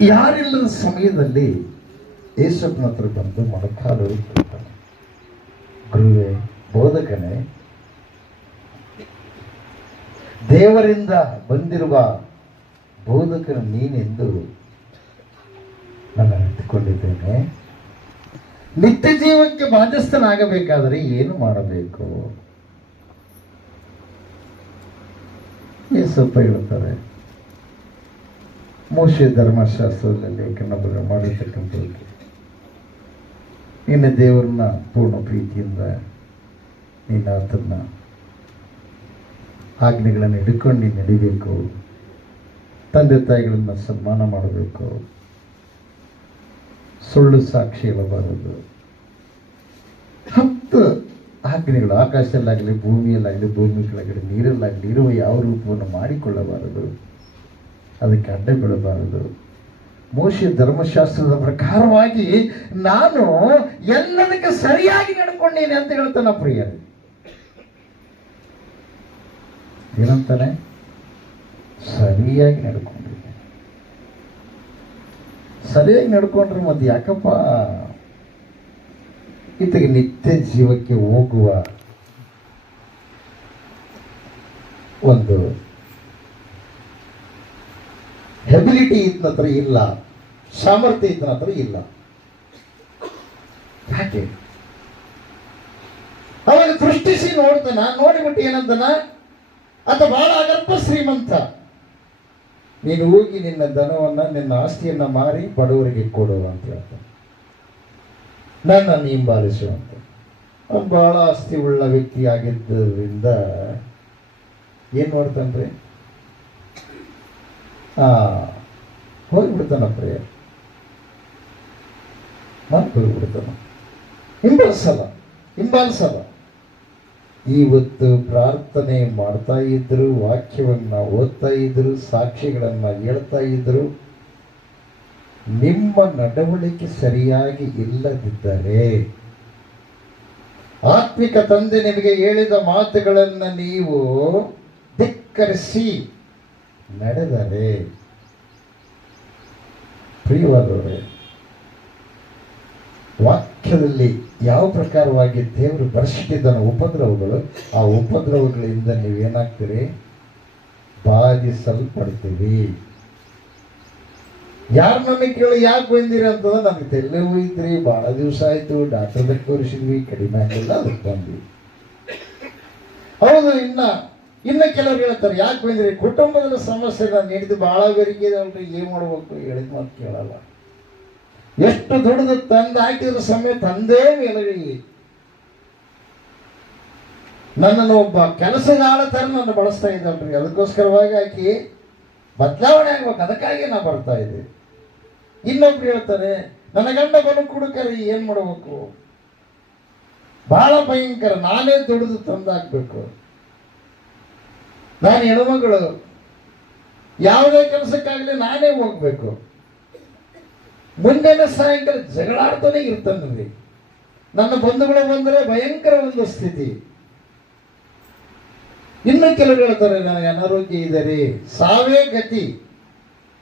ಯಾರಿಲ್ಲದ ಸಮಯದಲ್ಲಿ ಯೇಸಪ್ಪನ ಹತ್ರ ಬಂದು ಮೊಣಕಾಲು ಇಡ್ತಾನೆ. ಗುರುವೇ, ಬೋಧಕನೇ, ದೇವರಿಂದ ಬಂದಿರುವ ಬೋಧಕನು ನೀನೆಂದು ನಾನು ಅರಿತುಕೊಂಡಿದ್ದೇನೆ. ನಿತ್ಯ ಜೀವಕ್ಕೆ ಬಾಧ್ಯಸ್ಥನಾಗಬೇಕಾದರೆ ಏನು ಮಾಡಬೇಕು? ಯೇಸಪ್ಪ ಹೇಳ್ತಾರೆ, ಮೋಶೆ ಧರ್ಮಶಾಸ್ತ್ರದಲ್ಲಿ ಲೇಖನ ಮಾಡಿರ್ತಕ್ಕಂಥದ್ದು, ನಿನ್ನ ದೇವರನ್ನ ಪೂರ್ಣ ಪ್ರೀತಿಯಿಂದ ನೀನು ಆತನ್ನ ಆಜ್ಞೆಗಳನ್ನು ಹಿಡ್ಕೊಂಡು ನೀನು ನಡಿಬೇಕು, ತಂದೆ ತಾಯಿಗಳನ್ನು ಸನ್ಮಾನ ಮಾಡಬೇಕು, ಸುಳ್ಳು ಸಾಕ್ಷಿ ಹೇಳಬಾರದು, 10 ಆಜ್ಞೆಗಳು ಆಕಾಶದಲ್ಲಾಗಲಿ ಭೂಮಿಯಲ್ಲಾಗಲಿ ಭೂಮಿ ಕೆಳಗಡೆ ನೀರಲ್ಲಾಗಲಿ ಇರುವ ಯಾವ ರೂಪವನ್ನು ಮಾಡಿಕೊಳ್ಳಬಾರದು, ಅದಕ್ಕೆ ಅಡ್ಡ ಬೀಳಬಾರದು. ಮೋಶೆ ಧರ್ಮಶಾಸ್ತ್ರದ ಪ್ರಕಾರವಾಗಿ ನಾನು ಎಲ್ಲದಕ್ಕೆ ಸರಿಯಾಗಿ ನಡ್ಕೊಂಡೇನೆ ಅಂತ ಹೇಳ್ತಾನೆ ಪ್ರಿಯರೇ. ಏನಂತಾನೆ? ಸರಿಯಾಗಿ ನಡ್ಕೊಂಡಿದ್ದೆ. ಸರಿಯಾಗಿ ನಡ್ಕೊಂಡ್ರೆ ಮತ್ತೆ ಯಾಕಪ್ಪ ಈತಗೆ ನಿತ್ಯ ಜೀವಕ್ಕೆ ಹೋಗುವ ಒಂದು ಹೆಬಿಲಿಟಿ ಇತನ ಹತ್ರ ಇಲ್ಲ, ಸಾಮರ್ಥ್ಯ ಇತನ ಹತ್ರ ಇಲ್ಲ. ಯಾಕೆ? ಅವಾಗ ಸೃಷ್ಟಿಸಿ ನೋಡ್ತಾನ, ನೋಡಿಬಿಟ್ಟು ಏನಂತಾನ, ಆತ ಬಹಳ ಅಗರ್ಭ ಶ್ರೀಮಂತ, ನೀನು ಹೋಗಿ ನಿನ್ನ ಧನವನ್ನ ನಿನ್ನ ಆಸ್ತಿಯನ್ನ ಮಾರಿ ಬಡವರಿಗೆ ಕೊಡು ಅಂತ ಹೇಳ್ತಾನೆ. ನನ್ನನ್ನು ಹಿಂಬಾಲಿಸು ಅಂತ. ಅವನು ಬಹಳ ಆಸ್ತಿ ಉಳ್ಳ ವ್ಯಕ್ತಿ ಆಗಿದ್ದರಿಂದ ಏನ್ ಮಾಡ್ತಾನ್ರಿ, ಹೋಗ್ಬಿಡ್ತಾನ ಪ್ರೇಯರ್ ಮತ್ತೆ ಹೋಗ್ಬಿಡ್ತಾನ. ಹಿಂಬಾಲಿಸಲ್ಲ. ಇವತ್ತು ಪ್ರಾರ್ಥನೆ ಮಾಡ್ತಾ ಇದ್ರು, ವಾಕ್ಯವನ್ನ ಓದ್ತಾ ಇದ್ರು, ಸಾಕ್ಷಿಗಳನ್ನ ಹೇಳ್ತಾ ಇದ್ರು, ನಿಮ್ಮ ನಡವಳಿಕೆ ಸರಿಯಾಗಿ ಇಲ್ಲದಿದ್ದರೆ, ಆತ್ಮಿಕ ತಂದೆ ನಿಮಗೆ ಹೇಳಿದ ಮಾತುಗಳನ್ನ ನೀವು ಧಿಕ್ಕರಿಸಿ ನಡೆದರೆ, ಪ್ರಿಯವಾದವರೇ, ವಾಕ್ಯದಲ್ಲಿ ಯಾವ ಪ್ರಕಾರವಾಗಿ ದೇವರು ಬರೆಸಿಟ್ಟಿದ್ದಾನ ಉಪದ್ರವಗಳು, ಆ ಉಪದ್ರವಗಳಿಂದ ನೀವೇನಾಗ್ತೀರಿ, ಬಾಧಿಸಲ್ಪಡ್ತೀವಿ. ಯಾರು ನಮಗೆ ಕೇಳಿ ಯಾಕೆ ಬಂದಿರಿ ಅಂತಂದ್ರೆ, ನಮ್ಗೆ ತೆಲ್ಲೆ ಹೋಗಿದ್ರಿ, ಬಹಳ ದಿವಸ ಆಯ್ತು, ಡಾಕ್ಟರ್ಗೆ ತೋರಿಸಿದ್ವಿ, ಕಡಿಮೆ ಆಗಿಲ್ಲ, ಅದಕ್ಕೆ ಬಂದ್ವಿ. ಹೌದು. ಇನ್ನ ಕೆಲವ್ರು ಹೇಳ್ತಾರೆ, ಯಾಕೆ ಬಂದ್ರಿ, ಕುಟುಂಬದ ಸಮಸ್ಯೆ ನಾನು ಹಿಡಿದು ಬಹಳ ಬೆರಿಕೆ ಅಲ್ರಿ, ಏನ್ ಮಾಡ್ಬೇಕು, ಹೇಳಿದ ಮಾತು ಕೇಳಲ್ಲ. ಎಷ್ಟು ದುಡ್ದು ತಂದು ಹಾಕಿದ್ರ ಸಮಯ ತಂದೇ ಮೇಲರಿ ನನ್ನನ್ನು ಒಬ್ಬ ಕೆಲಸಗಾಳ ತರ ನನ್ನ ಬಳಸ್ತಾ ಇದ್ದಲ್ರಿ, ಅದಕ್ಕೋಸ್ಕರವಾಗಿ ಆಕಿ ಬದಲಾವಣೆ ಆಗ್ಬೇಕು, ಅದಕ್ಕಾಗಿ ನಾ ಬರ್ತಾ ಇದ್ದೆ. ಇನ್ನೊಬ್ರು ಹೇಳ್ತಾರೆ, ನನ್ನ ಗಂಡ ಬಲು ಕುಡುಕರಿ, ಏನ್ ಮಾಡಬೇಕು, ಬಹಳ ಭಯಂಕರ, ನಾನೇ ದುಡಿದು ತಂದಾಕ್ಬೇಕು. ನಾನು ಹೆಣ್ಮಗಳು, ಯಾವುದೇ ಕೆಲಸಕ್ಕಾಗಲಿ ನಾನೇ ಹೋಗ್ಬೇಕು. ಮುಂಜಾನೆ ಸಾಯಂಕಾಲ ಜಗಳಾಡ್ತಾನೆ ಇರ್ತಾನ್ರಿ. ನನ್ನ ಬಂಧುಗಳು ಬಂದರೆ ಭಯಂಕರ ಒಂದು ಸ್ಥಿತಿ. ಇನ್ನು ಕೆಲವರು ಹೇಳ್ತಾರೆ, ನನಗೆ ಅನಾರೋಗ್ಯ ಇದೆ ರೀ, ಸಾವೇ ಗತಿ.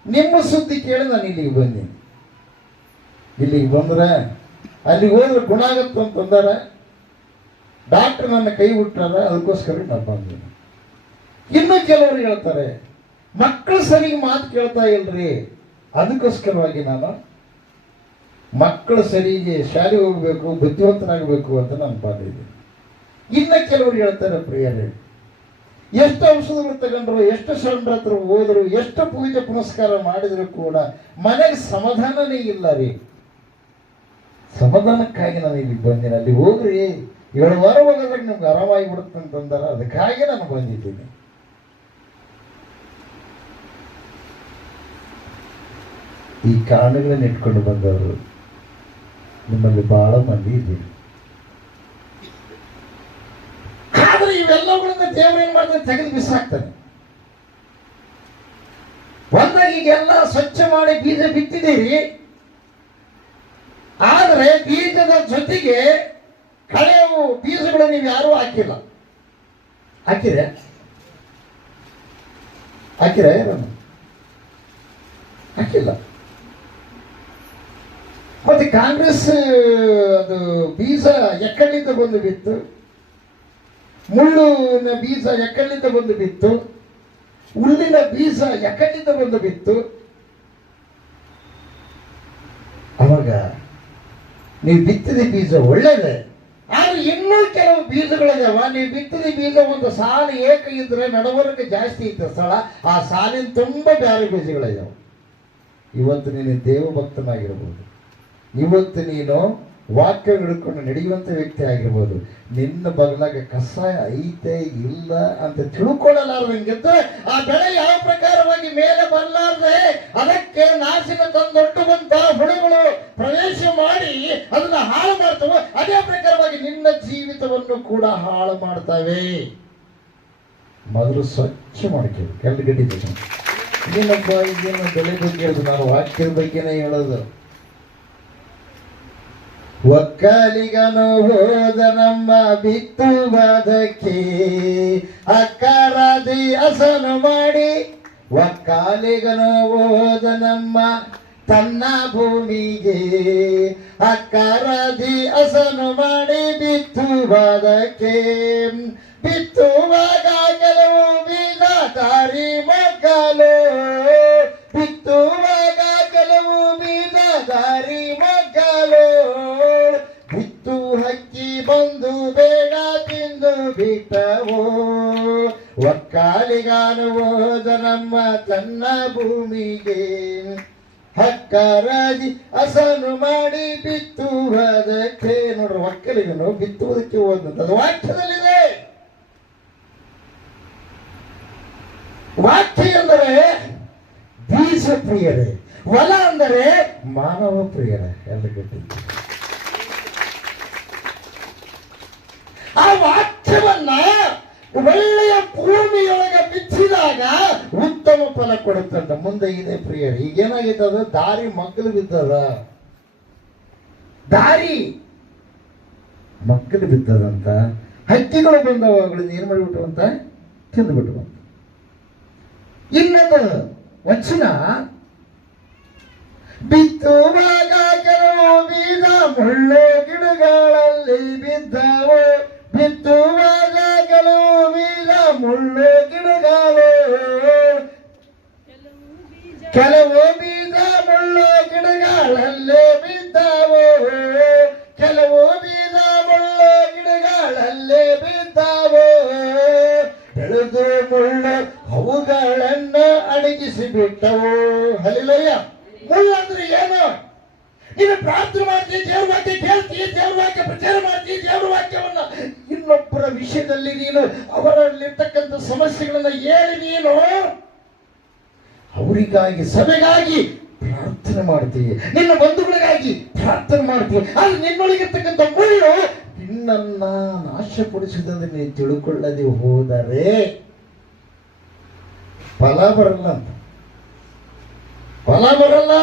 ನಿಮ್ಮ ಸುದ್ದಿ ಕೇಳಿ ನಾನು ಇಲ್ಲಿಗೆ ಬಂದೆ. ಇಲ್ಲಿಗೆ ಬಂದ್ರೆ ಅಲ್ಲಿಗೆ ಹೋದ್ರೆ ಗುಣ ಆಗತ್ತು ಅಂತಂದಾರ, ಡಾಕ್ಟರ್ ನನ್ನ ಕೈ ಬಿಟ್ಟಾರ, ಅದಕ್ಕೋಸ್ಕರ ನಾನು ಬಂದೆ. ಇನ್ನು ಕೆಲವರು ಹೇಳ್ತಾರೆ, ಮಕ್ಕಳು ಸರಿಗೆ ಮಾತು ಕೇಳ್ತಾ ಇಲ್ರಿ, ಅದಕ್ಕೋಸ್ಕರವಾಗಿ ನಾನು ಮಕ್ಕಳು ಸರಿಗೆ ಶಾಲೆಗೆ ಹೋಗ್ಬೇಕು, ಬುದ್ಧಿವಂತನಾಗಬೇಕು ಅಂತ ನಾನು ಬಂದಿದ್ದೀನಿ. ಇನ್ನ ಕೆಲವರು ಹೇಳ್ತಾರೆ, ಪ್ರಿಯರೇ, ಎಷ್ಟು ಔಷಧಗಳು ತಗೊಂಡ್ರು, ಎಷ್ಟು ಶರಣರ ಹತ್ರ ಹೋದ್ರು, ಎಷ್ಟು ಪೂಜೆ ಪುನಸ್ಕಾರ ಮಾಡಿದ್ರು ಕೂಡ ಮನೆಗೆ ಸಮಾಧಾನನೇ ಇಲ್ಲ ರೀ. ಸಮಾಧಾನಕ್ಕಾಗಿ ನಾನು ಇಲ್ಲಿ ಬಂದಿನಿ. ಅಲ್ಲಿ ಹೋಗ್ರಿ 7 ವಾರ ಹೋಗೋದ್ರಾಗ ನಿಮ್ಗೆ ಆರಾಮಾಗಿ ಬಿಡುತ್ತೆ ಅಂತಂದಾರ, ಅದಕ್ಕಾಗಿ ನಾನು ಬಂದಿದ್ದೀನಿ. ಈ ಕಾರಣಗಳನ್ನು ಇಟ್ಕೊಂಡು ಬಂದವರು ನಿಮ್ಮಲ್ಲಿ ಬಹಳ ಮಂದಿ ಇದ್ದೀರಿ. ಆದ್ರೆ ಇವೆಲ್ಲಗಳನ್ನ ದೇವರು ಏನ್ ಮಾಡ್ತಾನೆ, ತೆಗೆದು ಬಿಸಾಕ್ತಾನೆ. ಒಂದಾಗ ಈಗೆಲ್ಲ ಸ್ವಚ್ಛ ಮಾಡಿ ಬೀಜ ಬಿತ್ತಿದ್ದೀರಿ, ಆದ್ರೆ ಬೀಜದ ಜೊತೆಗೆ ಕಳೆಯವು ಬೀಜಗಳು ನೀವು ಯಾರೂ ಹಾಕಿಲ್ಲ. ಹಾಕಿರೆ ಹಾಕಿಲ್ಲ. ಮತ್ತೆ ಕಾಂಗ್ರೆಸ್ ಅದು ಬೀಜ ಎಕ್ಕಳಿಂದ ಬಂದು ಬಿತ್ತು, ಮುಳ್ಳಿನ ಬೀಜ ಎಕ್ಕಳಿಂದ ಬಂದು ಬಿತ್ತು, ಹುಲ್ಲಿನ ಬೀಜ ಎಕ್ಕಳಿಂದ ಬಂದು ಬಿತ್ತು. ಅವಾಗ ನೀವು ಬಿತ್ತಿದ ಬೀಜ ಒಳ್ಳೇದೆ, ಆದ್ರೆ ಇನ್ನೂ ಕೆಲವು ಬೀಜಗಳಿದಾವ. ನೀವು ಬಿತ್ತಿದ ಬೀಜ ಒಂದು ಸಾಲು ಏಕ ಇದ್ರೆ ನಡವಳಿಕೆ ಜಾಸ್ತಿ ಇದ್ದ ಸ್ಥಳ, ಆ ಸಾಲಿನ ತುಂಬ ಬೇರೆ ಬೀಜಗಳಿದಾವೆ. ಇವತ್ತು ನೀನು ದೇವಭಕ್ತನಾಗಿರ್ಬೋದು, ಇವತ್ತು ನೀನು ವಾಕ್ಯ ಹಿಡ್ಕೊಂಡು ನಡೆಯುವಂಥ ವ್ಯಕ್ತಿ ಆಗಿರ್ಬೋದು, ನಿನ್ನ ಬಗಲಾಗ ಕಸ ಐತೆ ಇಲ್ಲ ಅಂತ ತಿಳ್ಕೊಳ್ಳಲಾರ್ದಂಗಿದ್ರೆ ಆ ಬೆಳೆ ಯಾವ ಪ್ರಕಾರವಾಗಿ ಮೇಲೆ ಬರಲಾರ್ದೆ ಅದಕ್ಕೆ ನಾಶನ ತಂದೊಟ್ಟುವಂತ ಹುಳುಗಳು ಪ್ರವೇಶ ಮಾಡಿ ಅದನ್ನ ಹಾಳು ಮಾಡ್ತವೆ, ಅದೇ ಪ್ರಕಾರವಾಗಿ ನಿನ್ನ ಜೀವಿತವನ್ನು ಕೂಡ ಹಾಳು ಮಾಡ್ತವೆ. ಮೊದಲು ಸ್ವಚ್ಛ ಮಾಡ್ಕೇಳಿ ಕೆಳಗಡೆ ಏನಪ್ಪ ಇದೇನು ಬೆಳೆ ಬಗ್ಗೆ ಹೇಳುದು, ನಾನು ವಾಕ್ಯದ ಬಗ್ಗೆನೇ ಹೇಳೋದು. ಒಕ್ಕಲಿಗನು ಹೋದ ನಮ್ಮ ಬಿತ್ತುವುದಕ್ಕೆ ಅಕ್ಕರಾದಿ ಹಸನು ಮಾಡಿ, ಒಕ್ಕಲಿಗನು ಹೋದ ನಮ್ಮ ತನ್ನ ಭೂಮಿಗೆ ಅಕ್ಕರಾದಿ ಹಸನು ಮಾಡಿ ಬಿತ್ತುವುದಕ್ಕೆ. ಬಿತ್ತುವಾಗ ಕೆಲವು ಬೀಜ ದಾರಿ ಮಕ್ಕಳು, ಬಿತ್ತುವಾಗ ಕೆಲವು ಬೀಜ ದಾರಿ ಮಕ್ಕಳು, ಬಿತ್ತು ಹಕ್ಕಿ ಬಂದು ಬೇಡ ತಿಂದು ಬಿಟ್ಟವು. ಒಕ್ಕಲಿಗನು ಹೋದ ನಮ್ಮ ತನ್ನ ಭೂಮಿಗೆ ಹಕ್ಕರಾಜಿ ಹಸನು ಮಾಡಿ ಬಿತ್ತುವುದಕ್ಕೆ. ನೋಡ್ರಿ, ಒಕ್ಕಲಿಗನು ಬಿತ್ತುವುದಕ್ಕೆ ಹೋದಂತ ಅದು ವಾಕ್ಯದಲ್ಲಿದೆ. ವಾಕ್ಯ ಅಂದರೆ ಬೀಜ ಪ್ರಿಯರೇ, ಹೊಲ ಅಂದರೆ ಮಾನವ ಪ್ರಿಯರೇ ಎಲ್ಲ ಗಟ್ಟಿ. ಆ ವಾಕ್ಯವನ್ನ ಒಳ್ಳೆಯ ಭೂಮಿಯೊಳಗೆ ಬಿಚ್ಚಿದಾಗ ಉತ್ತಮ ಫಲ ಕೊಡುತ್ತಂತ. ಮುಂದೆ ಇದೆ ಪ್ರಿಯರೇ, ಈಗೇನಾಗೈತೆ ಅದು ದಾರಿ ಮಕ್ಕಳು ಬಿದ್ದದ, ದಾರಿ ಮಕ್ಕಳು ಬಿದ್ದದಂತ. ಹಕ್ಕಿಗಳು ಬಂದವುಗಳಿಂದ ಏನ್ ಮಾಡಿಬಿಟ್ಟವಂತ, ತಿಂದುಬಿಟ್ಟವಂತ. ಇನ್ನೊಂದು ವಚನ, ಬಿತ್ತುವಾಗ ಕೆಲವು ಬೀಜ ಮುಳ್ಳು ಗಿಡಗಳಲ್ಲಿ ಬಿದ್ದವು, ಬಿತ್ತುವಾಗ ಕೆಲವು ಬೀಜ ಮುಳ್ಳು ಗಿಡಗಳು, ಕೆಲವು ಬೀಜ ಮುಳ್ಳು ಗಿಡಗಳಲ್ಲೇ ಬಿದ್ದವು, ಕೆಲವು ಬೀಜ ಮುಳ್ಳು ಗಿಡಗಳಲ್ಲೇ ಬಿದ್ದವು. ಬೆಳೆದು ಮುಳ್ಳು ಅವುಗಳನ್ನು ಅಡಗಿಸಿ ಬಿಟ್ಟವು. ಹಲ್ಲೆಲೂಯಾ. ಮುಳ್ಳು ಅಂದ್ರೆ ಏನು? ನೀನು ಪ್ರಾರ್ಥನೆ ಮಾಡ್ತೀವಿ, ದೇವ್ರ ವಾಕ್ಯ ಕೇಳ್ತೀವಿ, ದೇವ್ರ ವಾಕ್ಯ ಪ್ರಚಾರ ಮಾಡ್ತೀವಿ, ದೇವ್ರ ವಾಕ್ಯವನ್ನ ಇನ್ನೊಬ್ಬರ ವಿಷಯದಲ್ಲಿ ನೀನು ಅವರಲ್ಲಿರ್ತಕ್ಕಂಥ ಸಮಸ್ಯೆಗಳನ್ನ ಹೇಳಿ ನೀನು ಅವರಿಗಾಗಿ ಸಭೆಗಾಗಿ ಪ್ರಾರ್ಥನೆ ಮಾಡ್ತೀವಿ, ನಿನ್ನ ಬಂಧುಗಳಿಗಾಗಿ ಪ್ರಾರ್ಥನೆ ಮಾಡ್ತೀವಿ. ಆದ್ರೆ ನಿನ್ನೊಳಗಿರ್ತಕ್ಕಂಥ ಮುಳ್ಳು ನಿನ್ನನ್ನ ನಾಶಪಡಿಸಿದಂದ್ರೆ ನೀವು ತಿಳ್ಕೊಳ್ಳದೆ ಹೋದರೆ ಫಲ ಬರಲ್ಲ ಅಂತ. ಫಲ ಬರಲ್ಲ.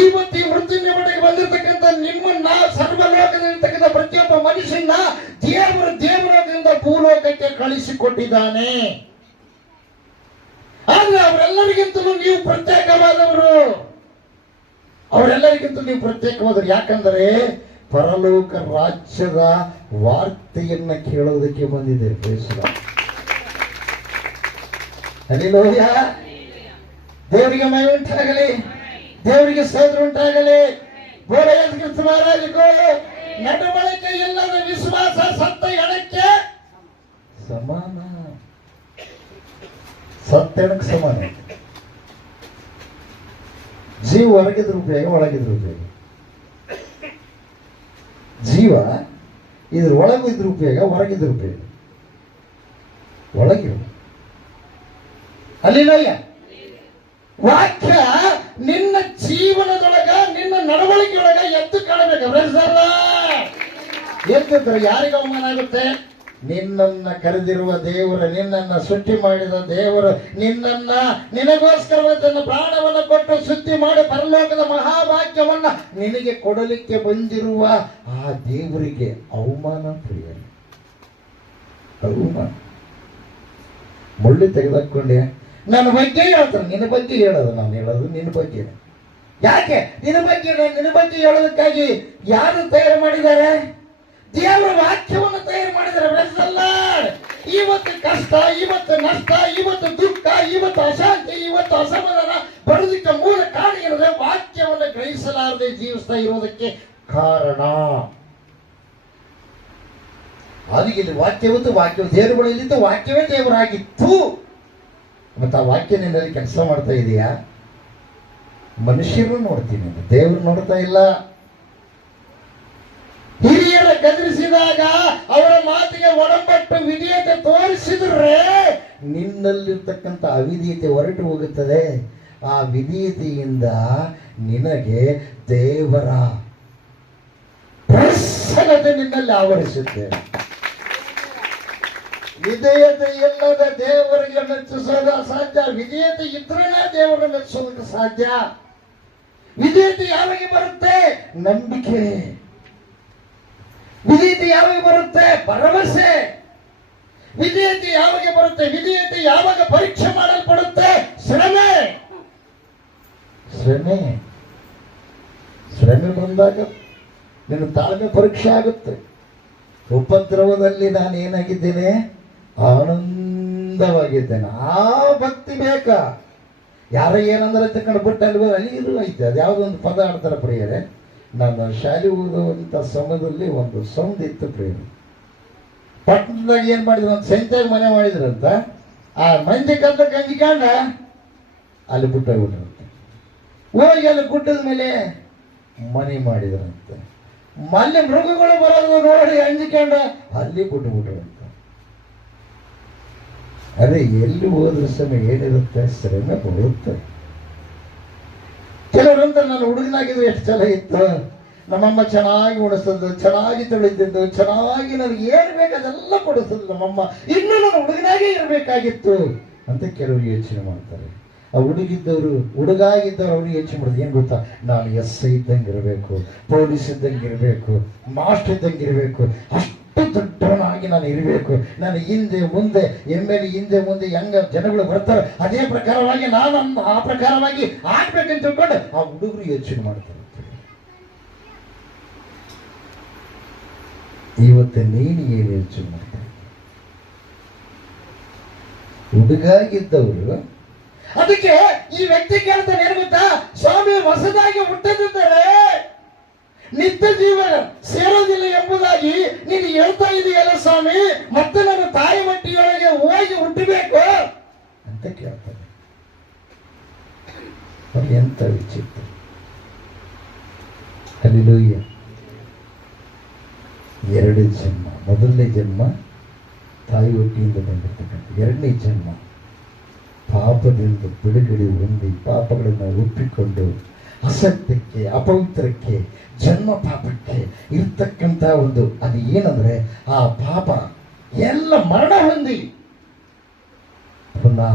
ಇವತ್ತು ಈ ಮೃತ್ಯುಂಜಯ ಮಠಕ್ಕೆ ಬಂದಿರತಕ್ಕಂಥ ನಿಮ್ಮನ್ನ ಸರ್ವಲೋಕದಲ್ಲಿರ್ತಕ್ಕಂಥ ಪ್ರತಿಯೊಬ್ಬ ಮನುಷ್ಯನ ದೇವರು ದೇವಲೋಕದಿಂದ ಭೂಲೋಕಕ್ಕೆ ಕಳಿಸಿಕೊಟ್ಟಿದ್ದಾನೆ. ಆದ್ರೆ ಅವರೆಲ್ಲರಿಗಿಂತಲೂ ನೀವು ಪ್ರತ್ಯೇಕವಾದವರು, ಅವರೆಲ್ಲರಿಗಿಂತಲೂ ನೀವು ಪ್ರತ್ಯೇಕವಾದವರು. ಯಾಕಂದರೆ ಪರಲೋಕ ರಾಜ್ಯದ ವಾರ್ತೆಯನ್ನ ಕೇಳೋದಕ್ಕೆ ಬಂದಿದೆ. ಹಲ್ಲೆಲೂಯಾ. ದೇವರಿಗೆ ಮಹಿಮೆ ಉಂಟಾಗಲಿ, ದೇವರಿಗೆ ಸ್ತೋತ್ರ ಉಂಟಾಗಲಿ. ಬೋಲ ಯೇಸು ಕ್ರಿಸ್ತ ಮಹಾರಾಜಗೂ ನಡವಳಿಕೆ ಇಲ್ಲದ ವಿಶ್ವಾಸ ಸತ್ತ ಎಣಕ್ಕೆ ಸಮಾನ, ಸತ್ತ ಎಣಕ್ಕೆ ಸಮಾನ. ಜೀವ ಹೊರಗಿದ್ರು ಉಪಯೋಗ, ಒಳಗಿದ್ರು ಉಪಯೋಗ. ಜೀವ ಇದ್ರ ಒಳಗಿದ್ರ ಉಪಯೋಗ, ಹೊರಗಿದ್ರ ಉಪಯೋಗ. ಒಳಗಿರು ಅಲ್ಲಿಲ್ಲ. ವಾಕ್ಯ ನಿನ್ನ ಜೀವನದೊಳಗ, ನಿನ್ನ ನಡವಳಿಕೆಯೊಳಗ ಎದ್ದು ಕಾಣಬೇಕು. ಎದ್ದಿದ್ರೆ ಯಾರಿಗೆ ಅವಮಾನ ಆಗುತ್ತೆ? ನಿನ್ನನ್ನ ಕರೆದಿರುವ ದೇವರು, ನಿನ್ನನ್ನ ಸೃಷ್ಟಿ ಮಾಡಿದ ದೇವರು ನಿನ್ನನ್ನ ನಿನಗೋಸ್ಕರ ತನ್ನ ಪ್ರಾಣವನ್ನು ಕೊಟ್ಟು ಶುದ್ಧಿ ಮಾಡಿ ಪರಲೋಕದ ಮಹಾಭಾಗ್ಯವನ್ನ ನಿನಗೆ ಕೊಡಲಿಕ್ಕೆ ಬಂದಿರುವ ಆ ದೇವರಿಗೆ ಅವಮಾನ ಪ್ರಿಯ. ಅವಮಾನ. ಮುಳ್ಳಿ ತೆಗೆದುಕೊಂಡೆ ನನ್ನ ಬಗ್ಗೆ ಹೇಳ್ತಾರೆ, ನಿನ್ನ ಬಗ್ಗೆ ಹೇಳೋದು, ನಾನು ಹೇಳೋದು ನಿನ್ನ ಬಗ್ಗೆ. ಯಾಕೆ? ನಿನ್ನ ಬಗ್ಗೆ ಹೇಳೋದಕ್ಕಾಗಿ ಯಾರು ತಯಾರು ಮಾಡಿದ್ದಾರೆ? ದೇವರ ವಾಕ್ಯವನ್ನು ತಯಾರು ಮಾಡಿದ್ದಾರೆ. ಇವತ್ತು ಕಷ್ಟ, ಇವತ್ತು ನಷ್ಟ, ಇವತ್ತು ದುಃಖ, ಇವತ್ತು ಅಶಾಂತಿ, ಇವತ್ತು ಅಸಮಾಧಾನ ಬರೋದಕ್ಕೆ ಮೂಲ ಕಾರಣ ಏನಂದ್ರೆ ವಾಕ್ಯವನ್ನು ಗ್ರಹಿಸಲಾರದೆ ಜೀವಿಸ್ತಾ ಇರೋದಕ್ಕೆ ಕಾರಣ. ಅದಕ್ಕೆ ಇಲ್ಲಿ ವಾಕ್ಯವತ್ತು ವಾಕ್ಯ ದೇವರುಗಳಿಲ್ಲಿದ್ದು ವಾಕ್ಯವೇ ದೇವರಾಗಿತ್ತು. ಮತ್ತೆ ಆ ವಾಕ್ಯ ನಿನ್ನಲ್ಲಿ ಕೆಲಸ ಮಾಡ್ತಾ ಇದೆಯಾ? ಮನುಷ್ಯರು ನೋಡ್ತೀನಿ, ದೇವರು ನೋಡ್ತಾ ಇಲ್ಲ. ಹಿರಿಯರ ಗದರಿಸಿದಾಗ ಅವರ ಮಾತಿಗೆ ಒಡಂಬಟ್ಟು ವಿಧೇಯತೆ ತೋರಿಸಿದ್ರೆ ನಿನ್ನಲ್ಲಿರ್ತಕ್ಕಂಥ ಅವಿಧೇಯತೆ ಹೊರಟು ಹೋಗುತ್ತದೆ. ಆ ವಿಧೇಯತೆಯಿಂದ ನಿನಗೆ ದೇವರ ಪ್ರಸನ್ನತೆ ನಿನ್ನಲ್ಲಿ ಆವರಿಸುತ್ತೆ. ವಿಧೇಯತೆ ಇಲ್ಲದ ದೇವರಿಗೆ ಮೆಚ್ಚಿಸೋದು ಅಸಾಧ್ಯ. ವಿಧೇಯತೆ ಇದ್ರೇ ದೇವರ ಮೆಚ್ಚಿಸೋದಕ್ಕೆ ಸಾಧ್ಯ. ವಿಧೇಯತೆ ಯಾವಾಗ ಬರುತ್ತೆ? ನಂಬಿಕೆ. ವಿಧೇಯತೆ ಯಾವಾಗ ಬರುತ್ತೆ? ಭರವಸೆ. ವಿಧೇಯತೆ ಯಾವಾಗ ಬರುತ್ತೆ? ವಿಧೇಯತೆ ಯಾವಾಗ ಪರೀಕ್ಷೆ ಮಾಡಲ್ಪಡುತ್ತೆ? ಶ್ರಮೆ. ಶ್ರಮೆ ಶ್ರಮೆ ಬಂದಾಗ ನಿನ್ನ ತಾಳ್ಮೆ ಪರೀಕ್ಷೆ ಆಗುತ್ತೆ. ಉಪದ್ರವದಲ್ಲಿ ನಾನು ಏನಾಗಿದ್ದೇನೆ? ಆನಂದವಾಗಿದ್ದೇನೆ. ಆ ಭಕ್ತಿ ಬೇಕಾ? ಯಾರ ಏನಂದ್ರೆ ತಕೊಂಡು ಬಿಟ್ಟು ಅಲ್ಲಿ ಇದು ಐತೆ. ಅದು ಯಾವುದೊಂದು ಪದ ಆಡ್ತಾರೆ ಪ್ರಿಯರೇ. ನಾನು ಶಾಲೆ ಓದುವಂಥ ಸಮಯದಲ್ಲಿ ಒಂದು ಸೌಂಡ್ ಇತ್ತು ಪ್ರಿಯರೇ. ಪಟ್ಟಣದಾಗ ಏನು ಮಾಡಿದ್ರು? ಒಂದು ಸಂತೆಯಾಗ ಮನೆ ಮಾಡಿದ್ರಂತ. ಆ ಮಂದಿ ಕದ್ದ ಕಂಜಿಕಾಂಡ ಅಲ್ಲಿ ಬಿಟ್ಟೋಗ್ಬಿಟ್ರಂತೆ. ಹೋಗಿ ಅಲ್ಲಿ ಗುಡ್ಡದ ಮೇಲೆ ಮನೆ ಮಾಡಿದ್ರಂತೆ. ಮಲ್ಲಿ ಮೃಗಗಳು ಬರೋದು ನೋಡಿ ಅಂಜಿಕೊಂಡ ಅಲ್ಲಿ ಬಿಟ್ಟುಬಿಟ್ರಂತ. ಅದೇ ಎಲ್ಲಿ ಹೋದ್ರ ಸಮಯ ಏನಿರುತ್ತೆ? ಶ್ರಮೆ ಬರುತ್ತೆ. ಕೆಲವರಂತ ನಾನು ಹುಡುಗನಾಗಿದ್ದು ಎಷ್ಟು ಚಲ ಇತ್ತು. ನಮ್ಮಮ್ಮ ಚೆನ್ನಾಗಿ ಉಣಿಸೋದು, ಚೆನ್ನಾಗಿ ತೊಳಿತಿದ್ದು, ಚೆನ್ನಾಗಿ ನನಗೆ ಏನು ಬೇಕು ಅದೆಲ್ಲ ಕೊಡಿಸೋದು ನಮ್ಮಮ್ಮ. ಇನ್ನೂ ನಾನು ಹುಡುಗನಾಗೇ ಇರಬೇಕಾಗಿತ್ತು ಅಂತ ಕೆಲವರು ಯೋಚನೆ ಮಾಡ್ತಾರೆ. ಆ ಹುಡುಗಾಗಿದ್ದವರು ಅವ್ರಿಗೆ ಯೋಚನೆ ಮಾಡೋದು ಏನು ಗೊತ್ತಾ? ನಾನು SI ಇದ್ದಂಗೆ ಇರಬೇಕು, ಪೊಲೀಸ್ ಇದ್ದಂಗೆ ಇರಬೇಕು, ಮಾಸ್ಟರ್ ಇದ್ದಂಗೆ ಇರಬೇಕು, ಅಷ್ಟು ದೊಡ್ಡವನಾಗಿ ನಾನು ಇರಬೇಕು. ನಾನು ಹಿಂದೆ ಮುಂದೆ MLA ಹಿಂದೆ ಮುಂದೆ ಹೆಂಗ ಜನಗಳು ಬರ್ತಾರೆ ಅದೇ ಪ್ರಕಾರವಾಗಿ ನಾನು ಆ ಪ್ರಕಾರವಾಗಿ ಆಗ್ಬೇಕಂತ ತಿಳ್ಕೊಂಡು ಆ ಹುಡುಗರು ಯೋಚನೆ ಮಾಡ್ತಾರೆ. ಇವತ್ತು ನೀನು ಏನು ಯೋಚನೆ ಮಾಡ್ತಾರೆ? ಹುಡುಗಾಗಿದ್ದವರು. ಅದಕ್ಕೆ ಈ ವ್ಯಕ್ತಿ ಕೇಳ್ತಾನೆ ಏನು ಗೊತ್ತಾ? ಸ್ವಾಮಿ, ಹೊಸದಾಗಿ ಹುಟ್ಟದಿದ್ದರೆ ನಿತ್ಯ ಜೀವನ ಸೇರೋದಿಲ್ಲ ಎಂಬುದಾಗಿ ನೀನು ಹೇಳ್ತಾ ಇದೆಯಲ್ಲ ಸ್ವಾಮಿ, ಮತ್ತೆ ನಾನು ತಾಯಿ ಮಟ್ಟಿಯೊಳಗೆ ಹೋಗಿ ಹುಟ್ಟಬೇಕು ಅಂತ ಕೇಳ್ತಾನೆ. ಅವ್ರಿಗೆ ಎಂತ ವಿಚಿತ್ರ. ಹಲ್ಲೆಲೂಯಾ. ಎರಡು ಜನ್ಮ. ಮೊದಲನೇ ಜನ್ಮ ತಾಯಿ ಹೊಟ್ಟೆಯಿಂದ ಬಂದಿರ್ತಕ್ಕಂಥ. ಎರಡನೇ ಜನ್ಮ ಪಾಪದಿಂದ ಬಿಡುಗಡೆ ಹೊಂದಿ ಪಾಪಗಳನ್ನು ಒಪ್ಪಿಕೊಂಡು ಅಸತ್ಯಕ್ಕೆ, ಅಪವಿತ್ರಕ್ಕೆ, ಜನ್ಮ ಪಾಪಕ್ಕೆ ಇರ್ತಕ್ಕಂಥ ಒಂದು ಅದು ಏನಂದ್ರೆ ಆ ಪಾಪ ಎಲ್ಲ ಮರಣ ಹೊಂದಿ ಪುನಃ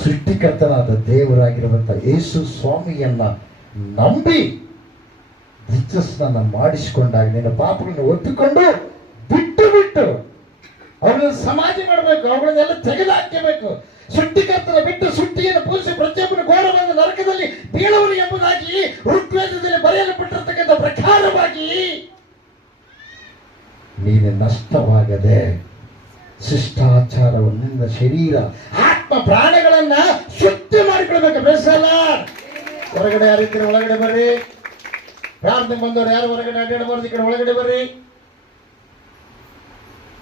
ಸೃಷ್ಟಿಕರ್ತನಾದ ದೇವರಾಗಿರುವಂಥ ಯೇಸು ಸ್ವಾಮಿಯನ್ನ ನಂಬಿ ದಿಚ್ಚಸ್ನಾನ ಮಾಡಿಸಿಕೊಂಡಾಗ ನಿನ್ನ ಪಾಪಗಳನ್ನು ಒಪ್ಪಿಕೊಂಡು ಬಿಟ್ಟು ಅವುಗಳನ್ನ ಸಮಾಧಿ ಮಾಡಬೇಕು, ಅವುಗಳನ್ನೆಲ್ಲ ತೆಗೆದುಹಾಕಬೇಕು. ಸೃಷ್ಟಿಕರ್ತನ ಬಿಟ್ಟು ಸೃಷ್ಟಿಯನ್ನು ಪೂಜಿಸಿ ಪ್ರತಿಯೊಬ್ಬರು ಘೋರವಾದ ನರಕದಲ್ಲಿ ಬೀಳುವರು ಎಂಬುದಾಗಿ ಋಗ್ವೇದದಲ್ಲಿ ಬರೆಯಲ್ಪಟ್ಟಿರತಕ್ಕಂಥ ಪ್ರಕಾರವಾಗಿ ನೀನು ನಷ್ಟವಾಗದೆ ಶಿಷ್ಟಾಚಾರವನ್ನು ನಿನ್ನ ಶರೀರ ಆತ್ಮ ಪ್ರಾಣಗಳನ್ನ ಶುದ್ಧಿ ಮಾಡಿಕೊಳ್ಬೇಕು. ಬೇಸಲ್ಲ. ಹೊರಗಡೆ ಯಾರಿದ್ರೆ ಒಳಗಡೆ ಬರ್ರಿ. ಪ್ರಾರ್ಥನೆ ಬಂದವರು ಯಾರು ಹೊರಗಡೆ ಅಡ್ಡಾಡಬಾರ್ದು, ಈ ಕಡೆ ಒಳಗಡೆ ಬರ್ರಿ.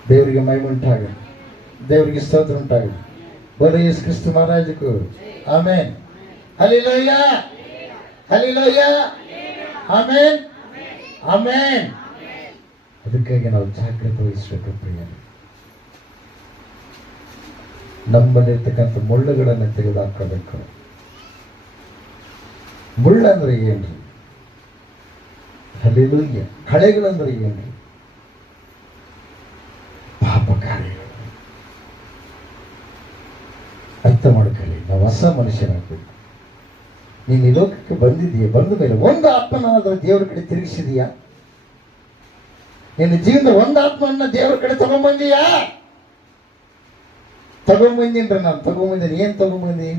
ದೇವರಿಗೆ ಮಹಿಮೆ ಉಂಟಾಗಲಿ, ದೇವರಿಗೆ ಸ್ತೋತ್ರ ಉಂಟಾಗಲಿ. बोलो यीशु क्रिस्त महाराज को आमेन. हालेलुया, हालेलुया, आमेन, आमेन. ಅದಕ್ಕಾಗಿ ನಾವು ಜಾಗೃತಿ ವಹಿಸಬೇಕು ಪ್ರಿಯ. ನಮ್ಮಲ್ಲಿರ್ತಕ್ಕಂಥ ಮುಳ್ಳುಗಳನ್ನು ತೆಗೆದುಹಾಕಬೇಕು. ಮುಳ್ಳಂದ್ರೆ ಏನ್ರಿ? ಹಲ್ಲೆಲೂಯಾ. ಕಳೆಗಳಂದ್ರೆ ಏನ್ರಿ? ಪಾಪ ಕಾರ್ಯಗಳು. ಅರ್ಥ ಮಾಡ್ಕೊಳ್ಳಿ. ನಾವು ಹೊಸ ಮನುಷ್ಯರಾಗಬೇಕು. ನೀನು ಈ ಲೋಕಕ್ಕೆ ಬಂದಿದೀಯ, ಬಂದ ಮೇಲೆ ಒಂದು ಆತ್ಮನಾದ್ರೂ ದೇವರ ಕಡೆ ತಿರುಗಿಸಿದೀಯಾ? ನಿನ್ನ ಜೀವನದ ಒಂದು ಆತ್ಮನ್ನ ದೇವರ ಕಡೆ ತಗೊಂಡ್ಬಂದೀಯಾ? ತಗೊಂಡ್ಬಂದಿನ್ರಿ. ನಾನು ತಗೊಂಡ್ಬಂದಿನಿ. ಏನ್ ತಗೊಂಡ್ಬಂದಿ?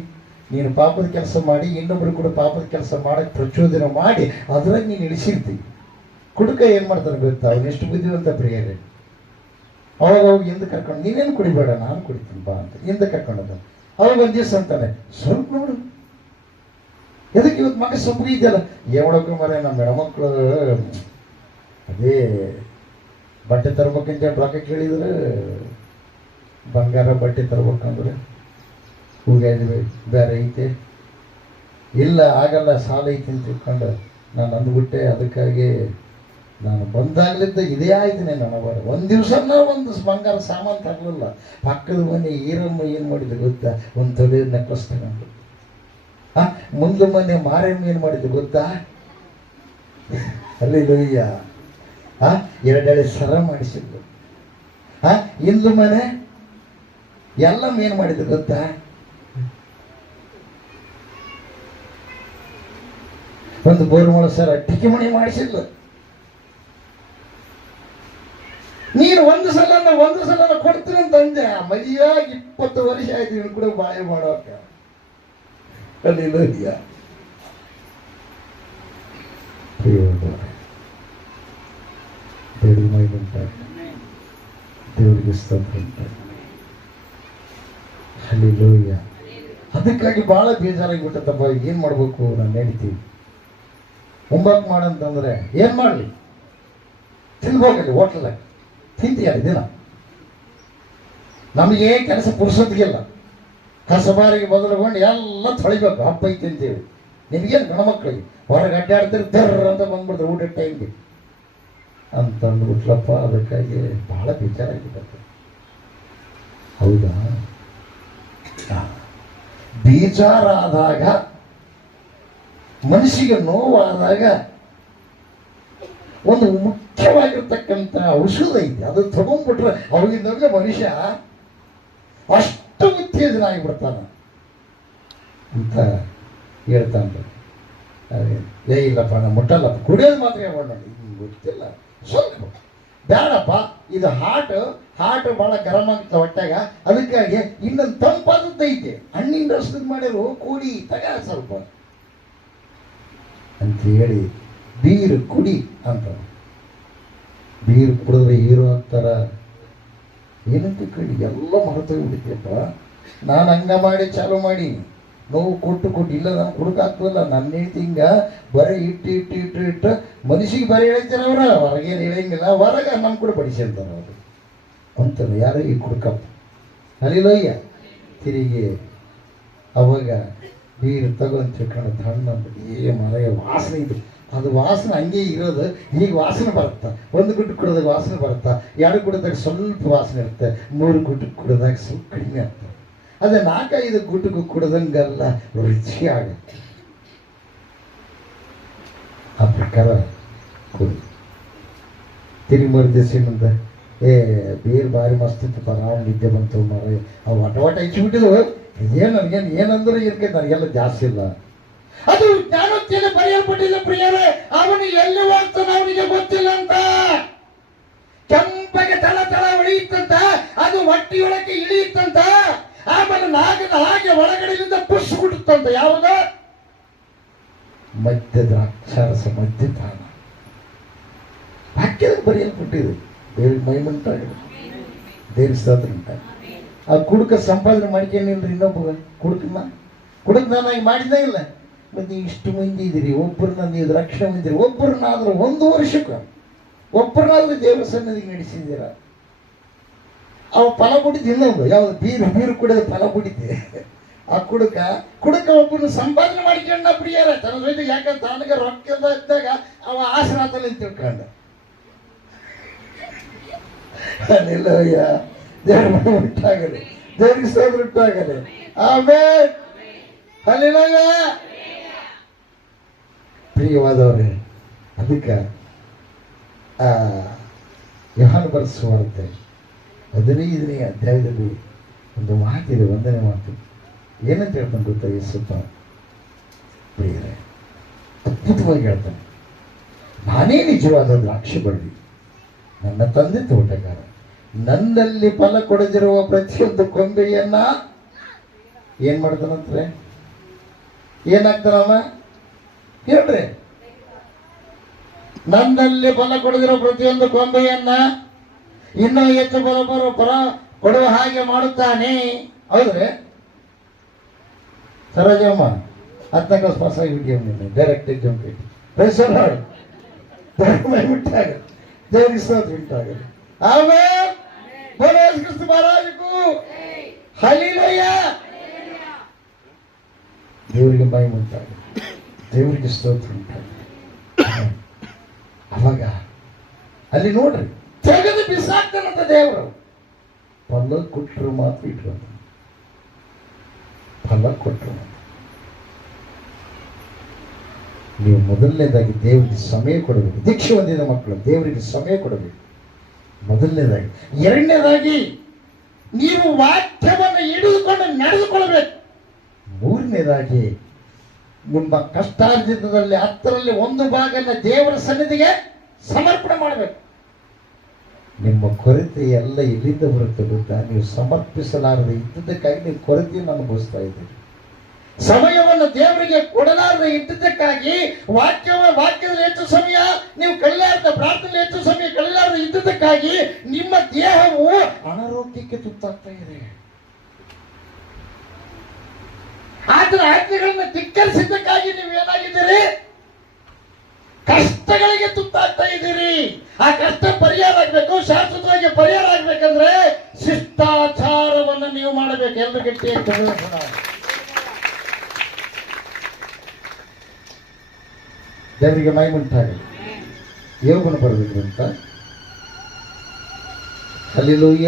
ನೀನು ಪಾಪದ ಕೆಲಸ ಮಾಡಿ ಇನ್ನೊಬ್ರು ಕೂಡ ಪಾಪದ ಕೆಲಸ ಮಾಡಕ್ಕೆ ಪ್ರಚೋದನೆ ಮಾಡಿ ಅದ್ರಾಗ ನೀನು ಇಳಿಸಿರ್ತೀವಿ. ಕುಡುಕ ಏನು ಮಾಡ್ತಾನೆ ಗೊತ್ತಾ, ಅವನು ಎಷ್ಟು ಬುದ್ಧಿವಂತ ಪ್ರಿಯರೇ. ಅವಾಗ ಅವಾಗ ಹಿಂದೆ ಕರ್ಕೊಂಡು, ನೀನೇನು ಕುಡಿಬೇಡ ನಾನು ಕುಡಿತೀನಿ ಬಾ ಅಂತ ಹಿಂದೆ ಕರ್ಕೊಂಡದ. ಅವಾಗ ಒಂದು ದಿವಸ ಅಂತಾನೆ, ಸ್ವಲ್ಪ ನೋಡು ಎದಕ್ಕೆ ಇವತ್ತು ಮಗ ಸೊಪ್ಪು ಇದೆಯಲ್ಲ, ಏಳಕ್ಕೂ ಮರ ನಮ್ಮ ಹೆಣ್ಮಕ್ಳು ಅದೇ ಬಟ್ಟೆ ತರ್ಬೇಕಂತ ರೊಕ್ಕ ಕೇಳಿದ್ರೆ ಬಂಗಾರ ಬಟ್ಟೆ ತರ್ಬೇಕಂದ್ರೆ ಹೂಗಾದ್ವಿ ಬೇರೆ ಐತೆ, ಇಲ್ಲ ಆಗಲ್ಲ ಸಾಲ ಐತಿ ಅಂತ ತಿಳ್ಕೊಂಡು ನಾನು ಅಂದ್ಬಿಟ್ಟೆ. ಅದಕ್ಕಾಗಿ ನಾನು ಬಂದಾಗಲಿದ್ದ ಇದೇ ಆಯ್ತೀನಿ ನನಗೆ ಒಂದು ದಿವಸ ಒಂದು ಬಂಗಾರ ಸಾಮಾನು ತರಲಿಲ್ಲ. ಪಕ್ಕದ ಮನೆ ಈರಮ್ಮ ಏನು ಮಾಡಿದ್ದು ಗೊತ್ತಾ, ಒಂದು ತೊಲೆ ನೆಕ್ಲೆಸ್ ತಗೊಂಡು. ಮುಂದೆ ಮನೆ ಮಾರಮ್ಮ ಏನು ಮಾಡಿದ್ದು ಗೊತ್ತಾ, ಅಲ್ಲಿ ಲೋಯ್ಯ ಎರಡೆಳೆ ಸರ ಮಾಡಿಸಿದ್ದು. ಇಂದು ಮನೆ ಎಲ್ಲಮ್ಮ ಏನು ಮಾಡಿದ್ದು ಗೊತ್ತಾ, ಒಂದು ಬೋರ್ಮಳ ಸರ ಟಿಕಿಮಣಿ ಮಾಡಿಸಿದ್ಲು. ನೀನು ಒಂದು ಸಲ ಕೊಡ್ತೀನಿ ಅಂತ ಅಂದೆ. ಮದುವೆಯಾಗಿ 20 ವರ್ಷ ಆಯ್ತು, ನೀನು ಕೂಡ ಬಾಳೆ ಮಾಡೋಕ ಅಲ್ಲಿ ಲೋಯ್ಯ. ದೇವ್ರಿಗೆ ಮಹಿಮೆ ಉಂಟಾಗಲಿ, ದೇವರಿಗೆ ಸ್ತೋತ್ರ ಉಂಟಾಗಲಿ. ಹಲ್ಲೆಲೂಯಾ. ಅದಕ್ಕಾಗಿ ಭಾಳ ಬೇಜಾರಾಗಿ ಬಿಟ್ಟತ್ತಪ್ಪ. ಏನು ಮಾಡಬೇಕು, ನಾನು ಹೇಳ್ತೀವಿ ಹೋಮ್ವರ್ಕ್ ಮಾಡಂತಂದ್ರೆ ಏನು ಮಾಡಲಿ, ತಿನ್ಬೋಗಲ್ಲಿ ಹೋಟ್ಲಾಗ ತಿಂತೀಯ ದಿನ. ನಮಗೆ ಕೆಲಸ ಪುರುಸೊತ್ತಿಗಿಲ್ಲ, ಕಸಬಾರಿಗೆ ಬದಲುಕೊಂಡು ಎಲ್ಲ ತೊಳಿಬೇಕು. ಹಬ್ಬ ಐತಿ ಅಂತೀವಿ. ನಿಮಗೇನು ಗಣಮಕ್ಕಳಿಗೆ ಹೊರಗೆ ಅಡ್ಡಾಡ್ತಿರ್ ದರ್ರ ಅಂತ ಬಂದ್ಬಿಡ್ತಾರೆ ಊಟ ಟೈಮ್ಗೆ ಅಂತಂದ್ಬಿಟ್ಲಪ್ಪ. ಅದಕ್ಕಾಗಿ ಭಾಳ ಬೇಜಾರಾಗಿಬಿಟ್ಟೆ. ಹೌದಾ, ಬೇಜಾರಾದಾಗ, ಮನಸ್ಸಿಗೆ ನೋವಾದಾಗ ಒಂದು ಮುಖ್ಯವಾಗಿರ್ತಕ್ಕಂಥ ಔಷಧ ಐತಿ. ಅದು ತಗೊಂಡ್ಬಿಟ್ರೆ ಅವಾಗಿಂದ ಮನುಷ್ಯ ಅಷ್ಟು ಉತ್ತೇಜನ ಆಗಿಬಿಡ್ತಾನ ಅಂತ ಹೇಳ್ತಾನೆ. ಏ ಇಲ್ಲಪ್ಪ ನಾನು ಮುಟ್ಟಲ್ಲಪ್ಪ, ಕುಡಿಯೋದು ಮಾತ್ರ ಹೇಳ್ಬೋದು. ಗೊತ್ತಿಲ್ಲ, ಸ್ವಲ್ಪ ಬೇಡಪ್ಪ, ಇದು ಹಾಟ್ ಭಾಳ ಗರಂ ಆಗ್ತದೆ ಹೊಟ್ಟೆಗ. ಅದಕ್ಕಾಗಿ ಇನ್ನೊಂದು ತಂಪಾದದ್ದು ಐತೆ, ಹಣ್ಣಿನ ರಸದ ಮಾಡಿರು ಕೂಡಿ ತಗ ಸ್ವಲ್ಪ ಅಂತ ಹೇಳಿ ಬೀರು ಕುಡಿ ಅಂತ. ಬೀರು ಕುಡಿದ್ರೆ ಹೀರೋ ಆಗ್ತಾರ ಏನಂತ ಕಡಿ ಎಲ್ಲ ಮರೆತೋಗಿ ಬಿಡ್ತೀಯಪ್ಪ. ನಾನು ಹಂಗ ಮಾಡಿ ಚಾಲು ಮಾಡಿ ನೋವು ಕೊಟ್ಟು ಇಲ್ಲ ನಾನು ಕುಡುಕಾಗ್ತದಲ್ಲ. ನನ್ನ ಹೇಳ್ತಿ ಹಿಂಗ ಬರೀ ಇಟ್ಟು ಮನುಷ್ಯಗೆ ಬರೀ ಹೇಳ್ತಾರೆ ಅವ್ರ, ಹೊರಗೇನು ಹೇಳಂಗಿಲ್ಲ. ಹೊರಗೆ ನಮ್ಮ ಕೂಡ ಬಡಿಸಿ ಅಂತಾರೆ ಅವರು ಅಂತಾರೆ. ಯಾರು ಈ ಕುಡ್ಕಪ್ಪ ಅಲ್ಲಿಲಯ್ಯ ತಿರುಗಿ ಅವಾಗ ನೀರು ತಗೊಂಡು ತಿಳ್ಕೊಂಡು ಹಣ್ಣು ಮರೆಯ ವಾಸನೆ ಇದು. ಅದು ವಾಸನೆ ಹಂಗೆ ಇರೋದು. ಈಗ ವಾಸನೆ ಬರುತ್ತಾ, ಒಂದು ಗುಟ್ಟು ಕುಡಿದಾಗ ವಾಸನೆ ಬರುತ್ತಾ, 2 ಗುಟ್ಟದಾಗ ಸ್ವಲ್ಪ ವಾಸನೆ ಇರುತ್ತೆ, 3 ಗುಟ್ಟು ಕುಡಿದಾಗ ಸ್ವಲ್ಪ ಕಡಿಮೆ ಆಗ್ತದೆ. ಅದೇ 4-5 ಗುಟ್ಟಿಗೂ ಕುಡ್ದಂಗೆಲ್ಲ ರುಚಿ ಆಗುತ್ತೆ. ಆ ಪ್ರಕಾರ ಕುಡಿ. ತಿರುಗಿ ಮರುದಿವಸ ಬೇರೆ ಭಾರಿ ಮಸ್ತ್ ಇತ್ತು, ನಾವು ನಿದ್ದೆ ಬಂತು ಮರ. ಅವು ವಟ ಹಚ್ಚಿಬಿಟ್ಟಿದ್ವು. ಏನಂದ್ರೆ ಇರ್ಕೈತೆ, ನನಗೆಲ್ಲ ಜಾಸ್ತಿ ಇಲ್ಲ. ಅದು ಜ್ಞಾನೋತ್ತೇನ ಬರೆಯಲ್ಪಟ್ಟಿಲ್ಲ ಪ್ರಿಯರೇ. ಅವನು ಎಲ್ಲಿ ಹೋಗ್ತಾನೆ ಅವನಿಗೆ ಗೊತ್ತಿಲ್ಲ ಅಂತ. ಕೆಂಪಗೆ ತಳ ಹೊಳೆಯುತ್ತಂತ, ಅದು ಹೊಟ್ಟಿಯೊಳಗೆ ಇಳಿಯುತ್ತಂತ. ಆಮೇಲೆ ನಾಗದ ಹಾಗೆ ಒಳಗಡೆಯಿಂದ ಪುಷ್ ಬಿಡುತ್ತಂತ. ಯಾವಾಗ ಮಧ್ಯ ದ್ರಾಕ್ಷಾರಸ ಮಧ್ಯಪಾನ ವಾಕ್ಯದ ಬರೆಯಲ್ಪಟ್ಟಿದೆ. ದೇವ್ರಿಗೆ ಮಹಿಮಂತಾಗಿದೆ, ದೇವ್ರ ಸ್ತೋತ್ರ ಉಂಟ. ಆ ಕುಡುಕ ಸಂಪಾದನೆ ಮಾಡ್ಕೊಂಡ್ರಿ ಇನ್ನೊಬ್ಬ ಕುಡುಕನಾಗಿ ಮಾಡಿದ್ದೇ ಇಲ್ಲ. ಮತ್ತೆ ಇಷ್ಟು ಮಂದಿ ಇದ್ದೀರಿ, ಒಬ್ಬರನ್ನ ನೀವು ರಕ್ಷಣೆ ಹೊಂದಿರಿ, ಒಬ್ಬರನ್ನಾದ್ರೂ 1 ವರ್ಷಕ್ಕೆ ಒಬ್ಬರನ್ನಾದ್ರೂ ದೇವರ ಸನ್ನಿಧಿಗೆ ನಡೆಸಿದ್ದೀರ. ಅವ ಫಲ ಬಿಟ್ಟಿದ್ದು ಇನ್ನೊಂದು ಯಾವ್ದು, ಬೀರು ಕುಡಿಯೋದು ಫಲ ಬಿಟ್ಟಿದ್ದೆ. ಆ ಕುಡುಕ ಒಬ್ಬರನ್ನ ಸಂಪಾದನೆ ಮಾಡ್ಕೊಂಡ ಪ್ರಿಯರ ತನ್ನ ಜೊತೆ. ಯಾಕಂದ್ರೆ ತನಗೆ ರೊಕ್ಕದ ಇದ್ದಾಗ ಅವ ಆಸರಾತಲ್ಲಿ ತಿಳ್ಕೊಂಡ. ಅಲ್ಲಿಲ್ಲಯ್ಯ, ದೇವ್ರ ಮನೆ ಉಂಟಾಗಲಿ, ದೇವ್ರಿಗೆ ಸೋದ್ರ ಉಂಟಾಗಲಿ. ಆಮೇಲೆ ಅಲ್ಲಿಲ್ಲಯ್ಯ ಪ್ರಿಯವಾದವ್ರೆ. ಅದಕ್ಕೆ ಯೋಹಾನ ಬರೆದ ಸುವಾರ್ತೆ 15ನೇ ಅಧ್ಯಾಯದಲ್ಲಿ ಒಂದು ಮಾತಿದೆ, 1ನೇ ಮಾತು. ಏನಂತ ಹೇಳ್ತಾನೆ ಗೊತ್ತಾ ಯೇಸಪ್ಪ ಪ್ರಿಯರೇ? ಅದ್ಭುತವಾಗಿ ಹೇಳ್ತಾನೆ, ನಾನೇ ನಿಜವಾದ ದ್ರಾಕ್ಷಿ ಬಳ್ಳಿ, ನನ್ನ ತಂದೆ ತೋಟಗಾರ. ನನ್ನಲ್ಲಿ ಫಲ ಕೊಡದಿರುವ ಪ್ರತಿಯೊಂದು ಕೊಂಬೆಯನ್ನ ಏನ್ ಮಾಡ್ತಾನಂದ್ರೆ ಏನಾಗ್ತಾನವ ಹೇಳ್ರಿ? ನನ್ನಲ್ಲಿ ಫಲ ಕೊಡದಿರೋ ಪ್ರತಿಯೊಂದು ಕೊಂಬೆಯನ್ನ ಇನ್ನೂ ಹೆಚ್ಚು ಫಲ ಕೊಡುವ ಹಾಗೆ ಮಾಡುತ್ತಾನೆ. ಹೌದ್ರಿ? ಸರೋಜಮ್ಮ 10ನೇ ಕ್ಲಾಸ್ ಪಾಸ್ ಆಗಿಬಿಟ್ಟಿಯ ಡೈರೆಕ್ಟ್ ಎಕ್ಸಾಮ್ ಬಿಟ್ಟಾಗ ದೇವರಿಗೆ ಸ್ತೋತ್ರ ಉಂಟಾಗಲಿ. ಆಮೇಲೆ ಬೋಲೋ ಕ್ರಿಸ್ತ ಮಹಾರಾಜಗೂ ಹಲ್ಲೆಲೂಯಾ. ದೇವರಿಗೆ ಮಹಿಮೆ ಉಂಟಾಗಲಿ, ದೇವರಿಗೆ ಸ್ತೋತ್ರ ಉಂಟಾಗಲಿ. ಅವಾಗ ಅಲ್ಲಿ ನೋಡ್ರಿ ತೆಗೆದು ಬಿಸಾಕ್ತಾನಂತ ದೇವರು. ಫಲ ಕೊಟ್ಟರು ಮಾತ್ರ ಇಟ್ರು, ಫಲ ಕೊಟ್ಟರು. ನೀವು ಮೊದಲನೇದಾಗಿ ದೇವರಿಗೆ ಸಮಯ ಕೊಡಬೇಕು. ದೀಕ್ಷೆ ಹೊಂದಿದ ಮಕ್ಕಳು ದೇವರಿಗೆ ಸಮಯ ಕೊಡಬೇಕು ಮೊದಲನೇದಾಗಿ. ಎರಡನೇದಾಗಿ ನೀವು ವಾಕ್ಯವನ್ನು ಹಿಡಿದುಕೊಂಡು ನಡೆದುಕೊಳ್ಳಬೇಕು. ಮೂರನೇದಾಗಿ ನಿಮ್ಮ ಕಷ್ಟಾರ್ಜಿತದಲ್ಲಿ 10ರಲ್ಲಿ 1 ಭಾಗನ ದೇವರ ಸನ್ನಿಧಿಗೆ ಸಮರ್ಪಣೆ ಮಾಡಬೇಕು. ನಿಮ್ಮ ಕೊರತೆ ಎಲ್ಲ ಇಲ್ಲಿಂದ ಬರುತ್ತೆ ಗೊತ್ತಾ? ನೀವು ಸಮರ್ಪಿಸಲಾರದೆ ಇದ್ದದಕ್ಕಾಗಿ ನೀವು ಕೊರತೆಯನ್ನು ಅನುಭವಿಸ್ತಾ ಇದ್ದೀರಿ. ಸಮಯವನ್ನು ದೇವರಿಗೆ ಕೊಡಲಾರದೆ ಇದ್ದದಕ್ಕಾಗಿ ವಾಕ್ಯದಲ್ಲಿ ಹೆಚ್ಚು ಸಮಯ ನೀವು ಕಳೆಯಲಾರದ, ಪ್ರಾರ್ಥನೆ ಹೆಚ್ಚು ಸಮಯ ಕಳೆಯಲಾರದೆ ಇದ್ದದಕ್ಕಾಗಿ ನಿಮ್ಮ ದೇಹವು ಅನಾರೋಗ್ಯಕ್ಕೆ ತುತ್ತಾಗ್ತಾ ಇದೆ. ಆತನ ಆಜ್ಞೆಗಳನ್ನು ಧಿಕ್ಕರಿಸಿದ್ದಕ್ಕಾಗಿ ನೀವು ಏನಾಗಿದ್ದೀರಿ? ಕಷ್ಟಗಳಿಗೆ ತುತ್ತಾಗ್ತಾ ಇದ್ದೀರಿ. ಆ ಕಷ್ಟ ಪರಿಹಾರ ಆಗ್ಬೇಕು, ಶಾಶ್ವತವಾಗಿ ಪರಿಹಾರ ಆಗ್ಬೇಕಂದ್ರೆ ಶಿಷ್ಟಾಚಾರವನ್ನು ನೀವು ಮಾಡಬೇಕು. ಎಲ್ಲರೂ ಗಟ್ಟಿ ದೇವರಿಗೆ ಮಹಿಮೆ ಉಂಟಾಗಲಿ. ಯೋಗನ ಬರಬೇಕು ಅಂತ ಹಲ್ಲೆಲೂಯ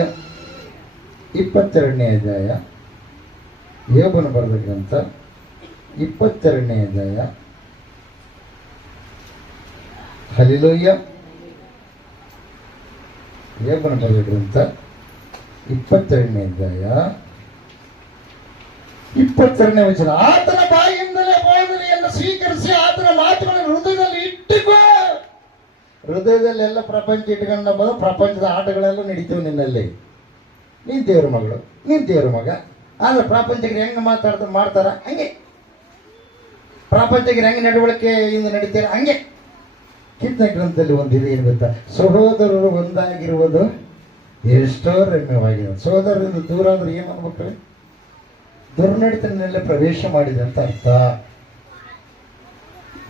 22ನೇ ಅಧ್ಯಾಯ. ಯೋಬನ ಬರೆದ ಗ್ರಂಥ 22ನೇ ಅಧ್ಯಾಯ. ಹಲ್ಲೆಲೂಯ. ಯೋಬನ ಬರೆದ ಗ್ರಂಥ 22ನೇ ಅಧ್ಯಾಯ 22ನೇ ವಚನ. ಆತನ ಬಾಯಿಂದಲೇ ಬೋಧನೆಯನ್ನು ಸ್ವೀಕರಿಸಿ ಆತನ ಮಾತುಗಳನ್ನು ಹೃದಯದಲ್ಲಿ ಇಟ್ಟುಕೋ. ಹೃದಯದಲ್ಲೆಲ್ಲ ಪ್ರಪಂಚ ಇಟ್ಕೊಂಡ ಪ್ರಪಂಚದ ಆಟಗಳೆಲ್ಲ ನಡೀತವೆ ನಿನ್ನಲ್ಲಿ. ನೀನ್ ದೇವ್ರ ಮಗಳು, ನೀನ್ ದೇವ್ರ ಮಗ. ಆದ್ರೆ ಪ್ರಪಂಚಕ್ಕೆ ಹೆಂಗೆ ಮಾಡ್ತಾರ ಹಂಗೆ, ಪ್ರಪಂಚಕ್ಕೆ ಹೆಂಗೆ ನಡವಳಿಕೆಯಿಂದ ನಡೀತಾರ ಹಂಗೆ. ಕೀರ್ತನೆ ಗ್ರಂಥದಲ್ಲಿ ಒಂದಿದೆ, ಏನು ಗೊತ್ತಾ? ಸಹೋದರರು ಒಂದಾಗಿರುವುದು ಎಷ್ಟೋ ರಮ್ಯವಾಗಿದೆ. ಸಹೋದರರಿಂದ ದೂರ ಆದ್ರೆ ಏನು ಅನ್ಬೇಕು? ದುರ್ನಡತನಲ್ಲೇ ಪ್ರವೇಶ ಮಾಡಿದೆ ಅಂತ ಅರ್ಥ.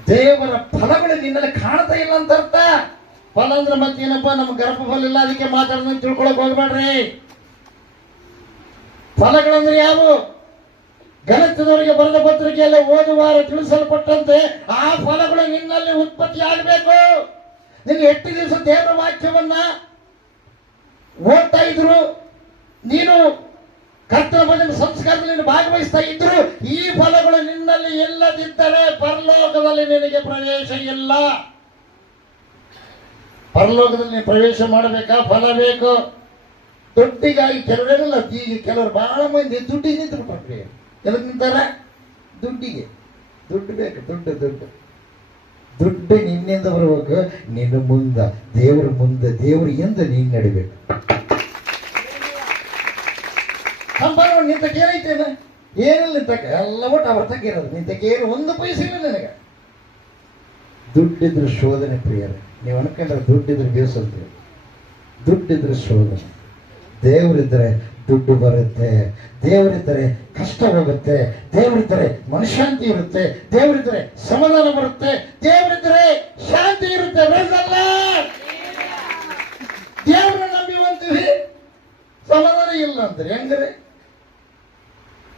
ದೇವರ ಫಲಗಳು ನಿನ್ನಲ್ಲಿ ಕಾಣ್ತಾ ಇಲ್ಲ ಅಂತ ಅರ್ಥ. ಫಲ ಅಂದ್ರೆ ಮತ್ತೇನಪ್ಪ? ನಮ್ಮ ಗರ್ಭಫಲ ಇಲ್ಲ ಅದಕ್ಕೆ ಮಾತಾಡೋದನ್ನ ತಿಳ್ಕೊಳಕ್ ಹೋಗ್ಬೇಡ್ರಿ. ಫಲಗಳಂದ್ರೆ ಯಾವು? ಗಲತ್ಯದವರಿಗೆ ಬರೆದ ಪತ್ರಿಕೆಯಲ್ಲಿ ಓದುವಾರ ತಿಳಿಸಲ್ಪಟ್ಟಂತೆ ಆ ಫಲಗಳು ನಿನ್ನಲ್ಲಿ ಉತ್ಪತ್ತಿ ಆಗಬೇಕು. ನಿನ್ಗೆ 8 ದಿವಸ ದೇವರ ವಾಕ್ಯವನ್ನ ಓದ್ತಾ ಇದ್ರು, ನೀನು ಕರ್ತನ ಭಜನೆ ಸಂಸ್ಕಾರದಲ್ಲಿ ಭಾಗವಹಿಸ್ತಾ ಇದ್ರು, ಈ ಫಲಗಳು ನಿನ್ನಲ್ಲಿ ಇಲ್ಲದಿದ್ದರೆ ಪರಲೋಕದಲ್ಲಿ ನಿನಗೆ ಪ್ರವೇಶ ಇಲ್ಲ. ಪರಲೋಕದಲ್ಲಿ ನೀವು ಪ್ರವೇಶ ಮಾಡಬೇಕಾ? ಫಲ ಬೇಕು. ದುಡ್ಡಿಗಾಗಿ ಕೆಲವರೆಲ್ಲ, ಈಗ ಕೆಲವರು ಬಹಳ ಮಂದಿ ದುಡ್ಡಿಗೆ ನಿಂತರು ಪ್ರಕ್ರಿಯೆ. ಎದಕ್ಕೆ ನಿಂತಾರ? ದುಡ್ಡಿಗೆ. ದುಡ್ಡು ಬೇಕು, ದುಡ್ಡು ನಿನ್ನಿಂದ ಬರಬೇಕು. ನಿನ್ನ ಮುಂದ ದೇವ್ರ ಮುಂದೆ ದೇವ್ರ ಎಂದ ನೀನ್ ನಡಿಬೇಕು. ನಿಂತಕ್ಕೆ ಏನೈತೇನ? ಏನಿಲ್ಲ ನಿಂತಕ್ಕೆ, ಎಲ್ಲ ಒಟ್ಟು ಅವ್ರ ತಕ್ಕ ಇರೋದು. ನಿಂತಕ್ಕೆ ಏನು 1 ಪೈಸೆ ಇಲ್ಲ ನನಗೆ. ದುಡ್ಡಿದ್ರೆ ಶೋಧನೆ ಪ್ರಿಯರೇ. ನೀವು ಅನ್ಕೊಂಡ್ರೆ ದುಡ್ಡಿದ್ರೆ ಬೇಸಲ್ರಿ. ದುಡ್ಡಿದ್ರೆ ಶೋಧನೆ. ದೇವರಿದ್ದರೆ ದುಡ್ಡು ಬರುತ್ತೆ, ದೇವರಿದ್ದರೆ ಕಷ್ಟ ಹೋಗುತ್ತೆ, ದೇವರಿದ್ದರೆ ಮನಶಾಂತಿ ಇರುತ್ತೆ, ದೇವರಿದ್ದರೆ ಸಮಾಧಾನ ಬರುತ್ತೆ, ದೇವರಿದ್ದರೆ ಶಾಂತಿ ಇರುತ್ತೆ. ದೇವರನ್ನ ನಂಬಿ ಅಂತೀವಿ, ಸಮಾಧಾನ ಇಲ್ಲ ಅಂತಾರೆ. ಹೆಂಗ್ರೆ?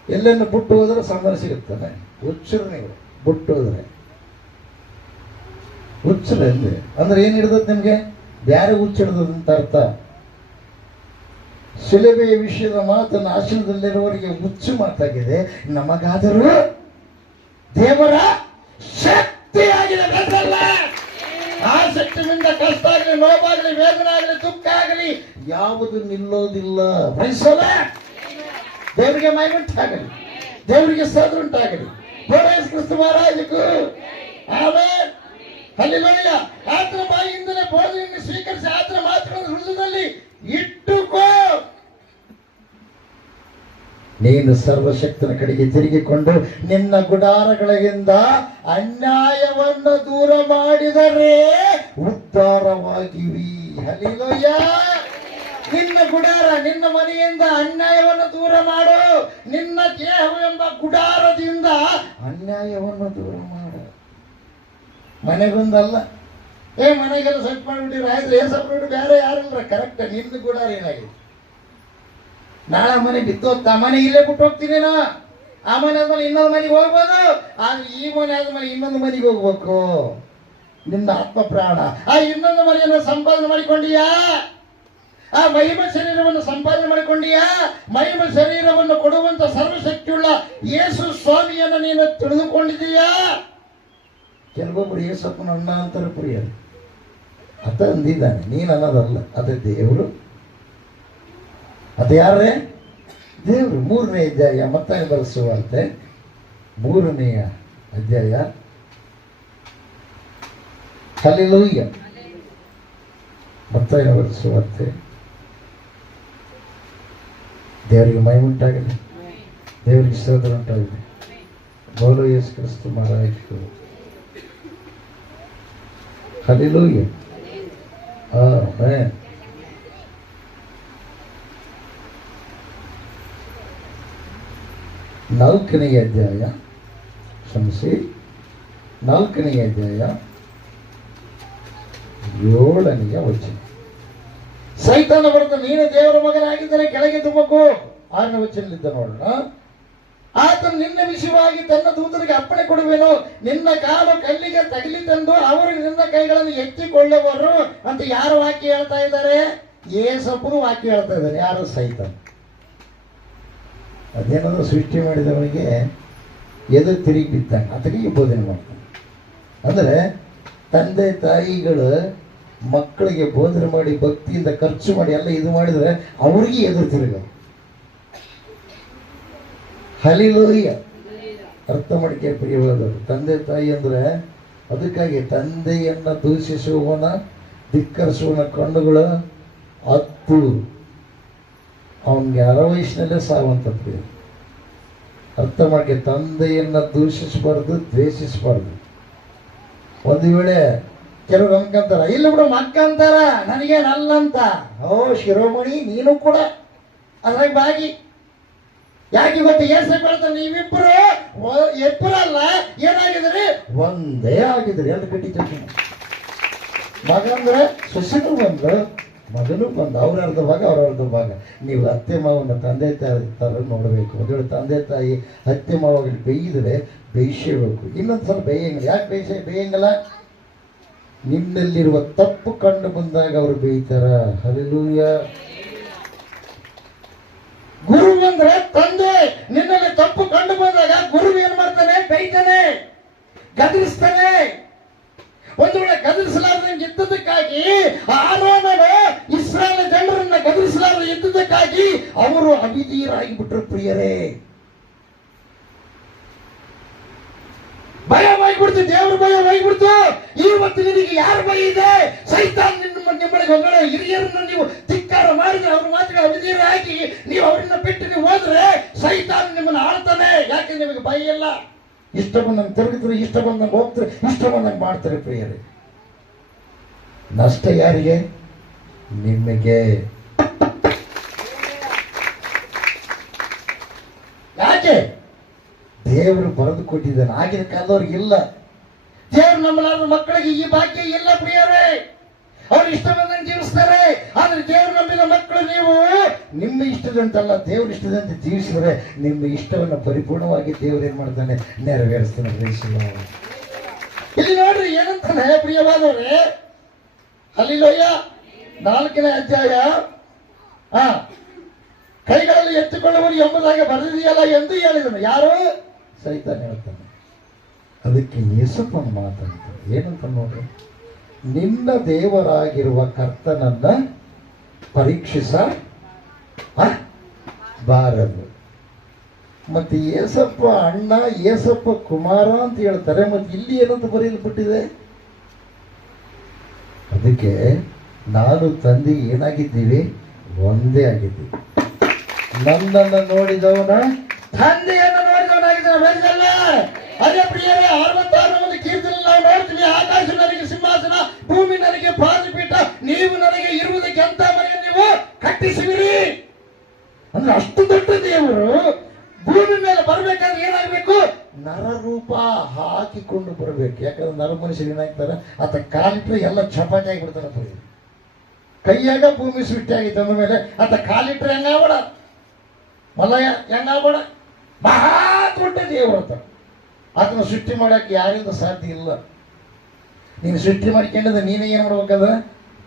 ಎಲ್ಲೆನ್ನು ಬಿಟ್ಟು ಹೋದ್ರೆ ಸಮಾಧಾನ ಸಿಗುತ್ತಾನೆ. ಹುಚ್ಚರು ನೀವು ಬಿಟ್ಟು ಹೋದ್ರೆ ಹುಚ್ಚರ ಅಂದ್ರೆ ಏನ್ ಹಿಡ್ದದ್ ನಿಮ್ಗೆ? ಬ್ಯಾರೆ ಹುಚ್ಚಿಡ್ದಂತ ಅರ್ಥ. ಶಿಲುಬೆಯ ವಿಷಯದ ಮಾತನ್ನು ಆಶ್ರಮದಲ್ಲಿರುವವರಿಗೆ ಹುಚ್ಚು ಮಾತಾಗಿದೆ. ನಮಗಾದರೂ ದೇವರ ಶಕ್ತಿಯಾಗಿದೆ. ಆ ಶಕ್ತಿಯಿಂದ ಕಷ್ಟ ಆಗಲಿ, ನೋವಾಗಲಿ, ವೇದನೆ ಆಗಲಿ, ದುಃಖ ಆಗಲಿ ಯಾವುದು ನಿಲ್ಲೋದಿಲ್ಲ. ದೇವರಿಗೆ ಮಹಿಮೆ ಉಂಟಾಗಲಿ, ದೇವರಿಗೆ ಸ್ತೋತ್ರ ಉಂಟಾಗಲಿ. ಕ್ರಿಸ್ತ ಮಹಾರಾಜಗೂ ಆಮೆನ್. ಹಲ್ಲೆಲೂಯ. ಆತನ ಬಾಯಿಯಿಂದಲೇ ಬೋಧನೆಯನ್ನು ಸ್ವೀಕರಿಸಿ ಆತನ ಮಾತುಗಳನ್ನು ಹೃದಯದಲ್ಲಿ ಇಟ್ಟುಕೋ. ನೀನು ಸರ್ವಶಕ್ತನ ಕಡೆಗೆ ತಿರುಗಿಕೊಂಡು ನಿನ್ನ ಗುಡಾರಗಳಿಂದ ಅನ್ಯಾಯವನ್ನು ದೂರ ಮಾಡಿದರೆ ಉದ್ಧಾರವಾಗಿವಿ. ಹಲ್ಲೆಲೂಯ. ನಿನ್ನ ಗುಡಾರ, ನಿನ್ನ ಮನೆಯಿಂದ ಅನ್ಯಾಯವನ್ನು ದೂರ ಮಾಡು. ನಿನ್ನ ದೇಹವೆಂಬ ಗುಡಾರದಿಂದ ಅನ್ಯಾಯವನ್ನು ದೂರ ಮಾಡು. ಮನೆಗೊಂದಲ್ಲ, ಮನೆಗೆಲ್ಲ ಸೆಟ್ ಮಾಡಿಬಿಟ್ಟಿರ ಆಯ್ತು, ಏನ್ ಸಪ್ರೇಟ್ ಬೇರೆ ಯಾರಿಲ್ಲ. ಕರೆಕ್ಟ್, ನಿನ್ನ ಗುಡಾರ ಏನಾಗಿದೆ? ನಾಳೆ ಮನೆ ಬಿತ್ತೋತ್ತ ಮನೆ ಇಲ್ಲೇ ಬಿಟ್ಟು ಹೋಗ್ತೀನಿ ನಾ. ಆ ಮನೆ ಆದ್ಮೇಲೆ ಇನ್ನೊಂದು ಮನೆಗೆ ಹೋಗ್ಬೋದು, ಆದ್ರೆ ಈ ಮನೆ ಆದ್ಮೇಲೆ ಇನ್ನೊಂದು ಮನೆಗೆ ಹೋಗ್ಬೇಕು. ನಿನ್ನ ಆತ್ಮ ಪ್ರಾಣ ಆ ಇನ್ನೊಂದು ಮನೆಯನ್ನು ಸಂಪಾದನೆ ಮಾಡಿಕೊಂಡಿಯಾ? ಆ ಮಹಿಮ ಶರೀರವನ್ನು ಸಂಪಾದನೆ ಮಾಡಿಕೊಂಡಿಯಾ? ಮಹಿಮ ಶರೀರವನ್ನು ಕೊಡುವಂತ ಸರ್ವಶಕ್ತಿಯುಳ್ಳ ಯೇಸು ಸ್ವಾಮಿಯನ್ನು ನೀನು ತಿಳಿದುಕೊಂಡಿದೀಯಾ? ಕೆಲವೊಬ್ಬರು ಯೇಸಪ್ಪನ ಅಣ್ಣ ಅಂತಾರೆ ಪ್ರಿಯರು. ಅತ ಅಂದಿದ್ದಾನೆ, ನೀನು ಅನ್ನೋದಲ್ಲ, ಅದೇ ದೇವರು. ಅದು ಯಾರೇ? ದೇವರು. 3ನೇ ಅಧ್ಯಾಯ ಮತ್ತಾಯ ಬರೆಸುವಂತೆ 3ನೆಯ ಅಧ್ಯಾಯ. ಹಲ್ಲೆಲೂಯ. ಮತ್ತಾಯ ಬರೆಸುವಂತೆ. ದೇವರಿಗೆ ಮಹಿಮೆ ಉಂಟಾಗಲಿ, ದೇವರಿಗೆ ಸ್ತೋತ್ರ ಉಂಟಾಗಲಿ. ಬೋಲೋ ಯೇಸು ಕ್ರಿಸ್ತ ಮಹಾರಾಜರು. ಹಲ್ಲೆಲೂಯ. ಆಮೆನ್. 4ನೇ ಅಧ್ಯಾಯ, ಕ್ಷಮಿಸಿ, 4ನೇ ಅಧ್ಯಾಯ 7ನೇ ವಚನ. ಸೈತಾನ ಬರುತ್ತೆ, ನೀನು ದೇವರ ಮಗನಾಗಿದ್ದರೆ ಕೆಳಗೆ ಧುಮುಕು. 6ನೇ ವಚನದಿಂದ ನೋಡೋಣ. ಆತನು ನಿನ್ನ ವಿಷಯವಾಗಿ ತನ್ನ ದೂತರಿಗೆ ಅಪ್ಪಣೆ ಕೊಡುವೆನು, ನಿನ್ನ ಕಾಲು ಕಲ್ಲಿಗೆ ತಗಲಿ ತಂದು ಅವರು ನಿನ್ನ ಕೈಗಳನ್ನು ಎತ್ತಿಕೊಳ್ಳುವರು ಅಂತ ಯಾರು ವಾಕ್ಯ ಹೇಳ್ತಾ ಇದ್ದಾರೆ? ಯೇಸಪ್ಪನು ವಾಕ್ಯ ಹೇಳ್ತಾ ಇದ್ದಾರೆ. ಯಾರು? ಸೈತಾನ. ಅದೇನಾದ್ರೂ ಸೃಷ್ಟಿ ಮಾಡಿದವನಿಗೆ ಎದು ತಿರುಗಿ ಬಿದ್ದಂಗೆ ಅದಕ್ಕೆ ಬೋಧನೆ ಮಾಡ್ತಾನೆ. ಅಂದರೆ ತಂದೆ ತಾಯಿಗಳು ಮಕ್ಕಳಿಗೆ ಬೋಧನೆ ಮಾಡಿ ಭಕ್ತಿಯಿಂದ ಖರ್ಚು ಮಾಡಿ ಎಲ್ಲ ಇದು ಮಾಡಿದರೆ ಅವ್ರಿಗೆ ಎದುರು ತಿರುಗ. ಹಲ್ಲೆಲೂಯ. ಅರ್ಥ ಮಾಡಿಕೆ ಪ್ರಿಯವಾದವರು. ತಂದೆ ತಾಯಿ ಅಂದರೆ ಅದಕ್ಕಾಗಿ ತಂದೆಯನ್ನು ದೂಷಿಸುವವನ ಧಿಕ್ಕರಿಸುವವನ ಕಣ್ಣುಗಳು 10, ಅವನಿಗೆ 6 ವಯಸ್ಸಿನಲ್ಲೇ ಸಾವಂತ ಪ್ರಿಯ. ಅರ್ಥ ಮಾಡಿ, ತಂದೆಯನ್ನು ದೂಷಿಸಬಾರ್ದು, ದ್ವೇಷಿಸಬಾರ್ದು. ಒಂದು ವೇಳೆ ಕೆಲವರು ಅನ್ಕಂತಾರ, ಇಲ್ಲ ಬಿಡು ಮಕ್ಕ ಅಂತಾರ, ನನಗೇನಲ್ಲ ಅಂತ. ಓ ಶಿರೋಮಣಿ, ನೀನು ಕೂಡ ಅದ್ರಾಗ ಬಾಗಿ. ಯಾಕೆ ಗೊತ್ತು? ಏಸೆ ಹೇಳ್ತಾರೆ, ನೀವಿಬ್ಬರು ಇಬ್ಬರಲ್ಲ, ಏನಾಗಿದ್ರಿ? ಒಂದೇ ಆಗಿದ್ರಿ ಅಂತ ಕಟ್ಟಿದ್ರಿ. ಮಗ ಅಂದ್ರೆ ಸೊಸೆನೂ ಬಂದ್ರು, ಮಗನೂ ಬಂದು, ಅವ್ರ ಅರ್ಧ ಭಾಗ ಅವ್ರ ಅರ್ಧ ಭಾಗ. ನೀವು ಅತ್ತೆ ಮಾವನ ತಂದೆ ತಾಯಿ ಥರ ನೋಡಬೇಕು. ಒಂದು ವೇಳೆ ತಂದೆ ತಾಯಿ ಅತ್ತೆ ಮಾವಲ್ಲಿ ಬೇಯಿದ್ರೆ ಬೇಯಿಸಬೇಕು, ಇನ್ನೊಂದು ಸಲ ಬೇಯಂಗಿಲ್ಲ. ಯಾಕೆ ಬೇಯಂಗಿಲ್ಲ? ನಿನ್ನಲ್ಲಿರುವ ತಪ್ಪು ಕಂಡು ಬಂದಾಗ ಅವರು ಬೇಯ್ತಾರ. ಹಲ್ಲೆಲೂಯ. ಗುರು ಅಂದ್ರೆ ತಂದೆ. ನಿನ್ನಲ್ಲಿ ತಪ್ಪು ಕಂಡು ಬಂದಾಗ ಗುರು ಏನ್ ಮಾಡ್ತಾನೆ? ಬೈತಾನೆ, ಗದರಿಸ್ತಾನೆ. ಒಂದು ವೇಳೆ ಗದರಿಸಲಾರದೆ ಇದ್ದದಕ್ಕಾಗಿ ಆರೋನನು ಇಸ್ರಾಯೇಲ್ ಜನರನ್ನ ಗದರಿಸಲಾರದೆ ಇದ್ದದಕ್ಕಾಗಿ ಅವರು ಅವಿಧೀಯರಾಗಿ ಬಿಟ್ಟರು ಪ್ರಿಯರೇ. ಭಯವಾಗಿಬಿಡ್ತು, ದೇವ್ರ ಭಯವಾಗಿಬಿಡ್ತು. ಇವತ್ತು ನಿನಗೆ ಯಾರ ಭಯ ಇದೆ? ಸೈತಾನ್ ನಿಮ್ಮೊಳಗೆ ಹೊಂಗಡೆ ಹಿರಿಯರನ್ನ ನೀವು ಧಿಕ್ಕಾರ ಮಾಡಿದ್ರೆ, ಅವ್ರ ಮಾತಿಗೆ ಅವಿಧೀಯರಾಗಿ ನೀವು ಅವರನ್ನ ಬಿಟ್ಟು ನೀವು ಹೋದ್ರೆ ಸೈತಾನ್ ನಿಮ್ಮನ್ನು ಆಳ್ತಾನೆ. ಯಾಕೆ? ನಿಮಗೆ ಭಯ ಇಲ್ಲ. ಇಷ್ಟ ಬಂದಂಗೆ ತಿರುಗಿದ್ರೆ, ಇಷ್ಟ ಬಂದಂಗೆ ಹೋಗ್ತಾರೆ, ಇಷ್ಟ ಬಂದಂಗೆ ಮಾಡ್ತಾರೆ ಪ್ರಿಯರೇ. ನಷ್ಟ ಯಾರಿಗೆ? ನಿಮಗೆ. ಯಾಕೆ? ದೇವರು ಬರೆದು ಕೊಟ್ಟಿದ್ದಾನೆ. ಆಗಿನ ಕಾಲದವ್ರಿಗೆ ಇಲ್ಲ. ದೇವರು ನಮ್ಮಲ್ಲಾದ ಮಕ್ಕಳಿಗೆ ಈ ಭಾಗ್ಯ ಇಲ್ಲ ಪ್ರಿಯರೇ. ಅವ್ರು ಇಷ್ಟ ಬಂದಂಗೆ ಜೀವಿಸ್ತಾರೆ. ಆದ್ರೆ ದೇವರು ನಂಬಿದ ಮಕ್ಕಳು ನೀವು ನಿಮ್ಮ ಇಷ್ಟದಂತಲ್ಲ, ದೇವ್ರ ಇಷ್ಟದಂತೆ ಜೀವಿಸಿದ್ರೆ ನಿಮ್ಮ ಇಷ್ಟವನ್ನು ಪರಿಪೂರ್ಣವಾಗಿ ದೇವ್ರು ಏನ್ ಮಾಡ್ತಾನೆ? ನೆರವೇರಿಸ್ತಾನೆ. ಇಲ್ಲಿ ನೋಡ್ರಿ ಏನಂತಾನೆ ಪ್ರಿಯವಾದವ್ರೆ. ಹಲ್ಲೆಲೂಯ. 4ನೇ ಅಧ್ಯಾಯ, ಕೈಗಳಲ್ಲಿ ಎತ್ತಿಕೊಳ್ಳುವರು ಎಂಬುದಾಗಿ ಬರೆದಿದೆಯಲ್ಲ ಎಂದು ಹೇಳಿದನು. ಯಾರು? ಸೈತಾನ ಹೇಳ್ತಾನೆ. ಅದಕ್ಕೆ ಯೇಸಪ್ಪನ ಮಾತಾಡ್ತಾನೆ. ಏನಂತ ನೋಡ್ರಿ, ನಿನ್ನ ದೇವರಾಗಿರುವ ಕರ್ತನನ್ನ ಪರೀಕ್ಷಿಸಬಾರದು. ಮತ್ತೆ ಏಸಪ್ಪ ಅಣ್ಣ, ಏಸಪ್ಪ ಕುಮಾರ ಅಂತ ಹೇಳ್ತಾರೆ. ಮತ್ತೆ ಇಲ್ಲಿ ಏನಂತ ಬರೆಯಲ್ಪಟ್ಟಿದೆ? ಅದಕ್ಕೆ ನಾನು ತಂದೆ ಏನಾಗಿದ್ದೀವಿ? ಒಂದೇ ಆಗಿದ್ದೀವಿ. ನನ್ನನ್ನು ನೋಡಿದವನ ತಂದೆಯನ್ನು ನೋಡಿದವನಾಗಿದ್ದಾನೆ. ಅದೇ ಪ್ರಿಯರೇ, 66 ಮಂದಿ ಕೀರ್ತನೆ ನಾವು ನೋಡ್ತೀವಿ. ಆಕಾಶ ನನಗೆ ಸಿಂಹಾಸನ, ಭೂಮಿ ನನಗೆ ಪಾದಪೀಠ, ನೀವು ನನಗೆ ಇರುವುದಕ್ಕೆ ಅಂತ ಮನೆಯನ್ನು ನೀವು ಕಟ್ಟಿಸುವಿರಿ. ಅಂದ್ರೆ ಅಷ್ಟು ದೊಡ್ಡ ದೇವರು ಭೂಮಿ ಮೇಲೆ ಬರ್ಬೇಕಾದ್ರೆ ಏನಾಗಬೇಕು? ನರರೂಪ ಹಾಕಿಕೊಂಡು ಬರಬೇಕು. ಯಾಕಂದ್ರೆ ನರ ಮನುಷ್ಯರು ಏನಾಗ್ತಾರೆ, ಆತ ಕಾಲಿಟ್ರೆ ಎಲ್ಲ ಚಪಾತಿ ಆಗಿಬಿಡ್ತಾನೆ. ಕೈಯಾಗ ಭೂಮಿ ಸೃಷ್ಟಿ ಆಗಿತ್ತು ಅಂದ ಮೇಲೆ ಆತ ಕಾಲಿಟ್ರೆ ಹೆಂಗಾಗ್ಬೇಡ, ಮಲಯ ಹೆಂಗಾಗ್ಬೇಡ, ಮಹಾ ದೊಡ್ಡ ದೇವರು ಆತ. ಆತನ ಸೃಷ್ಟಿ ಮಾಡಕ್ಕೆ ಯಾರಿಂದ ಸಾಧ್ಯ ಇಲ್ಲ. ನೀನು ಸೃಷ್ಟಿ ಮಾಡ್ಕೊಂಡ್ರೆ ನೀನೇ ಏನು ಮಾಡ್ಬೇಕದ?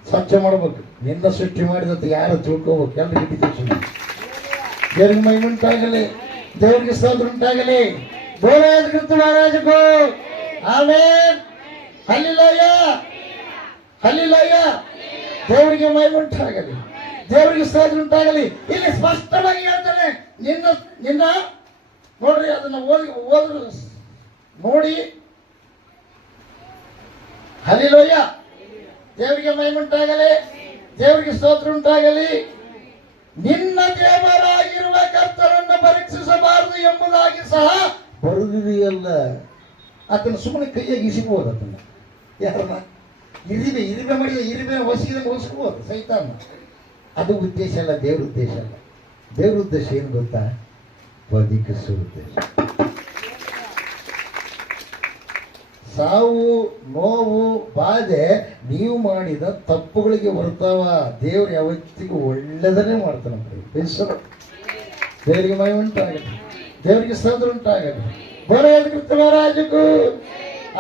ಸ್ವಚ್ಛ ಮಾಡ್ಬೇಕು. ನಿನ್ನ ಸೃಷ್ಟಿ ಮಾಡಿದಂತ ಯಾರು ತಿಳ್ಕೋಬೇಕು? ಎಲ್ಲ ಗಿಟ್ಟಿ ದೇವ್ರಿಗೆ ಮಹಿಮುಂಟಾಗಲಿ, ದೇವರಿಗೆ ಸ್ತೋತ್ರ ಉಂಟಾಗಲಿ. ಮಹಾರಾಜಗೂ ಆಮೆನ್, ಹಲ್ಲೆಲೂಯ, ಹಲ್ಲೆಲೂಯ. ದೇವರಿಗೆ ಮಹಿಮುಂಟಾಗಲಿ, ದೇವರಿಗೆ ಸ್ತೋತ್ರ ಉಂಟಾಗಲಿ. ಇಲ್ಲಿ ಸ್ಪಷ್ಟವಾಗಿ ಹೇಳ್ತಾನೆ, ನಿನ್ನ ನೋಡ್ರಿ, ಅದನ್ನ ಓದ್ರು ನೋಡಿ. ಹಲ್ಲೆಲೂಯ, ದೇವರಿಗೆ ಮಹಿಮುಂಟಾಗಲಿ, ದೇವರಿಗೆ ಸ್ತೋತ್ರ ಉಂಟಾಗಲಿ. ನಿನ್ನ ದೇವರಾಗಿರುವ ಕರ್ತನನ್ನು ಪರೀಕ್ಷಿಸಬಾರದು ಎಂಬುದಾಗಿ ಸಹ ಬರುವುದಿಲ್ಲ. ಆತನ ಸುಮ್ಮನೆ ಕೈಯಾಗಿ ಇಸಿಬಹುದು. ಅದನ್ನ ಯಾರನ್ನ ಇರಿಬೆ ಮಾಡಿದ ಇರಿಬೆ ಹೊಸಿದಂಗೆ ಹೊಸ್ಕೋಬಹುದು ಸೈತಾನ. ಅದು ಉದ್ದೇಶ ಅಲ್ಲ, ದೇವ್ರ ಉದ್ದೇಶ ಅಲ್ಲ. ದೇವ್ರ ಉದ್ದೇಶ ಏನು ಗೊತ್ತಾ? ಬದುಕಿಸುವ ಉದ್ದೇಶ. ಸಾವು, ನೋವು, ಬಾಧೆ ನೀವು ಮಾಡಿದ ತಪ್ಪುಗಳಿಗೆ ಬರ್ತಾವ. ದೇವ್ರು ಯಾವತ್ತಿಗೂ ಒಳ್ಳೆದನ್ನೇ ಮಾಡ್ತಾನೆ. ದೇವರಿಗೆ ಮಹಿಮೆ ಉಂಟಾಗಲಿ, ದೇವರಿಗೆ ಸ್ತೋತ್ರ ಉಂಟಾಗಲಿ. ಮಹಾರಾಜಗೂ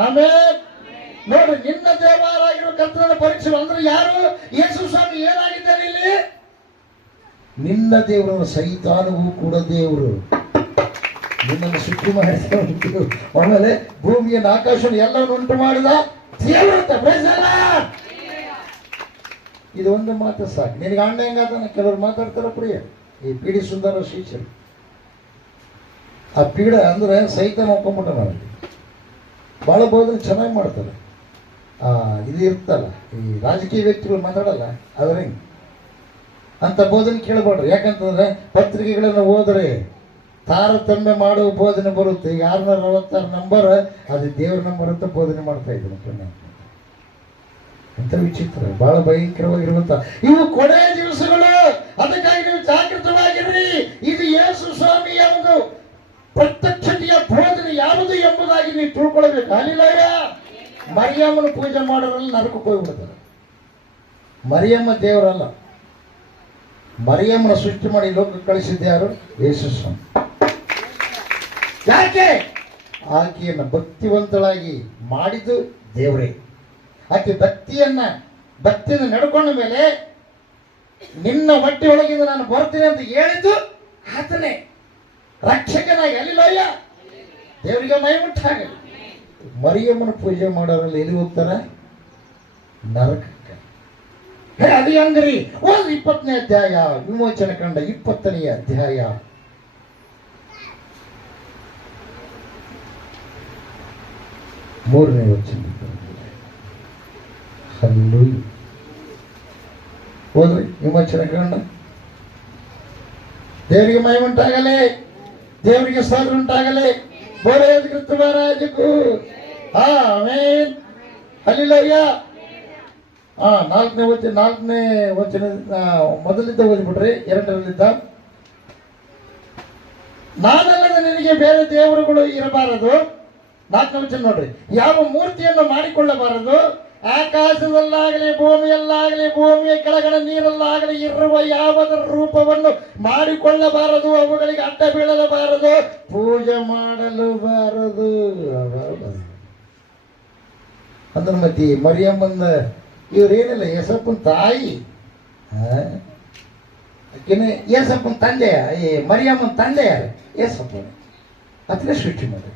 ಆಮೇಲೆ ನೋಡಿ, ನಿನ್ನ ದೇವರಾಗಿರುವ ಕರ್ತನ ಪರೀಕ್ಷೆ ಅಂದ್ರೆ ಯಾರು? ಯೇಸು ಸ್ವಾಮಿ ಏನಾಗಿದ್ದಾರೆ ಇಲ್ಲಿ? ನಿನ್ನ ದೇವರು. ಸೈತಾನವೂ ಕೂಡ ದೇವರು. ನಿನ್ನನ್ನು ಸೃಷ್ಟಿ ಮಾಡಿದ, ಆಮೇಲೆ ಭೂಮಿಯನ್ನು ಆಕಾಶವನ್ನು ಎಲ್ಲವನ್ನು ಉಂಟು ಮಾಡಿದ ದೇವರು. ಇದು ಒಂದು ಮಾತು ಸಾಕು. ನಿನಗೆ ಅಣ್ಣ ಹೆಂಗಾದ? ಕೆಲವರು ಮಾತಾಡ್ತಾರ ಪ್ರಿಯ. ಈ ಪೀಡಿ ಸುಂದರ ಶಿಷ್ಯರು, ಆ ಪೀಡ ಅಂದ್ರೆ ಸೈತಾನ ಒಪ್ಕೊಂಬಿಟ್ಟ. ನಾವು ಭಾಳ ಬೋಧನೆ ಚೆನ್ನಾಗಿ ಮಾಡ್ತಾರೆ. ಇದು ಇರ್ತಲ್ಲ, ಈ ರಾಜಕೀಯ ವ್ಯಕ್ತಿಗಳು ಮಾತಾಡಲ್ಲ, ಅದ್ರ ಹೆಂಗೆ ಅಂತ ಬೋಧನೆ ಕೇಳಬೇಡ್ರಿ. ಯಾಕಂತಂದ್ರೆ ಪತ್ರಿಕೆಗಳನ್ನು ಓದ್ರೆ ತಾರತಮ್ಯ ಮಾಡುವ ಬೋಧನೆ ಬರುತ್ತೆ. ಈಗ 666 ನಂಬರ್ ಅದು ದೇವ್ರ ನಂಬರ್ ಅಂತ ಬೋಧನೆ ಮಾಡ್ತಾ ಇದ್ರು. ಎಂತ ವಿಚಿತ್ರ, ಬಹಳ ಭಯಂಕರವಾಗಿರುವಂತ ಇವು ಕೊನೆಯ ದಿವಸಗಳು. ಅದಕ್ಕಾಗಿ ನೀವು ಜಾಗೃತವಾಗಿರ್ರಿ. ಇದು ಯೇಸು ಸ್ವಾಮಿ ಯಾವುದು, ಪ್ರತ್ಯಕ್ಷತೆಯ ಬೋಧನೆ ಯಾವುದು ಎಂಬುದಾಗಿ ನೀವು ತಿಳ್ಕೊಳ್ಬೇಕು. ಹಲ್ಲೆಲೂಯ. ಮರಿಯಮ್ಮನ ಪೂಜೆ ಮಾಡೋದ್ರಲ್ಲಿ ನರಕಕ್ಕೆ ಹೋಗ್ಬಿಡ್ತಾರೆ. ಮರಿಯಮ್ಮ ದೇವರಲ್ಲ. ಮರಿಯಮ್ಮನ ಸೃಷ್ಟಿ ಮಾಡಿ ಲೋಕಕ್ಕೆ ಕಳಿಸಿದ್ದ ಯಾರು? ಯೇಸು ಸ್ವಾಮಿ. ಯಾಕೆ? ಆಕೆಯನ್ನು ಭಕ್ತಿವಂತಳಾಗಿ ಮಾಡಿದ್ದು ದೇವರೇ. ಆಕೆ ಭಕ್ತಿಯನ್ನು ನಡ್ಕೊಂಡ ಮೇಲೆ ನಿನ್ನ ಹೊಟ್ಟೆಯೊಳಗಿಂದ ನಾನು ಬರ್ತೀನಿ ಅಂತ ಹೇಳಿದ್ದು ಆತನೇ, ರಕ್ಷಕನಾಗಿ. ಹಲ್ಲೆಲೂಯ, ದೇವರಿಗೆ ಮಹಿಮುಂಟಾಗಲಿ. ಮರಿಯಮ್ಮನ ಪೂಜೆ ಮಾಡೋರಲ್ಲಿ ಎಲ್ಲಿ ಹೋಗ್ತಾರ? ನರಕಕ್ಕೆ. ಅದು ಹೆಂಗ್ರಿ? 20ನೇ ಅಧ್ಯಾಯ, ವಿಮೋಚನೆ ಕಂಡ 20ನೇ ಅಧ್ಯಾಯ, 3ನೇ ವಚನ. ಹಲ್ಲೆಲೂಯ. ಹೋದ್ರಿ ವಿಮೋಚನೆ ಕಂಡ. ದೇವರಿಗೆ ಮಹಿಮುಂಟಾಗಲಿ, ದೇವರಿಗೆ ಸ್ತೋತ್ರ ಉಂಟಾಗಲಿ. ಮಹಾರಾಜಗೂ ಆಮೆನ್, ಹಲ್ಲೆಲೂಯ. 4ನೇ ವಚನ ಮೊದಲಿದ್ದ ಓದ್ಬಿಟ್ರಿ. 2ರಲ್ಲಿದ್ದ, ನಾನಲ್ಲದೆ ನಿನಗೆ ಬೇರೆ ದೇವರುಗಳು ಇರಬಾರದು. 4ನೇ ವಚನ ನೋಡ್ರಿ. ಯಾವ ಮೂರ್ತಿಯನ್ನು ಮಾಡಿಕೊಳ್ಳಬಾರದು. ಆಕಾಶದಲ್ಲಾಗಲಿ ಭೂಮಿಯಲ್ಲಾಗಲಿ ಭೂಮಿಯ ಕೆಳಗಣ ನೀರಲ್ಲಾಗಲಿ ಇರುವ ಯಾವುದರ ರೂಪವನ್ನು ಮಾಡಿಕೊಳ್ಳಬಾರದು. ಅವುಗಳಿಗೆ ಅಡ್ಡ ಬೀಳಬಾರದು, ಪೂಜೆ ಮಾಡಲು ಬಾರದು. ಅಂದ್ರೆ ಮತ್ತೆ ಮರಿಯಮ್ಮನ ಇವ್ರೇನಿಲ್ಲ, ಯೇಸಪ್ಪನ ತಾಯಿ. ಯೇಸಪ್ಪನ ತಂದೆ, ಈ ಮರಿಯಮ್ಮನ ತಂದೆ ಯಾರು? ಯೇಸಪ್ಪನ. ಅದನ್ನೇ ಸೃಷ್ಟಿ ಮಾಡಿ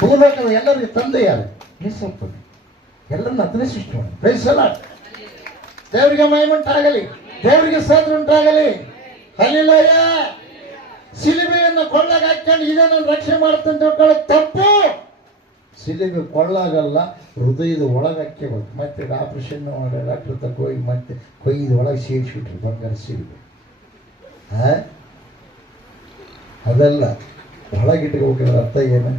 ಭೂಲೋಕದ ಎಲ್ಲರಿಗೂ ತಂದೆ ಯಾರು? ಯೇಸಪ್ಪನ. ಎಲ್ಲರನ್ನ ಅದನ್ನೇ ಸೃಷ್ಟಿ ಮಾಡಿ. Praise the lord. ದೇವರಿಗೆ ಮಹಿಮುಂಟಾಗಲಿ, ದೇವರಿಗೆ ಸ್ತೋತ್ರ ಉಂಟಾಗಲಿ. ಹಲ್ಲೆಲೂಯ. ಸಿಲುಬೆಯನ್ನು ಕೊಳ್ಳಾಗ ಹಾಕೊಂಡು ಇದೇ ನಾನು ರಕ್ಷಣೆ ಮಾಡ್ತಂತ ತಿಳ್ಕೊಳ್ಳೋದು ತಪ್ಪು. ಸಿಲುಬೆ ಕೊಳ್ಳಾಗಲ್ಲ, ಹೃದಯದ ಒಳಗೆ ಹಾಕ್ಯಬೇಕು. ಮತ್ತೆ ಆಪರೇಷನ್ ಮಾಡಿ ಡಾಕ್ಟರ್ ತಕ್ಕ ಹೋಗಿ ಮತ್ತೆ ಕೊಯ್ದು ಒಳಗೆ ಸೇರಿಸ್ಬಿಟ್ರು ಬಂಗಾರ ಸಿಲುಬೆ. ಅದಲ್ಲ, ಒಳಗಿಟ್ಕೋಬೇಕಂದ್ರೆ ಅರ್ಥ ಏನು?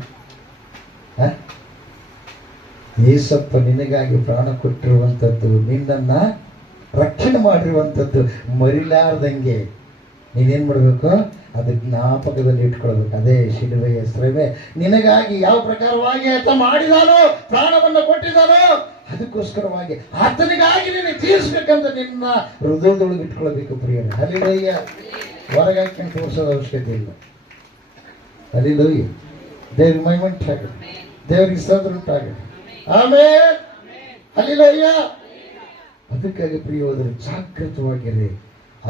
ಏಸಪ್ಪ ನಿನಗಾಗಿ ಪ್ರಾಣ ಕೊಟ್ಟಿರುವಂಥದ್ದು, ನಿನ್ನನ್ನು ರಕ್ಷಣೆ ಮಾಡಿರುವಂಥದ್ದು ಮರಿಲಾರ್ದಂಗೆ ನೀನೇನು ಮಾಡಬೇಕು? ಅದು ಜ್ಞಾಪಕದಲ್ಲಿ ಇಟ್ಕೊಳ್ಬೇಕು. ಅದೇ ಶಿಲುಬೆಯ ಶ್ರಮೆ ನಿನಗಾಗಿ ಯಾವ ಪ್ರಕಾರವಾಗಿ ಆತ ಮಾಡಿದಾನೋ, ಪ್ರಾಣವನ್ನು ಕೊಟ್ಟಿದ್ದಾನೋ, ಅದಕ್ಕೋಸ್ಕರವಾಗಿ ಆತನಿಗಾಗಿ ನೀನು ತೀರಿಸ್ಬೇಕಂತ ನಿನ್ನ ಹೃದಯದೊಳಗೆ ಇಟ್ಕೊಳ್ಬೇಕು ಪ್ರಿಯರೇ. ಹಲ್ಲೆಲೂಯಾ. ಹೊರಗಾಕಿ ತೋರಿಸೋದು ಅವಶ್ಯಕತೆ ಇಲ್ಲ. ಹಲ್ಲೆಲೂಯಾ. ದೇವ್ರಿಗೆ ಮಹಿಮೆ ಉಂಟಾಗಲಿ, ದೇವರಿಗೆ ಸ್ತೋತ್ರ ಉಂಟಾಗಲಿ. ಆಮೇಲೆ ಹಲ್ಲೆಲೂಯಾ. ಅದಕ್ಕಾಗಿ ಪ್ರಿಯವಾದರೆ ಜಾಗೃತವಾಗಿರಿ.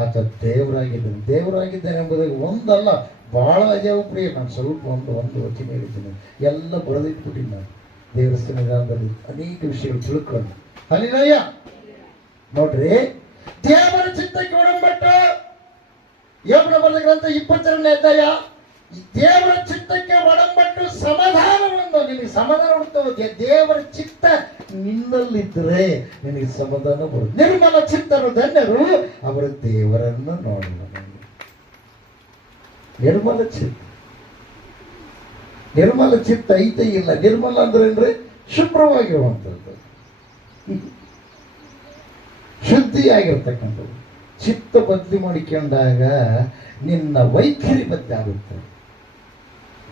ಆತ ದೇವರಾಗಿದ್ದಾನೆ. ದೇವರಾಗಿದ್ದಾನೆ ಎಂಬುದಾಗಿ ಒಂದಲ್ಲ, ಬಹಳ ಅಜಾವ ಪ್ರಿಯ. ನಾನು ಸ್ವಲ್ಪ ಒಂದು ವಚನ ಹೇಳಿದ್ದೀನಿ, ಎಲ್ಲ ಬರೆದಿಟ್ಬಿಟ್ಟಿನಿ ನಾನು ದೇವರ ಸನ್ನಿಧಾನದಲ್ಲಿ ಅನೇಕ ವಿಷಯಗಳು ತಿಳ್ಕೊಂಡು. ಹಲ್ಲೆಲೂಯಾ. ನೋಡ್ರಿ, ದೇವರ ಚಿತ್ತಕ್ಕೆ ಒಡಂಬಟ್ಟು ಯೋಬನ ಬರೆದ ಗ್ರಂಥ 22ನೇ ಅಧ್ಯಾಯ. ದೇವರ ಚಿತ್ತಕ್ಕೆ ಒಡಂಬಟ್ಟು ಸಮಾಧಾನವನ್ನು, ನಿನಗೆ ಸಮಾಧಾನ ಹುಡ್ಕೋದು. ದೇವರ ಚಿತ್ತ ನಿನ್ನಲ್ಲಿದ್ದರೆ ನಿನಗೆ ಸಮಾಧಾನ ಬರುತ್ತೆ. ನಿರ್ಮಲ ಚಿತ್ತರು ಧನ್ಯರು, ಅವರು ದೇವರನ್ನು ನೋಡಲ್ಲ. ನಿರ್ಮಲ ಚಿತ್ತ, ನಿರ್ಮಲ ಚಿತ್ತ ಐತೆ ಇಲ್ಲ. ನಿರ್ಮಲ ಅಂದ್ರೆ ಶುಭ್ರವಾಗಿರುವಂಥದ್ದು, ಶುದ್ಧಿಯಾಗಿರ್ತಕ್ಕಂಥದ್ದು. ಚಿತ್ತ ಬದಲಿ ಮಾಡಿಕೊಂಡಾಗ ನಿನ್ನ ವೈಖರಿ ಬದಲಿ ಆಗುತ್ತೆ,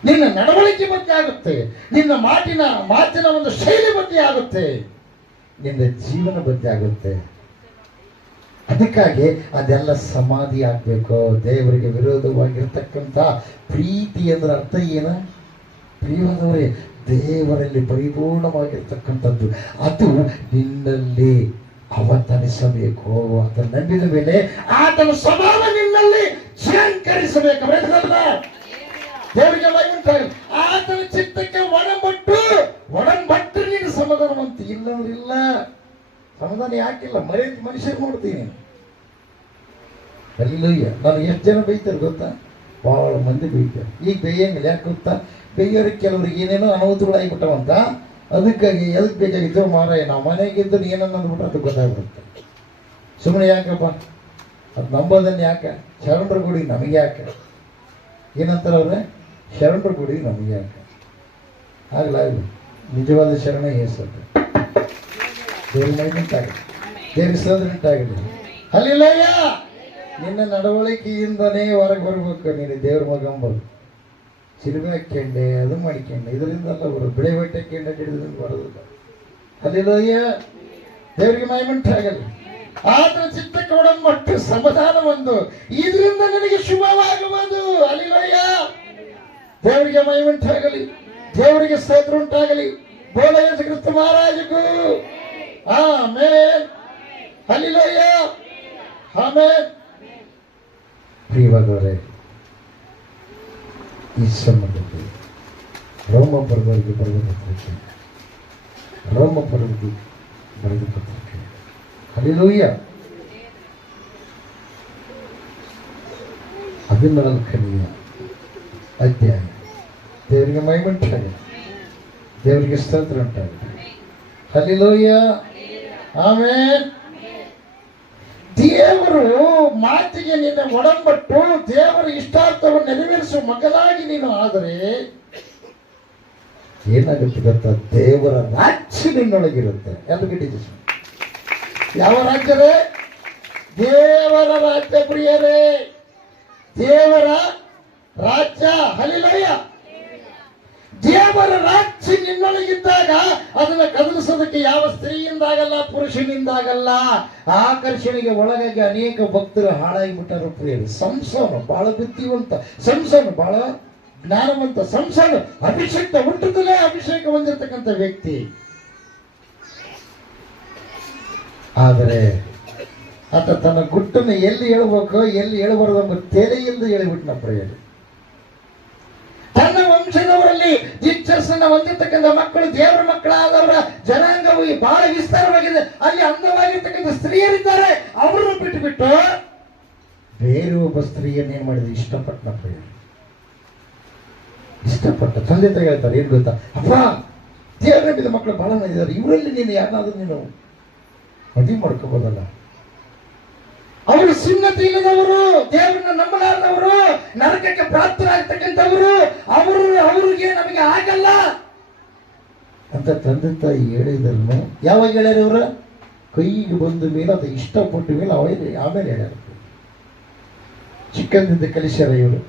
ನಿನ್ನ ನಡವಳಿಕೆ ಬದಲಿ ಆಗುತ್ತೆ, ನಿನ್ನ ಮಾತಿನ ಒಂದು ಶೈಲಿ ಬದಲಿ ಆಗುತ್ತೆ, ನಿನ್ನ ಜೀವನ ಬದಲಿ ಆಗುತ್ತೆ. ಅದಕ್ಕಾಗಿ ಅದೆಲ್ಲ ಸಮಾಧಿ ಆಗ್ಬೇಕು. ದೇವರಿಗೆ ವಿರೋಧವಾಗಿರ್ತಕ್ಕಂಥ ಪ್ರೀತಿ ಅಂದ್ರೆ ಅರ್ಥ ಏನು? ಪ್ರಿಯವಾದವರೇ, ದೇವರಲ್ಲಿ ಪರಿಪೂರ್ಣವಾಗಿರ್ತಕ್ಕಂಥದ್ದು ಅದು ನಿನ್ನಲ್ಲಿ ಅವತರಿಸಬೇಕು. ಆತನ ನಂಬಿದ ಮೇಲೆ ಆತನ ಸ್ವಭಾವ ನಿನ್ನಲ್ಲಿ ಶಂಕರಿಸಬೇಕು. ದೇವರಿಗೆ ಆತನ ಚಿತ್ತಕ್ಕೆ ಒಡಂಬಟ್ಟು ನೀನು ಸಮಾಧಾನ ಅಂತ. ಇಲ್ಲಂದ್ರಿಲ್ಲ, ಸಮಾಧಾನ ಯಾಕಿಲ್ಲ? ಮನುಷ್ಯರು ನೋಡ್ತೀನಿ. ಅಲ್ಲಯ್ಯ, ನಾನು ಎಷ್ಟು ಜನ ಬೈತಾರೆ ಗೊತ್ತಾ? ಬಹಳ ಮಂದಿ ಬೈತಾರೆ. ಈಗ ಬೇಯಂಗಿಲ್ಲ. ಯಾಕೆ ಗೊತ್ತಾ? ಬೇಯೋರಿಗೆ ಕೆಲವ್ರಿಗೆ ಏನೇನೋ ಅನಾಹುತಗಳಾಗಿಬಿಟ್ಟವಂತ. ಅದಕ್ಕಾಗಿ ಎದಕ್ಕೆ ಬೇಕಾಗಿತ್ತು ಮಾರಾಯ, ನಾವು ಮನೆಗಿದ್ದು ಏನನ್ನಂದ್ಬಿಟ್ರೆ ಅದು ಗೊತ್ತಾಗ್ಬಿಡುತ್ತೆ. ಸುಮ್ಮನೆ ಯಾಕಪ್ಪ ಅದು ನಂಬೋದನ್ನು ಯಾಕೆ? ಶರಣರ ಗುಡಿ ನಮಗೆ ಯಾಕೆ? ಏನಂತಾರೆ ಅವ್ರೆ? ಶರಣರ ಗುಡಿ ನಮಗೆ ಯಾಕೆ? ಆಗ್ಲಾಗಲಿ. ನಿಜವಾದ ಶರಣ ಏಸತ್ತೆ. ದೇವ್ರ ಮೈಗುಂಟಾಗಲಿ, ದೇವ್ರ ಸೋದರುಂಟಾಗಲಿ. ಹಲ್ಲೆಲೂಯಾ. ನಿನ್ನ ನಡವಳಿಕೆಯಿಂದನೇ ಹೊರಗೆ ಬರಬೇಕು. ನೀನು ದೇವ್ರ ಮಗಂಬೋದು. ಸಿಲುಬೆ ಹಾಕ್ಯಂಡೆ, ಅದು ಮಾಡಿಕೊಂಡೆ, ಇದರಿಂದಲ್ಲ ಬರೋದು. ಬೆಳೆ ಬಟ್ಟೆ ಹಾಕ್ಯಂಡೆ ಹಿಡಿದ್ರಿಂದ ಬರೋದಿಲ್ಲ. ಹಲ್ಲೆಲೂಯಾ. ದೇವರಿಗೆ ಮಹಿಮೆಯುಂಟಾಗಲಿ. ಆತನ ಚಿತ್ತಕ್ಕೆ ಒಡಂಬಟ್ಟು ಸಮಾಧಾನ ಒಂದು, ಇದರಿಂದ ನಿನಗೆ ಶುಭವಾಗುವುದು. ಹಲ್ಲೆಲೂಯಾ. ದೇವರಿಗೆ ಮಹಿಮೆಯುಂಟಾಗಲಿ, ದೇವರಿಗೆ ಸ್ತೋತ್ರ ಉಂಟಾಗಲಿ. ಬೋಲ Yesu Krista ಮಹಾರಾಜಗೂ amen. Hallelujah. Amen. ಪ್ರಿಯವಾದವರೇ, ಈ ಸಂಬಂಧದಲ್ಲಿ ರೋಮಪುರದವರಿಗೆ ಬರೆದ ಪತ್ರಿಕೆ, ರೋಮಪುರದಲ್ಲಿ ಬರೆದ ಪತ್ರಿಕೆ. ಹಲ್ಲೆಲೂಯಾ. 14ನೇ ಅಧ್ಯಾಯ. ದೇವರಿಗೆ ಮಹಿಮೆ ಉಂಟಾಗಲಿ, ದೇವರಿಗೆ ಸ್ತೋತ್ರ ಉಂಟಾಗಲಿ. ಹಲ್ಲೆಲೂಯಾ. ಆಮೆನ್. ದೇವರು ಮಾತಿಗೆ ನಿನ್ನ ಒಡಂಬಟ್ಟು ದೇವರ ಇಷ್ಟಾರ್ಥವನ್ನು ನೆರವೇರಿಸುವ ಮಗನಾಗಿ ನೀನು ಆದರೆ ಏನಾಗುತ್ತೆ ಗೊತ್ತಾ? ದೇವರ ರಾಜ್ಯ ನಿನ್ನೊಳಗಿರುತ್ತೆ. ಯಾವ ರಾಜ್ಯವೇ? ದೇವರ ರಾಜ್ಯ ಪ್ರಿಯರೇ, ದೇವರ ರಾಜ್ಯ. ಹಲ್ಲೆಲೂಯಾ. ದೇವರ ರಾಜ್ಯ ನಿನ್ನೊಳಗಿದ್ದಾಗ ಅದನ್ನ ಕದಲಿಸೋದಕ್ಕೆ ಯಾವ ಸ್ತ್ರೀಯಿಂದಾಗಲ್ಲ, ಪುರುಷನಿಂದಾಗಲ್ಲ. ಆಕರ್ಷಣೆಗೆ ಒಳಗಾಗಿ ಅನೇಕ ಭಕ್ತರು ಹಾಳಾಗಿಬಿಟ್ಟರು ಪ್ರಿಯರು. ಸಂಸೋನು ಬಹಳ ಬುದ್ಧಿವಂತ, ಸಂಸೋನು ಬಹಳ ಜ್ಞಾನವಂತ, ಸಂಸೋನು ಅಭಿಷೇಕ ಹುಟ್ಟುತ್ತಲೇ ಅಭಿಷೇಕ ಹೊಂದಿರತಕ್ಕಂಥ ವ್ಯಕ್ತಿ. ಆದರೆ ಆತ ತನ್ನ ಗುಟ್ಟನ್ನು ಎಲ್ಲಿ ಹೇಳಬೇಕು, ಎಲ್ಲಿ ಹೇಳಬಾರದು ಎಂಬ ತೆರೆಯಿಂದ ಹೇಳಿಬಿಟ್ನ ಪ್ರಿಯರು. ತನ್ನ ವಂಶದವರಲ್ಲಿ ದೀಕ್ಷಾಸ್ನಾನ ಹೊಂದಿರತಕ್ಕಂಥ ಮಕ್ಕಳು, ದೇವರ ಮಕ್ಕಳಾದವರ ಜನಾಂಗವು ಬಹಳ ವಿಸ್ತಾರವಾಗಿದೆ. ಅಲ್ಲಿ ಅಂದವಾಗಿರ್ತಕ್ಕಂಥ ಸ್ತ್ರೀಯರಿದ್ದಾರೆ. ಅವರನ್ನು ಬಿಟ್ಟು ಬೇರೆ ಒಬ್ಬ ಸ್ತ್ರೀಯನ್ನು ಏನ್ ಮಾಡಿದ್ರು? ಇಷ್ಟಪಟ್ಟನ ಪ್ರಿಯರು. ಇಷ್ಟಪಟ್ಟ ತಂದೆ ತಾಯಿ ಹೇಳ್ತಾರೆ, ಏನ್ ಗೊತ್ತಾ? ಅಪ್ಪ, ದೇವರ ನಂಬಿದ ಮಕ್ಕಳು ಬಹಳ ಇದ್ದಾರೆ, ಇವರಲ್ಲಿ ನೀನು ಯಾರನ್ನಾದ್ರೂ ನೀನು ಮದುವೆ ಮಾಡ್ಕೋಬೋದಲ್ಲ. ಅವರು ಸುನ್ನತಿ ಇಲ್ಲದವರು, ದೇವರನ್ನ ನಂಬಲಾರದವರು, ನರಕಕ್ಕೆ ಪ್ರಾಪ್ತರಾಗ್ತಕ್ಕಂಥವರು, ಅವ್ರಿಗೆ ನಮಗೆ ಆಗಲ್ಲ ಅಂತ ತಂದೆ ತಾಯಿ ಹೇಳಿದ್ರು. ಯಾವಾಗ ಹೇಳ್ಯಾರ ಇವ್ರ? ಕೈಗೆ ಬಂದ ಮೇಲೆ ಅದು ಇಷ್ಟಪಟ್ಟ ಮೇಲೆ ಆಮೇಲೆ ಹೇಳ್ಯಾರ. ಚಿಕ್ಕಂದಿಂದ ಕಲಿಸ್ಯಾರ ಇವರು?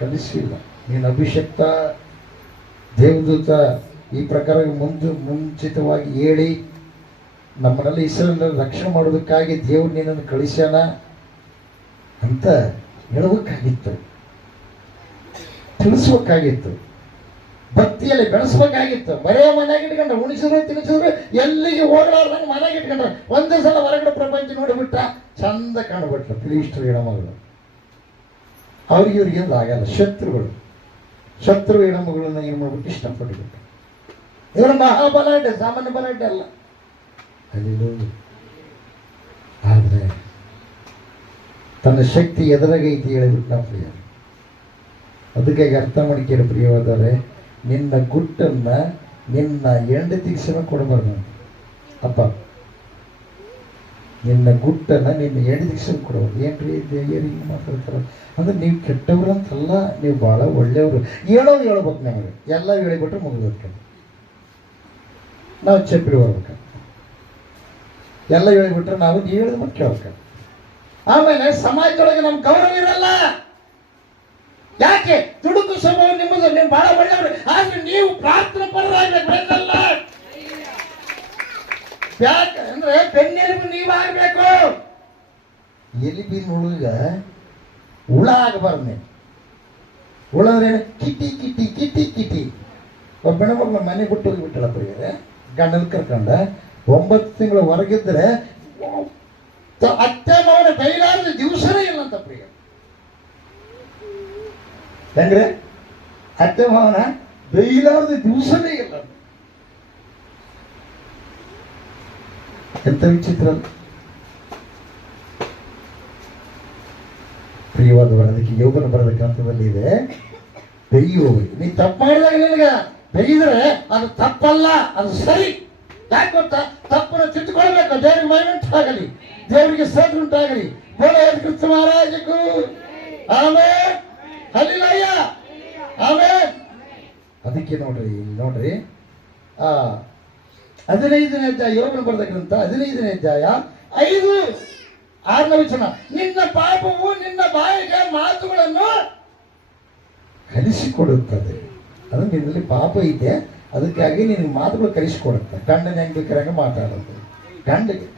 ಕಲಿಸಿಲ್ಲ. ನೀನು ಅಭಿಷಕ್ತ ದೇವದೂತ ಈ ಪ್ರಕಾರ ಮುಂಚಿತವಾಗಿ ಹೇಳಿ ನಮ್ಮನ್ನೆಲ್ಲ ಇಸ್ರೇಲ್ ರಕ್ಷಣೆ ಮಾಡೋದಕ್ಕಾಗಿ ದೇವ್ರು ನಿನ್ನನ್ನು ಕಳಿಸ್ಯಾನ ಅಂತ ಹೇಳಬೇಕಾಗಿತ್ತು, ತಿಳಿಸ್ಬೇಕಾಗಿತ್ತು, ಭಕ್ತಿಯಲ್ಲಿ ಬೆಳೆಸ್ಬೇಕಾಗಿತ್ತು. ಬರೇ ಮನೆಯಾಗ ಇಟ್ಕೊಂಡ್ರೆ ಉಣಿಸಿದ್ರು ತಿನ್ನಿಸಿದ್ರು ಎಲ್ಲಿಗೆ ಹೋಗ್ಲಾರ್ದಂಗೆ ಮನೆಯಾಗ ಇಟ್ಕೊಂಡ್ರೆ ಒಂದೇ ಸಲ ಹೊರಗಡೆ ಪ್ರಪಂಚ ನೋಡಿಬಿಟ್ಟ ಚಂದ ಕಾಣಬಿಟ್ಲ ಫಿಲಿಸ್ಟರ್ ಹೆಣ್ಮಗಳು. ಅವ್ರಿಗೆ ಇವ್ರಿಗೇನು ಆಗಲ್ಲ. ಶತ್ರು ಹೆಣ್ಮಗಳನ್ನ ಏನು ಮಾಡ್ಬಿಟ್ಟು ಇಷ್ಟಪಟ್ಟುಬಿಟ್ಟು ಇವರ ಮಹಾಬಲಾಢ್ಯ, ಸಾಮಾನ್ಯ ಬಲಾಢ್ಯ ಅಲ್ಲ. ಆದರೆ ತನ್ನ ಶಕ್ತಿ ಎದುರಾಗೈತಿ ಹೇಳಿಬಿಟ್ಟು ನಾವು ಪ್ರಿಯ. ಅದಕ್ಕಾಗಿ ಅರ್ಥ ಮಾಡಿಕೆಯ ಪ್ರಿಯವಾದರೆ, ನಿನ್ನ ಗುಟ್ಟನ್ನ ನಿನ್ನ ಹೆಂಡತಿಗೆ ಸಹ ಕೊಡಬಾರ್ದು. ಅಪ್ಪ, ನಿನ್ನ ಗುಟ್ಟನ್ನ ನಿನ್ನ ಹೆಂಡತಿಗೆ ಸಹ ಕೊಡಬಾರ್ದು. ಏನ್ರಿ ಹಿಂಗೆ ಮಾತಾಡ್ತಾರ ಅಂದ್ರೆ ನೀವು ಕೆಟ್ಟವ್ರಂತಲ್ಲ, ನೀವು ಭಾಳ ಒಳ್ಳೆಯವರು. ಹೇಳ್ಬೇಕು ನಮಗೆ. ಎಲ್ಲ ಹೇಳಿಬಿಟ್ರೆ ಮುಗಿದೋದ್ಕೆ ನಾವು ಚಪ್ಪಲಿ ಬರ್ಬೇಕು. ಎಲ್ಲ ಹೇಳಿಬಿಟ್ರೆ ನಾವು ನೀವು ಹೇಳಿದ ಮತ್ತೆ ಕೇಳ್ಬೇಕು. ಆಮೇಲೆ ಸಮಾಜದೊಳಗೆ ನಮ್ಮ ಗೌರವ ಇರಲ್ಲ. ಯಾಕೆ? ದುಡುಕು ಸ್ವಭಾವ ನಿಮ್ಮದು, ನೀವು ಬಹಳ ಒಳ್ಳೆಯವರು, ಆದ್ರೆ ನೀವು ಪ್ರಾರ್ಥನೆ ಪರರಾಗಲ್ಲ. ಯಾಕಂದ್ರೆ ಬೆನ್ನೆಲುಬು ನೀವಾಗಬೇಕು. ಎಲಿಬಿನ ಹುಳುಗ ಹುಳ ಆಗಬಾರ್ದು. ನೀವು ಹುಳ ಅಂದ್ರೆ ಕಿಟಿ ಕಿಟಿ ಕಿಟಿ ಕಿಟಿ. ಒಬ್ಬ ಮಗಳು ಮನೆ ಬಿಟ್ಟು ಹೋಗಿಬಿಟ್ಟಳ ಪ್ರಿಯರೇ, ಗಂಡನ ಕರ್ಕೊಂಡ 9 ತಿಂಗಳು ಹೊರಗಿದ್ರೆ ಅತ್ತೆ ಮಗನ ಬೈಲಾದ ದಿವಸನೇ ಇಲ್ಲ ಅಂತ ಪ್ರಿಯ. ಹೆಂಗ್ರೆ? ಅತ್ತೆ ಮಾವನ ಬೈಲಾದ ದಿವಸನೇ ಇಲ್ಲ. ಎಂತ ವಿಚಿತ್ರ ಪ್ರಿಯವಾದವರ. ಅದಕ್ಕೆ ಯೋಗನ ಬರದ ಗ್ರಂಥದಲ್ಲಿ ಇದೆ, ಬೆಯ್ಯುವವರು. ನೀ ತಪ್ಪು ಮಾಡಿದಾಗ ನಿನಗ ಬೆಯ್ಯಿದ್ರೆ ಅದು ತಪ್ಪಲ್ಲ, ಅದು ಸರಿ. ಯಾಕೆ ಗೊತ್ತಾ? ತಪ್ಪನ್ನು ತಿದ್ದುಕೊಳ್ಬೇಕು. ದೇವರಿಗೆ ಮೈವುಂಟಾಗಲಿ, ದೇವರಿಗೆ ಸ್ತೋತ್ರ ಉಂಟಾಗಲಿ. ಬೋಲೋ ಕ್ರಿಸ್ತ ಮಹಾರಾಜಕ್ಕೂ ಆಮೆನ್, ಹಲ್ಲೆಲೂಯ, ಆಮೆನ್. ಅದಕ್ಕೆ ನೋಡ್ರಿ 15ನೇ ಅಧ್ಯಾಯ, ಯೋಗನ ಬರೆದ ಗ್ರಂಥ 15ನೇ ಅಧ್ಯಾಯ 5-6ನೇ ವಚನ. ನಿನ್ನ ಪಾಪವು ನಿನ್ನ ಬಾಯಿಗೆ ಮಾತುಗಳನ್ನು ಕಲಿಸಿಕೊಡುತ್ತದೆ. ಅದು ನಿನ್ನಲ್ಲಿ ಪಾಪ ಇದೆ, ಅದಕ್ಕಾಗಿ ನಿನಗೆ ಮಾತುಗಳು ಕಲಿಸಿಕೊಡುತ್ತೆ. ಗಂಡನ ಹೆಂಗ್ ಬೇಕಾರಂಗೆ ಮಾತಾಡೋದು. ಗಂಡಿಗೆ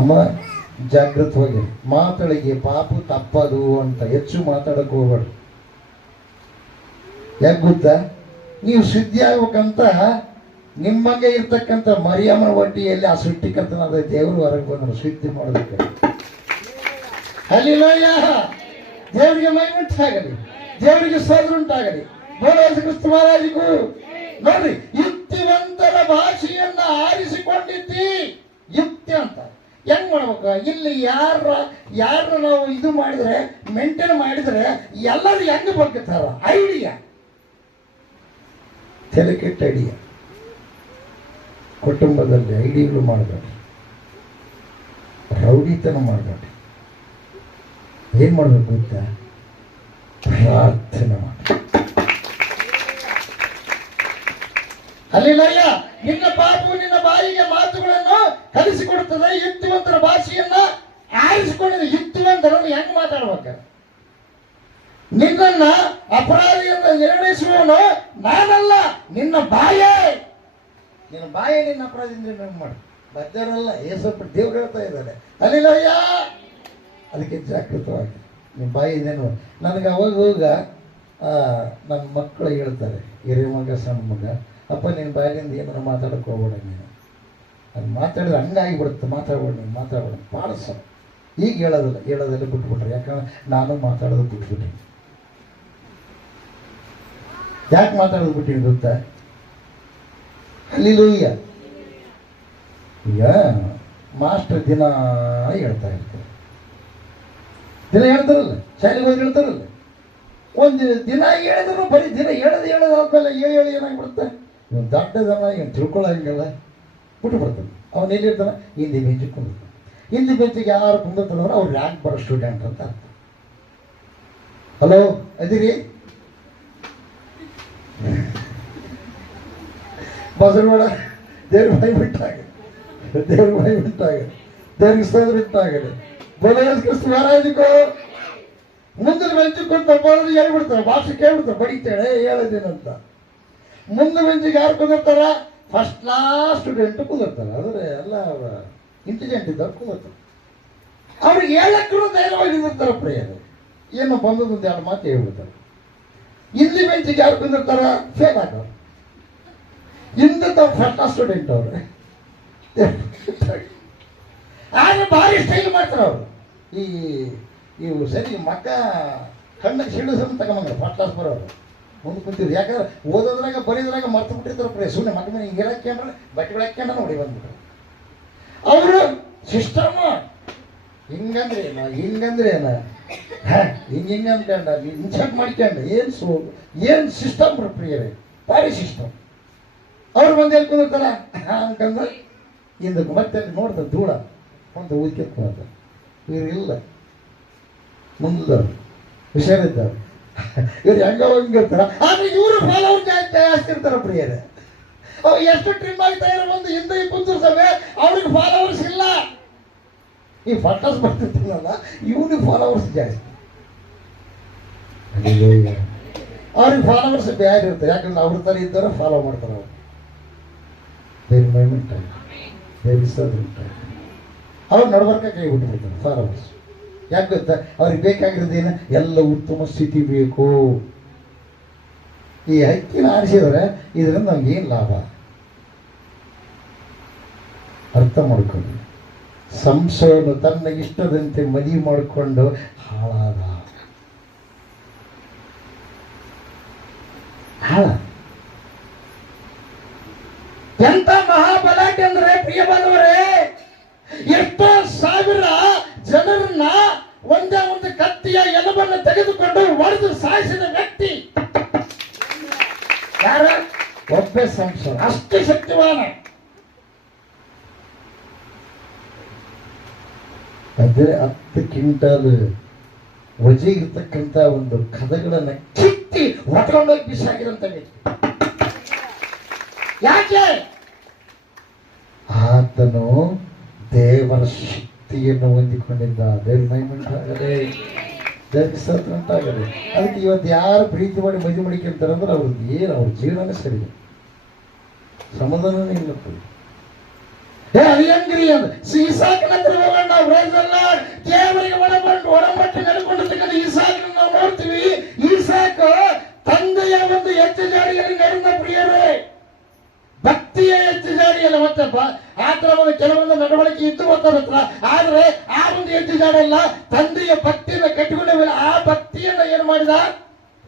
ಅಮ್ಮ ಜಾಗೃತವಾಗಿ ಮಾತಳಿಗೆ ಪಾಪ ತಪ್ಪದು ಅಂತ ಹೆಚ್ಚು ಮಾತಾಡಕ್ಕೆ ಹೋಗ್ಬೇಡ. ಯಾಕೆ ಗೊತ್ತಾ? ನೀವು ಶುದ್ಧಿ ಆಗ್ಬೇಕಂತ ನಿಮ್ಮಂಗೆ ಇರ್ತಕ್ಕಂಥ ಮರಿಯಮ್ಮನ ಹೊಟ್ಟಿಯಲ್ಲಿ ಆ ಸೃಷ್ಟಿಕರ್ತನಾದ ದೇವರು ಹೊರಗೆ ಬಂದರು ಶುದ್ಧಿ ಮಾಡೋದಕ್ಕೆ. ಹಲ್ಲೆಲೂಯ, ದೇವರಿಗೆ ಮಹಿಮೆಯುಂಟಾಗಲಿ, ದೇವರಿಗೆ ಸ್ತೋತ್ರ ಉಂಟಾಗಲಿ. ಬೋಲೋ ಕ್ರಿಸ್ತ ಮಹಾರಾಜಗೂ. ನೋಡ್ರಿ, ಯುಕ್ತಿವಂತರ ಭಾಷೆಯನ್ನ ಆರಿಸಿಕೊಂಡಿದ್ದಿ. ಯುಕ್ತಿ ಅಂತ ಹೆಂಗ್ ಮಾಡ್ಬೇಕು? ಇಲ್ಲಿ ಯಾರ ನಾವು ಇದು ಮಾಡಿದ್ರೆ, ಮೇಂಟೈನ್ ಮಾಡಿದ್ರೆ ಎಲ್ಲರೂ ಹೆಂಗ್ ಬರ್ತಾರ? ಐಡಿಯಾ, ತಲೆ ಕೆಟ್ಟ ಐಡಿಯಾ. ಕುಟುಂಬದಲ್ಲಿ ಐಡಿಯಾಗಳು ಮಾಡಬೇಡಿ, ರೌಡಿತನ ಮಾಡಬೇಡಿ. ಏನ್ ಮಾಡ್ಬೇಕು ಗೊತ್ತಾ? ಪ್ರಾರ್ಥನೆ ಮಾಡಿ. ಹಲ್ಲೆಲೂಯ. ನಿನ್ನ ಪಾಪವು ನಿನ್ನ ಬಾಯಿಗೆ ಮಾತುಗಳನ್ನು ಕಲಿಸಿಕೊಡುತ್ತದೆ. ಯುಕ್ತಿವಂತರ ಭಾಷೆಯನ್ನ ಆರಿಸಿಕೊಂಡಿದೆ. ಯುಕ್ತಿವಂತರನ್ನು ಹೆಂಗ್ ಮಾತಾಡ್ಬೇಕು? ನಿನ್ನನ್ನ ಅಪರಾಧಿಯಿಂದ ನಿರ್ಣಯಿಸುವವನು ನಾನಲ್ಲ, ನಿನ್ನ ಬಾಯೇ. ನಿನ್ನ ಬಾಯೇ ನಿನ್ನ ಅಪರಾಧಿಯಿಂದ ನಿರ್ಣಯ ಮಾಡಿ. ಬದ್ದರಲ್ಲ, ಏಸಪ್ಪ ದೇವ್ರು ಹೇಳ್ತಾ ಇದ್ದಾರೆ. ಹಲ್ಲೆಲೂಯ. ಅದಕ್ಕೆ ಜಾಗೃತವಾಗಿ ನಿಮ್ಮ ಬಾಯಿದೇನು. ನನಗೆ ಅವಾಗ ನನ್ನ ಮಕ್ಕಳು ಹೇಳ್ತಾರೆ, ಹಿರಿಯ ಮಗ ಸಣ್ಣ ಮಗ, ಅಪ್ಪ ನಿನ್ನ ಬಾಯಿಲಿಂದ ಏನಾರು ಮಾತಾಡಕ್ಕೆ ಹೋಗ್ಬೇಡ, ನೀನು ಅದು ಮಾತಾಡಿದ್ರೆ ಹಂಗಾಗಿಬಿಡುತ್ತೆ, ಮಾತಾಡ್ಬೇಡ, ನೀನು ಮಾತಾಡ್ಬೇಡ. ಭಾಳ ಸಲ ಈಗ ಹೇಳೋದೆಲ್ಲ ಬಿಟ್ಬಿಟ್ರೆ. ಯಾಕಂದ್ರೆ ನಾನು ಮಾತಾಡೋದು ಬಿಟ್ಬಿಟ್ಟೆ. ಯಾಕೆ ಮಾತಾಡೋದು ಬಿಟ್ಟಿನಿ ಗೊತ್ತಾ? ಹಲ್ಲೆಲೂಯ. ಈಗ ಮಾಸ್ಟರ್ ದಿನ ಹೇಳ್ತಾ ಇರ್ತಾರೆ, ದಿನ ಹೇಳ್ತಾರಲ್ಲ, ಶಾಲೆಗೆ ಹೋಗಿ ಹೇಳ್ತಾರಲ್ಲ. ಒಂದು ದಿನ ಹೇಳಿದ್ರು ಬರೀ ದಿನ ಹೇಳೋದು ಆದ್ಮೇಲೆ ಹೇಳಿ ಏನಾಗ್ಬಿಡುತ್ತೆ? ಇವನು ದೊಡ್ಡದನ್ನ ಇವನು ತಿಳ್ಕೊಳ್ಳೋಂಗಿಲ್ಲ, ಬಿಟ್ಟು ಬರ್ತಾನೆ. ಅವನು ಎಲ್ಲಿರ್ತಾನೆ? ಹಿಂದೆ ಮೆಂಜಿಕೊಂಡಿರ್ತಾನೆ. ಹಿಂದಿ ಬೆಂಚಿಗೆ ಯಾರು ಕುಂದಿರ್ತಾರಂದ್ರೆ ಅವ್ರು ರ್ಯಾಂಕ್ ಬರೋ ಸ್ಟೂಡೆಂಟ್ ಅಂತ ಅರ್ಥ. ಹಲೋ ಅದಿರಿ ಬಸವಗೌಡ ದೇವ್ರ ಬಾಯಿ ಬಿಟ್ಟಾಗಲಿ, ದೇವ್ರ ಬಾಯಿ ಬಿಟ್ಟಾಗಲಿ, ದೇವ್ರಿಗೆ ಸೋದ್ರ ಬಿಟ್ಟಾಗಲಿ. ಕ್ರಿಸ್ತ ಮಹಾರಾಜಿಗೂ ಮುಂದಿನ ಬೆಂಚಿಗೆ ಕುಂತ ಹೇಳ್ಬಿಡ್ತಾರೆ, ಭಾಷೆ ಕೇಳ್ಬಿಡ್ತಾರೆ, ಬಡಿತೇಳೆ ಹೇಳೋದೇನಂತ. ಮುಂದಿನ ಬೆಂಚಿಗೆ ಯಾರು ಕುಂದಿರ್ತಾರ? ಫಸ್ಟ್ ಕ್ಲಾಸ್ ಸ್ಟೂಡೆಂಟ್ ಕುಂದಿರ್ತಾರೆ. ಆದರೆ ಎಲ್ಲ ಇಂಟೆಲಿಜೆಂಟ್ ಇದ್ದವ್ರು ಕುಂದಿರ್ತಾರೆ. ಅವ್ರಿಗೆ ಹೇಳಕ್ಕೂ ಧೈರ್ಯವಾಗಿ ನಿಂದಿರ್ತಾರೆ. ಪ್ರೇಯರ್ ಏನು ಬಂದದೊಂದು ಎರಡು ಮಾತು ಹೇಳ್ಬಿಡ್ತಾರೆ. ಇಲ್ಲಿ ಬೆಂಚಿಗೆ ಯಾರು ಕುಂದಿರ್ತಾರ? ಫೇಲ್ ಆಗೋರು. ಹಿಂದೆ ತಾವು ಫಸ್ಟ್ ಕ್ಲಾಸ್ ಸ್ಟೂಡೆಂಟ್ ಅವ್ರೆ, ಆದರೆ ಭಾರಿ ಸ್ಟೈಲ್ ಮಾಡ್ತಾರೆ ಅವರು. ಇವು ಸರಿ ಮಕ್ಕ ಕಣ್ಣಿಗೆ ಸಿಡಿಸೋದು ತಗೊಂಬಂದ್ರೆ ಫಸ್ಟ್ ಕ್ಲಾಸ್ ಬರೋರು ಮುಂದೆ ಕುಂತಿದ್ರು. ಯಾಕಂದ್ರೆ ಓದೋದ್ರಾಗ ಬರೀದ್ರಾಗ ಮರ್ತು ಬಿಟ್ಟಿರ್ತಾರೆ. ಪ್ರೇಯ ಸುಮ್ಮನೆ ಮಕ್ಕ ಮೇಲೆ ಹಿಂಗೆ ಹಾಕ್ಯಂಡ್ರೆ ಬಟ್ಟೆಗಳು ಹಾಕ್ಯಂಡ್ರೆ ನೋಡಿ ಬಂದ್ಬಿಟ್ರು. ಅವರು ಸಿಸ್ಟಮ್ ಹಿಂಗಂದ್ರೆ ಏನ, ಹಿಂಗಂದ್ರೆ ಏನ, ಹಿಂಗೆ ಅನ್ಕೊಂಡ ಇನ್ಸರ್ಟ್ ಮಾಡ್ಕೊಂಡ ಏನು ಸಿಸ್ಟಮ್ ಪ್ರಿಯರೇ, ಭಾರಿ ಸಿಸ್ಟಮ್. ಅವ್ರು ಬಂದು ಹೇಳ್ಕೊಂಡಿರ್ತಾರ ಅನ್ಕಂದ್ರೆ ಹಿಂದಕ್ಕೆ ಮತ್ತೆ ನೋಡ್ತಾರೆ ಧೂಳ ಒಂದು ಉಳ್ಕೆತ್ಕೊಳ್ತಾರೆ. ಇವ್ರು ಇಲ್ಲ ಮುಂದದವ್ರು ಹುಷಾರಿದ್ದವ್ರು, ಇವ್ರು ಹೆಂಗ ಹಿಂಗಿರ್ತಾರ. ಆದ್ರೆ ಇವರು ಫಾಲೋವರ್ ಜಾಸ್ತಿ ಇರ್ತಾರ ಪ್ರಿಯರೇ. ಅವ್ ಎಷ್ಟು ಟ್ರಿಮ್ ಆಗ್ತಾ ಇರೋ ಒಂದು ಹಿಂದೆ ಕುಂದಿರ್ತಾವೆ, ಅವ್ರಿಗೆ ಫಾಲೋವರ್ಸ್ ಇಲ್ಲ. ಈ ಫೋಟೋಸ್ ಬರ್ತಿರ್ತಾರಲ್ಲ ಇವನಿಗೆ ಫಾಲೋವರ್ಸ್ ಜಾಸ್ತಿ. ಅವ್ರಿಗೆ ಫಾಲೋವರ್ಸ್ ಬೇರೆ ಇರ್ತಾರೆ. ಯಾಕಂದ್ರೆ ಅವ್ರ ಥರ ಇದ್ದವ್ರೆ ಫಾಲೋ ಮಾಡ್ತಾರೆ. ಅವ್ರು ದೇವ್ರ ಮೈಮೆಂಟ್ ಅವ್ರು ನಡ್ಬರ್ಕ ಕೈ ಬಿಟ್ಬಿಡ್ತಾರೆ ಫಾಲೋವರ್ಸ್. ಯಾಕೆ ಗೊತ್ತಾ? ಅವ್ರಿಗೆ ಬೇಕಾಗಿರೋದೇನು? ಎಲ್ಲ ಉತ್ತಮ ಸ್ಥಿತಿ ಬೇಕು. ಈ ಹಕ್ಕಿನ ಆರಿಸಿದ್ರೆ ಇದರಿಂದ ನಮ್ಗೆ ಏನು ಲಾಭ ಅರ್ಥ ಮಾಡ್ಕೊಂಡು. ಸಂಸೋನು ತನ್ನ ಇಷ್ಟದಂತೆ ಮದುವೆ ಮಾಡಿಕೊಂಡು ಹಾಳಾದ. ಎಂತ ಮಹಾಬಲಾಟೆ ಅಂದ್ರೆ ಪ್ರಿಯ ಬಾಂಧವರೇ, ಎಷ್ಟೋ ಸಾವಿರ ಜನರನ್ನ ಒಂದೇ ಒಂದು ಕತ್ತಿಯ ಎಲುಬನ್ನು ತೆಗೆದುಕೊಂಡು ಒಡೆದು ಸಾಯಿಸಿದ ವ್ಯಕ್ತಿ ಯಾರ? ಒಬ್ಬ ಸಂಸದ. ಅಷ್ಟು ಶಕ್ತಿವಾನ. ಅದೇ 10 ಕ್ವಿಂಟಲ್ ವಜೆ ಇರ್ತಕ್ಕಂಥ ಒಂದು ಕದಗಳನ್ನ ಕಿತ್ತಿ ಹೊತ್ಕೊಂಡೋಗಿ ಬಿಸಾಕಿದಂತ ವ್ಯಕ್ತಿ. ಯಾಕೆ? ಆತನು ದೇವರ ಶಕ್ತಿಯನ್ನು ಹೊಂದಿಕೊಂಡಿದ್ದ. ದೇವ್ರ ಮಹಿಮೆಂಟಾಗದೆ, ದೇವ್ರ ಸ್ತೋತ್ರ ಉಂಟಾಗದೆ. ಅದಕ್ಕೆ ಇವತ್ತು ಯಾರು ಪ್ರೀತಿ ಮಾಡಿ ಮದುವೆ ಮಾಡಿಕೊಂತಾರಂದ್ರೆ ಅವ್ರದ್ದು ಏನು, ಅವ್ರ ಜೀವನನೇ ಸರಿ, ಸಮಾಧಾನನೇ ಇಲ್ಲ. ಅರಿಯಂಗಿರಿ ಇಸಾಕನ ಹತ್ರ ಹೋಗೋಣ ನಾವು. ದೇವರಿಗೆ ಒಡಂಬಟ್ಟು ನಡ್ಕೊಂಡಿರ್ತಕ್ಕಂಥ ಇಸಾಕನ ನಾವು ನೋಡ್ತೀವಿ. ಇಸಾಕ ತಂದೆಯ ಒಂದು ಹೆಚ್ಚು ಜಾಡಿಯಲ್ಲಿ ನಡೆದ ಪ್ರಿಯರೇ, ಭಕ್ತಿಯ ಹೆಚ್ಚು ಜಾಡಿಯಲ್ಲ. ಮತ್ತೆ ಆತರ ಒಂದು ಕೆಲವೊಂದು ನಡವಳಿಕೆ ಇದ್ದು ಹೋಗ್ತಾರ ಹತ್ರ. ಆದ್ರೆ ಆ ಒಂದು ಹೆಚ್ಚು ಜಾಡಿಯಲ್ಲ, ತಂದೆಯ ಭಕ್ತಿಯನ್ನು ಕಟ್ಟಿಕೊಂಡ ಆ ಭಕ್ತಿಯನ್ನ ಏನು ಮಾಡಿದ?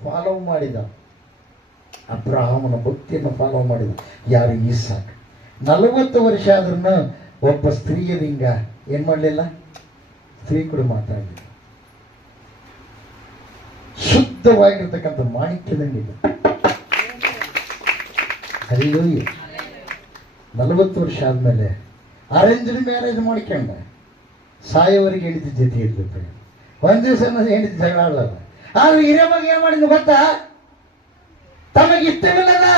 ಫಾಲೋ ಮಾಡಿದ. ಅಬ್ರಹಾಮನ ಭಕ್ತಿಯನ್ನು ಫಾಲೋ ಮಾಡಿದ. ಯಾರು? ಇಸಾಕ. 40 ವರ್ಷ ಆದ್ರೂ ಒಬ್ಬ ಸ್ತ್ರೀಯ ಲಿಂಗ ಏನ್ ಮಾಡಲಿಲ್ಲ, ಸ್ತ್ರೀ ಕೂಡ ಮಾತಾಡಲಿಲ್ಲ. ಶುದ್ಧವಾಗಿರ್ತಕ್ಕಂಥ ಮಾಣಿಕ್ಯದಂಗಿಲ್ಲ. ಅಲ್ಲೂಯ್ಯ 40 ವರ್ಷ ಆದ್ಮೇಲೆ ಅರೇಂಜ್ಡ್ ಮ್ಯಾರೇಜ್ ಮಾಡ್ಕೊಂಡ ಸಾಯೋವರೆಗೆ ಹೇಳಿದ ಜೊತೆ ಇರ್ಬೇಕು. ಒಂದ್ ದಿವಸ ಹೇಳಿದ ಜಗಳ ಆಡಲ್ಲ. ಆದ್ರೆ ಹಿರಿಯ ಮಗ ಏನ್ ಮಾಡಿದ್ ಗೊತ್ತಾ? ತಮಗೆ ಇಷ್ಟವಿಲ್ಲಲ್ಲ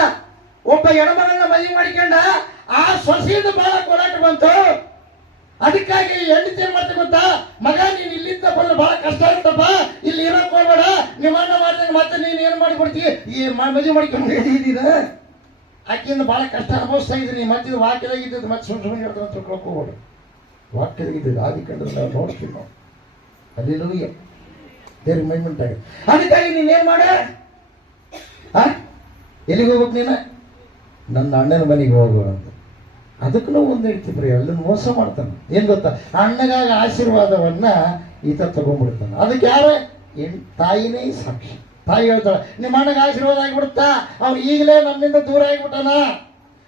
ಒಬ್ಬ ಹೆಣ್ಮಗಳನ್ನ ಮದುವೆ ಮಾಡಿಕೊಂಡ. ಆ ಸೊಸೆಯಿಂದ ಬಹಳ ಹೋರಾಟ ಬಂತು. ಅದಕ್ಕಾಗಿ ಹೆಂಡತಿ ಏನ್ ಮಾಡ್ತಾ ಗೊತ್ತಾ? ಮಗ ನೀನ್ ಇಲ್ಲಿಂದ ಬಂದ್ರೆ ಬಹಳ ಕಷ್ಟ ಇರ್ತಪ್ಪ, ಇಲ್ಲಿ ಇರೋಕ್ ಹೋಗ್ಬೇಡ, ನಿಮ್ಮ ಅಣ್ಣ ಮಾಡಿದಂಗೆ ಮತ್ತೆ ನೀನ್ ಏನ್ ಮಾಡಿಬಿಡ್ತೀವಿ, ಈ ಮದುವೆ ಮಾಡ್ಕೊಂಡು ಹೇಳಿದೀನ. ಆಕೆಯಿಂದ ಬಹಳ ಕಷ್ಟ ಅನುಭವಿಸ್ತಾ ಇದ್ದೀನಿ. ಮತ್ತೆ ವಾಕ್ಯದಾಗಿದ್ದು ಮತ್ತೆ ಸುಮ್ಮನೆ ಹೇಳ್ತಾನೆ ತಿಳ್ಕೊಳಕ್ ಹೋಗ್ಬೇಡ. ವಾಕ್ಯದಾಗಿದ್ದು ಆದಿ ಕಂಡ್ರೆ ನಾವು ನೋಡ್ತೀವಿ. ನಾವು ಅಲ್ಲಿಲೂಯ್ಯ ದೇವ್ರ ಮೈಮೆಂಟ್ ಆಗಿದೆ. ಅದಕ್ಕಾಗಿ ನೀನೇನ್ ಮಾಡ? ಎಲ್ಲಿಗೆ ಹೋಗ್ಬೇಕು ನೀನು? ನನ್ನ ಅಣ್ಣನ ಮನೆಗೆ ಹೋಗೋಣ ಅಂತ. ಅದಕ್ಕೂ ನಾವು ಒಂದು ಹೇಳ್ತೀವಿ, ಅಲ್ಲನ್ನು ಮೋಸ ಮಾಡ್ತಾನೆ. ಏನ್ ಗೊತ್ತಾ? ಅಣ್ಣಗಾಗಿ ಆಶೀರ್ವಾದವನ್ನ ಈತ ತಗೊಂಡ್ಬಿಡ್ತಾನೆ. ಅದಕ್ಕೆ ಯಾರು? ತಾಯಿನೇ ಸಾಕ್ಷಿ. ತಾಯಿ ಹೇಳ್ತಾಳೆ, ನಿಮ್ಮ ಅಣ್ಣಗೆ ಆಶೀರ್ವಾದ ಆಗಿಬಿಡುತ್ತಾ? ಅವ್ನು ಈಗಲೇ ನಮ್ಮಿಂದ ದೂರ ಆಗಿಬಿಟ್ಟಾನ,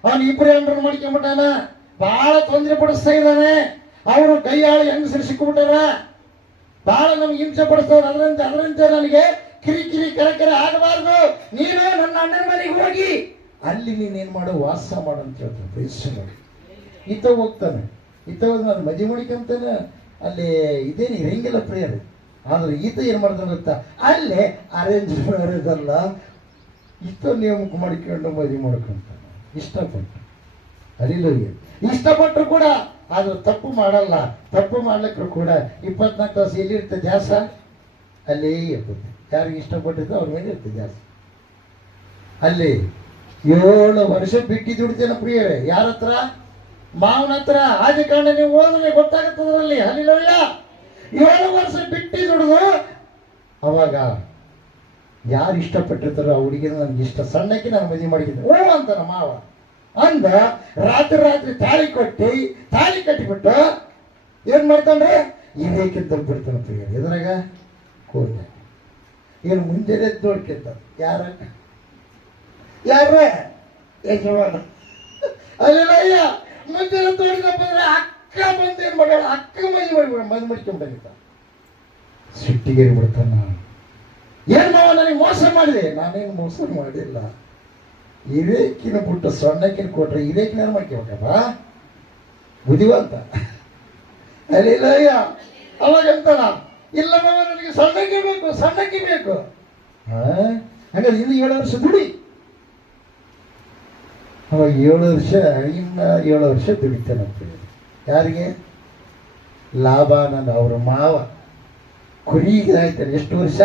ಅವ್ನು ಇಬ್ಬರು ಹೆಂಡ್ರನ್ನ ಮಾಡ್ಕೊಂಡ್ಬಿಟ್ಟಾನ, ಬಹಳ ತೊಂದರೆ ಪಡಿಸ್ತಾ ಇದ್ದಾನೆ, ಅವರು ಕೈಯಾಳು ಹೆಂಗಸರು ಸಿಕ್ಕಿಬಿಟ್ಟಾರ, ಬಹಳ ನಮ್ಗೆ ಹಿಂಸೆ ಪಡಿಸ್ತಾವ್ರು. ಅದರಂತೆ ನನಗೆ ಕಿರಿಕಿರಿ ಕರೆಕರೆ ಆಗಬಾರ್ದು. ನೀನು ನನ್ನ ಅಣ್ಣನ ಮನೆಗೆ ಹೋಗಿ ಅಲ್ಲಿ ನೀನೇನ್ ಮಾಡು, ವಾಸ ಮಾಡು ಅಂತ ಹೇಳ್ತಾನೆ. ಈತ ಹೋಗ್ತಾನೆ. ಇತ್ತವಾಗ ನಾನು ಮದುವೆ ಮಾಡಿಕಂತೇನೆ ಅಲ್ಲಿ ಇದೇನು ಇರಂಗಿಲ್ಲ ಪ್ರಿಯರ್. ಆದ್ರೆ ಈತ ಏನು ಮಾಡ್ತಾನೆ ಗೊತ್ತಾ, ಅಲ್ಲೇ ಅರೇಂಜ್ ಮಾಡೋದಲ್ಲ, ಇಷ್ಟ ನೇಮಕ ಮಾಡಿಕೊಂಡು ಮದುವೆ ಮಾಡ್ಕೊಂತಾನೆ ಇಷ್ಟಪಟ್ಟು. ಅರಿಲೋಗಿ ಇಷ್ಟಪಟ್ಟರು ಕೂಡ ಆದ್ರೆ ತಪ್ಪು ಮಾಡಲ್ಲ. ತಪ್ಪು ಮಾಡ್ಲಿಕ್ಕೂ ಕೂಡ 24 ತಾಸು ಎಲ್ಲಿರುತ್ತೆ ದ್ಯಾಸ, ಅಲ್ಲೇ ಇರ್ತದೆ. ಯಾರಿಗೆ ಇಷ್ಟಪಟ್ಟಿದ್ದು ಅವ್ರ ಮೇಲೆ ಇರ್ತದೆ ದ್ಯಾಸ. ಅಲ್ಲಿ 7 ವರ್ಷ ಬಿಟ್ಟು ದುಡಿತೇನೆ ಪ್ರಿಯರೇ. ಯಾರ ಹತ್ರ? ಮಾವನ ಹತ್ರ. ಆದ ಕಾರಣ ನೀವು ಹೋದ್ರೆ ಗೊತ್ತಾಗುತ್ತದ್ರಲ್ಲಿ. ಅಲ್ಲಿಲ್ಲ 7 ವರ್ಷ ಬಿಟ್ಟು ದುಡಿದು ಅವಾಗ ಯಾರು ಇಷ್ಟಪಟ್ಟಿರ್ತಾರೋ ಆ ಹುಡುಗಿನ ನನಗೆ ಇಷ್ಟ, ಸಣ್ಣಕ್ಕೆ ನಾನು ಮದುವೆ ಮಾಡಿದ್ದೆ ಓ ಅಂತಾನ ಮಾವ ಅಂದ. ರಾತ್ರಿ ತಾಳಿ ಕಟ್ಟಿಬಿಟ್ಟು ಏನ್ ಮಾಡ್ತಾನೆ, ಇದೇಕಿಂತ ಬಿಡ್ತಾನೆ ಪ್ರಿಯರೇ. ಎದ್ರಾಗ ಕೋರ್ಟ ಏನು ಮುಂಜಾನೆ ಎದ್ದು ನೋಡ್ಕೊಂತ ಯಾರ ಯಜಮಾನ ಅಯ್ಯ ಮುಂಜಾನೆ ತೋಡಿದಪ್ಪ ಅಂದ್ರೆ ಅಕ್ಕ ಬಂದು ಏನ್ ಮಾಡ, ಅಕ್ಕ ಮದುವೆ ಮಾಡ್ಕೊಂಡ್ಬಂದಿದ್ದ. ಸಿಟ್ಟಿಗೇರಿ ಬಿಡ್ತಾನ. ಏನ್ ಮಾವ ನನಗೆ ಮೋಸ ಮಾಡಿದೆ? ನಾನೇನು ಮೋಸ ಮಾಡಿಲ್ಲ. ಇರೇಕಿನ ಬಿಟ್ಟು ಸಣ್ಣಕ್ಕಿನ ಕೊಟ್ರೆ ಇರೇಕಿನ ಮಾಡ್ಕೋಬೇಕಪ್ಪ ಬುದ್ಧಿವಂತ. ಅಯ್ಯ ಅವಾಗಂತಾನ, ಇಲ್ಲ ಮಾವ ನನಗೆ ಸಣ್ಣಕ್ಕೆ ಬೇಕು. ಹಾಗಾದ್ರೆ ಇನ್ನು 7 ವರ್ಷ ದುಡಿ. ಅವಾಗ 7 ವರ್ಷ, ಇನ್ನು 7 ವರ್ಷ ದುಡಿತಾನಂತ. ಯಾರಿಗೆ? ಲಾಭಾನಂದ ಅವರ ಮಾವ ಕುರಿಗೆ ಆಯ್ತಾನೆ. ಎಷ್ಟು ವರ್ಷ?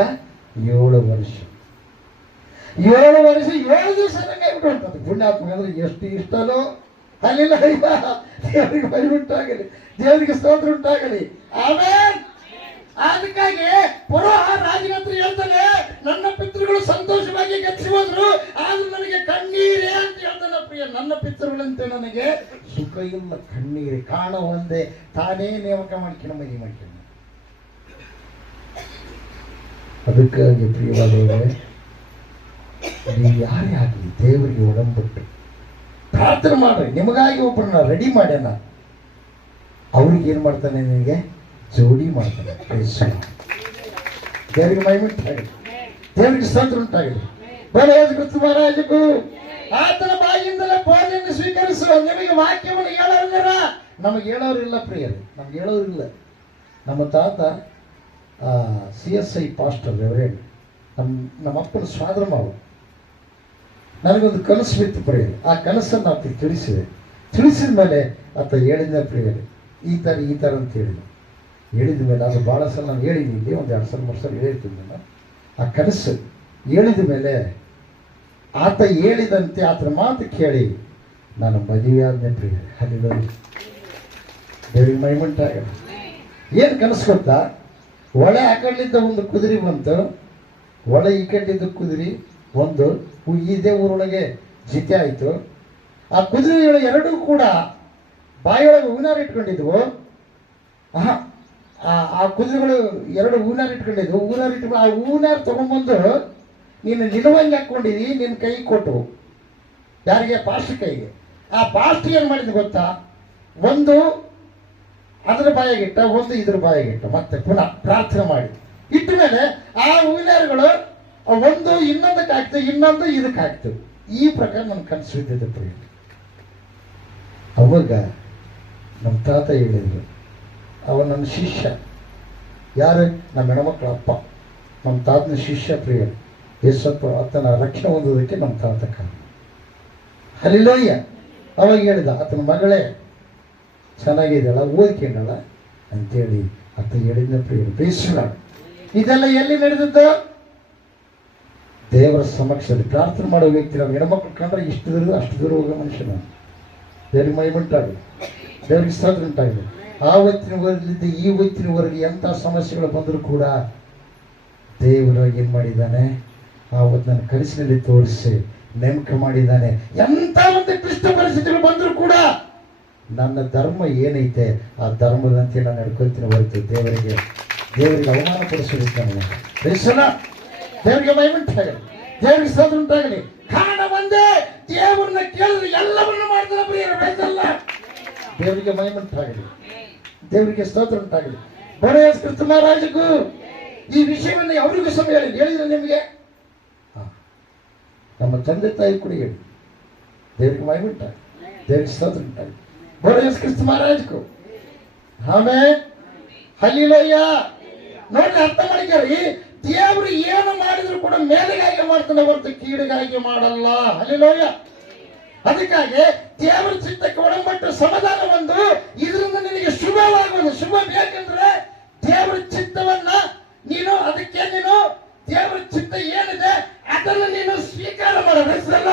7 ವರ್ಷ. 7 ವರ್ಷ 7 ದಿವಸ ನಂಗಾಗ್ಬಿಟ್ಟು ಪುಣ್ಯಾತ್ಮ ಅಂದ್ರೆ ಎಷ್ಟು ಇಷ್ಟನೋ. ಅಲ್ಲಿಲ್ಲ ದೇವರಿಗೆ ಬೈ ಉಂಟಾಗಲಿ, ದೇವರಿಗೆ ಸ್ತೋತ್ರ ಉಂಟಾಗಲಿ. ಆಮೇಲೆ ಅದಕ್ಕಾಗಿ ಪುರೋಹ ರಾಜನ ಹತ್ರ ಹೇಳ್ತಾನೆ, ನನ್ನ ಪಿತೃಗಳು ಸಂತೋಷವಾಗಿ ಗೆಚ್ಚಿ ಹೋದ್ರು, ಆದ್ರೂ ನನಗೆ ಕಣ್ಣೀರೇ ಅಂತ ಹೇಳ್ತಾನೆ ಪ್ರಿಯ. ನನ್ನ ಪಿತೃಗಳಂತೆ ನನಗೆ ಸುಖ ಇಲ್ಲ, ಕಣ್ಣೀರೇ. ಕಾಣ ಒಂದೇ, ತಾನೇ ನೇಮಕ ಮಾಡ್ಕೊಂಡು ಮದುವೆ ಮಾಡ್ಕೊಂಡು. ಅದಕ್ಕಾಗಿ ಪ್ರಿಯವಾದವರೇ, ನೀವು ಯಾರೇ ಆಗಲಿ ದೇವರಿಗೆ ಒಡಂಬಟ್ಟು ಪ್ರಾರ್ಥನೆ ಮಾಡ್ರಿ. ನಿಮಗಾಗಿ ಒಬ್ಬರನ್ನ ರೆಡಿ ಮಾಡ್ಯಾನ, ಅವ್ರಿಗೆ ಏನ್ ಮಾಡ್ತಾನೆ, ನಿನಗೆ ಜೋಡಿ ಮಾಡ್ತಾನೆ. ದೇವರಿಗೆ ಮಹಿಮೆಯುಂಟಾಗಲಿ, ದೇವರಿಗೆ ಸ್ತೋತ್ರ ಉಂಟಾಗಲಿ. ಕ್ರಿಸ್ತ ಮಹಾರಾಜಗೂ ಆತನ ಬಾಯಿಯಿಂದಲೇ ಬೋಧನೆಯನ್ನು ಸ್ವೀಕರಿಸುವ. ನಿಮಗೆ ವಾಕ್ಯವನ್ನು ಹೇಳೋರಿಲ್ಲ, ನಮಗೆ ಹೇಳೋರಿಲ್ಲ ಪ್ರಿಯರೇ, ನಮ್ಗೆ ಹೇಳೋರಿಲ್ಲ. ನಮ್ಮ ತಾತ CSI ಪಾಸ್ಟರ್ ರೆವರೆಂಡ್, ನಮ್ಮ ಅಪ್ಪನ ಸ್ವಾದ್ರ ಮಾವು. ನನಗೊಂದು ಕನಸು ಬಿತ್ತು ಪ್ರಿಯರೇ. ಆ ಕನಸನ್ನು ಆತ ತಿಳಿಸಿದ ಮೇಲೆ ಆತ ಹೇಳಿದ ಪ್ರಿಯರೇ, ಈ ಥರ ಅಂತ ಹೇಳಿದ ಮೇಲೆ ಅದು ಭಾಳ ಸಲ ನಾನು ಹೇಳಿದ್ದೀನಿ, ಒಂದು 2 ಸಲ 3 ಸಲ ಹೇಳಿರ್ತೀನಿ ನಾನು. ಆ ಕನಸು ಹೇಳಿದ ಮೇಲೆ ಆತ ಹೇಳಿದಂತೆ ಆತನ ಮಾತು ಕೇಳಿ ನಾನು ಮದುವೆ ಆದ್ನೆ ಪ್ರಿಯರೇ. ಅಲ್ಲಿ ದೇವರಿಗೆ ಮಹಿಮೆಯುಂಟಾಗ. ಏನು ಕನಸು ಗೊತ್ತಾ? ಒಳೆ ಆ ಕಡೆಲಿದ್ದ ಒಂದು ಕುದುರೆ ಬಂತು, ಒಳೆ ಈ ಕಡೆಲಿದ್ದ ಕುದುರೆ ಒಂದು ಇದೇ ಊರೊಳಗೆ ಜಿತೆ ಆಯಿತು. ಆ ಕುದುರೆಗಳು ಎರಡೂ ಕೂಡ ಬಾಯಿಯೊಳಗೆ ಹೂನಾರು ಇಟ್ಕೊಂಡಿದ್ವು. ಆ ಕುದುರೆಗಳು 2 ಹೂನಾರು ಇಟ್ಕೊಂಡಿದ್ವು. ಆ ಹೂನಾರು ತಗೊಂಡ್ಬಂದು ನೀನು ನಿಲುವಂಗಿ ಹಾಕ್ಕೊಂಡಿದ್ದಿ, ನಿನ್ನ ಕೈ ಕೊಟ್ಟು ಯಾರಿಗೆ? ಪಾಸ್ಟ್ ಕೈಗೆ. ಆ ಪಾಸ್ಟ್ ಏನು ಮಾಡಿದ್ ಗೊತ್ತಾ? ಒಂದು ಅದರ ಬಾಯಾಗಿಟ್ಟ, ಒಂದು ಇದ್ರ ಬಾಯಾಗಿಟ್ಟ. ಮತ್ತೆ ಪುನಃ ಪ್ರಾರ್ಥನೆ ಮಾಡಿ ಇಟ್ಟ ಮೇಲೆ ಆ ಹೂನಾರುಗಳು ಒಂದು ಇನ್ನೊಂದಕ್ಕೆ ಹಾಕ್ತು, ಇನ್ನೊಂದು ಇದಕ್ಕೆ ಹಾಕ್ತು. ಈ ಪ್ರಕಾರ ನನ್ನ ಕನಸು ಬಿದ್ದಿದ್ದೆ ಪ್ರಿಯ. ಅವಾಗ ನಮ್ಮ ತಾತ ಹೇಳಿದ್ರು, ಅವ ನನ್ನ ಶಿಷ್ಯ. ಯಾರು? ನಮ್ಮ ಹೆಣ್ಮಕ್ಳ ಅಪ್ಪ, ನಮ್ಮ ತಾತನ ಶಿಷ್ಯ ಪ್ರಿಯ. ಯೇಸಪ್ಪ ಆತನ ರಕ್ಷಣೆ ಹೊಂದೋದಕ್ಕೆ ನಮ್ಮ ತಾತ ಕಾರಣ. ಹಲ್ಲಿಲೋಯ್ಯ. ಅವಾಗ ಹೇಳಿದ, ಆತನ ಮಗಳೇ ಚೆನ್ನಾಗಿದ್ದಾಳ, ಓದ್ಕೊಂಡಳ ಅಂತೇಳಿ ಆತ ಹೇಳಿದ ಪ್ರಿಯ. ಬೇಸರ ಇದೆಲ್ಲ ಎಲ್ಲಿ ನಡೆದದ್ದು? ದೇವರ ಸಮಕ್ಷದಲ್ಲಿ ಪ್ರಾರ್ಥನೆ ಮಾಡೋ ವ್ಯಕ್ತಿ. ನಾವು ಹೆಣ್ಮಕ್ಳು ಕಂಡ್ರೆ ಇಷ್ಟು ದೂರ ಅಷ್ಟು ದೂರ ಹೋಗೋ ಮನುಷ್ಯ ನಾನು. ದೇವರಿಗೆ ಮಹಿಮೆಯುಂಟಾಗಲಿ, ದೇವರಿಗೆ ಸ್ತೋತ್ರ ಉಂಟಾಗಲಿ. ಆ ಹೊತ್ತಿನವರೆಗಿಂದ ಈ ಹೊತ್ತಿನವರೆಗೆ ಎಂಥ ಸಮಸ್ಯೆಗಳು ಬಂದರೂ ಕೂಡ ದೇವರು ಏನು ಮಾಡಿದ್ದಾನೆ? ಆ ಹೊತ್ತನ್ನು ಕನಸಿನಲ್ಲಿ ತೋರಿಸಿ ನೇಮಕ ಮಾಡಿದ್ದಾನೆ. ಎಂಥ ಒಂದು ಕ್ಲಿಷ್ಟ ಪರಿಸ್ಥಿತಿಗಳು ಬಂದರೂ ಕೂಡ ನನ್ನ ಧರ್ಮ ಏನೈತೆ ಆ ಧರ್ಮದಂತೆ ನಾನು ನಡ್ಕೊಳ್ತೀನಿ ಹೊರತು ದೇವರಿಗೆ ಅವಮಾನ ಪಡಿಸೋದಿದ್ದಾನೆ. ದೇವರಿಗೆ ಮಹಿಮೆಯುಂಟಾಗಲಿ, ದೇವರಿಗೆ ಸ್ತೋತ್ರ ಉಂಟಾಗಲಿ. ಕಾರಣ ಒಂದೇ, ದೇವರನ್ನ ಕೇಳಿದ್ರೆ ಎಲ್ಲವನ್ನೂ ಮಾಡ್ತಾನೆ ಪ್ರಿಯರೇ. ಬೇಸಲ್ಲ. ದೇವರಿಗೆ ಮಹಿಮೆಯುಂಟಾಗಲಿ, ದೇವರಿಗೆ ಸ್ತೋತ್ರ ಉಂಟಾಗಲಿ. ಕ್ರಿಸ್ತ ಮಹಾರಾಜಗೂ ಈ ವಿಷಯವನ್ನು ಅವರಿಗೂ ಸಮಯ ಹೇಳಿದ್ರೆ ನಿಮಗೆ ನಮ್ಮ ತಂದೆ ತಾಯಿ ಕೂಡ ಹೇಳಿ. ದೇವರಿಗೆ ಮಹಿಮೆಯುಂಟಾಗಲಿ, ದೇವರಿಗೆ ಸ್ತೋತ್ರ ಉಂಟಾಗಲಿ. ಕ್ರಿಸ್ತ ಮಹಾರಾಜಗೂ ಆಮೇಲೆ ಹಲ್ಲಿಲಯ್ಯ. ನೋಡಿ ಅರ್ಥ ಮಾಡಿಕೊಳ್ಳಿ, ದೇವರು ಏನು ಮಾಡಿದ್ರು ಕೂಡ ಮೇಲಿಗಾಗಿ ಮಾಡ್ತಾನೆ ಹೊರತು ಕೀಡಿಗಾಗಿ ಮಾಡಲ್ಲ. ಹಲ್ಲಿಲಯ್ಯ. ಅದಕ್ಕಾಗಿ ದೇವರ ಚಿತ್ತಕ್ಕೆ ಒಳಪಟ್ಟು ಸಮಾಧಾನ ಬಂದು ಇದರಿಂದ ನಿನಗೆ ಶುಭವಾಗುವುದು. ಶುಭ ಬೇಕಂದ್ರೆ ದೇವರ ಚಿತ್ತವನ್ನ ನೀನು ದೇವರ ಚಿತ್ತ ಏನಿದೆ ಅದನ್ನು ನೀನು ಸ್ವೀಕಾರ ಮಾಡಬೇಕಲ್ಲ.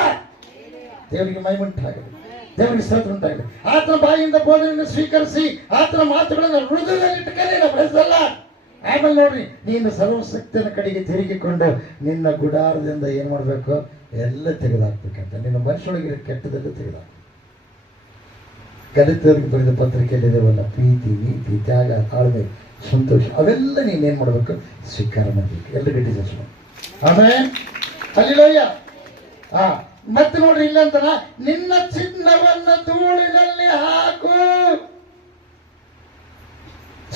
ದೇವರಿಗೆ ಮಹಿಮುಂಟಾಗಲಿ, ದೇವರಿಗೆ ಸ್ತೋತ್ರ ಉಂಟಾಗಲಿ. ಆತನ ಬಾಯಿಯಿಂದ ಬೋಧನೆಯನ್ನು ಸ್ವೀಕರಿಸಿ ಆತನ ಮಾತುಗಳನ್ನು ಹೃದಯದಲ್ಲಿಟ್ಟುಕೊಳ್ಳಿ ಬೆಳೆಸಲ್ಲ. ಆಮೇಲೆ ನೋಡ್ರಿ, ನೀನು ಸರ್ವಶಕ್ತಿಯ ಕಡೆಗೆ ತಿರುಗಿಕೊಂಡು ನಿನ್ನ ಗುಡಾರದಿಂದ ಏನ್ ಮಾಡ್ಬೇಕು, ಎಲ್ಲ ತೆಗೆದಾಕ್ಬೇಕಂತ. ನಿನ್ನ ಮನುಷ್ಯೊಳಗಿರೋ ಕೆಟ್ಟದೆಲ್ಲ ತೆಗೆದಾಕ. ಗಲಿತರಿಗೆ ಬರೆದ ಪತ್ರಿಕೆಯಲ್ಲಿದೆವಲ್ಲ, ಪ್ರೀತಿ, ನೀತಿ, ತ್ಯಾಗ, ತಾಳ್ಮೆ, ಸಂತೋಷ, ಅವೆಲ್ಲ ನೀನೇನ್ ಮಾಡ್ಬೇಕು, ಸ್ವೀಕಾರ ಮಾಡ್ಬೇಕು. ಎಲ್ಲ ಗಟ್ಟಿ ದರ್ಶನ. ಆಮೇಲೆ ಹಲ್ಲಿಲೂಯ. ಮತ್ತೆ ನೋಡ್ರಿ ಇಲ್ಲಂತಾನ, ನಿನ್ನ ಚಿನ್ನವನ್ನ ಧೂಳಿನಲ್ಲಿ ಹಾಕು.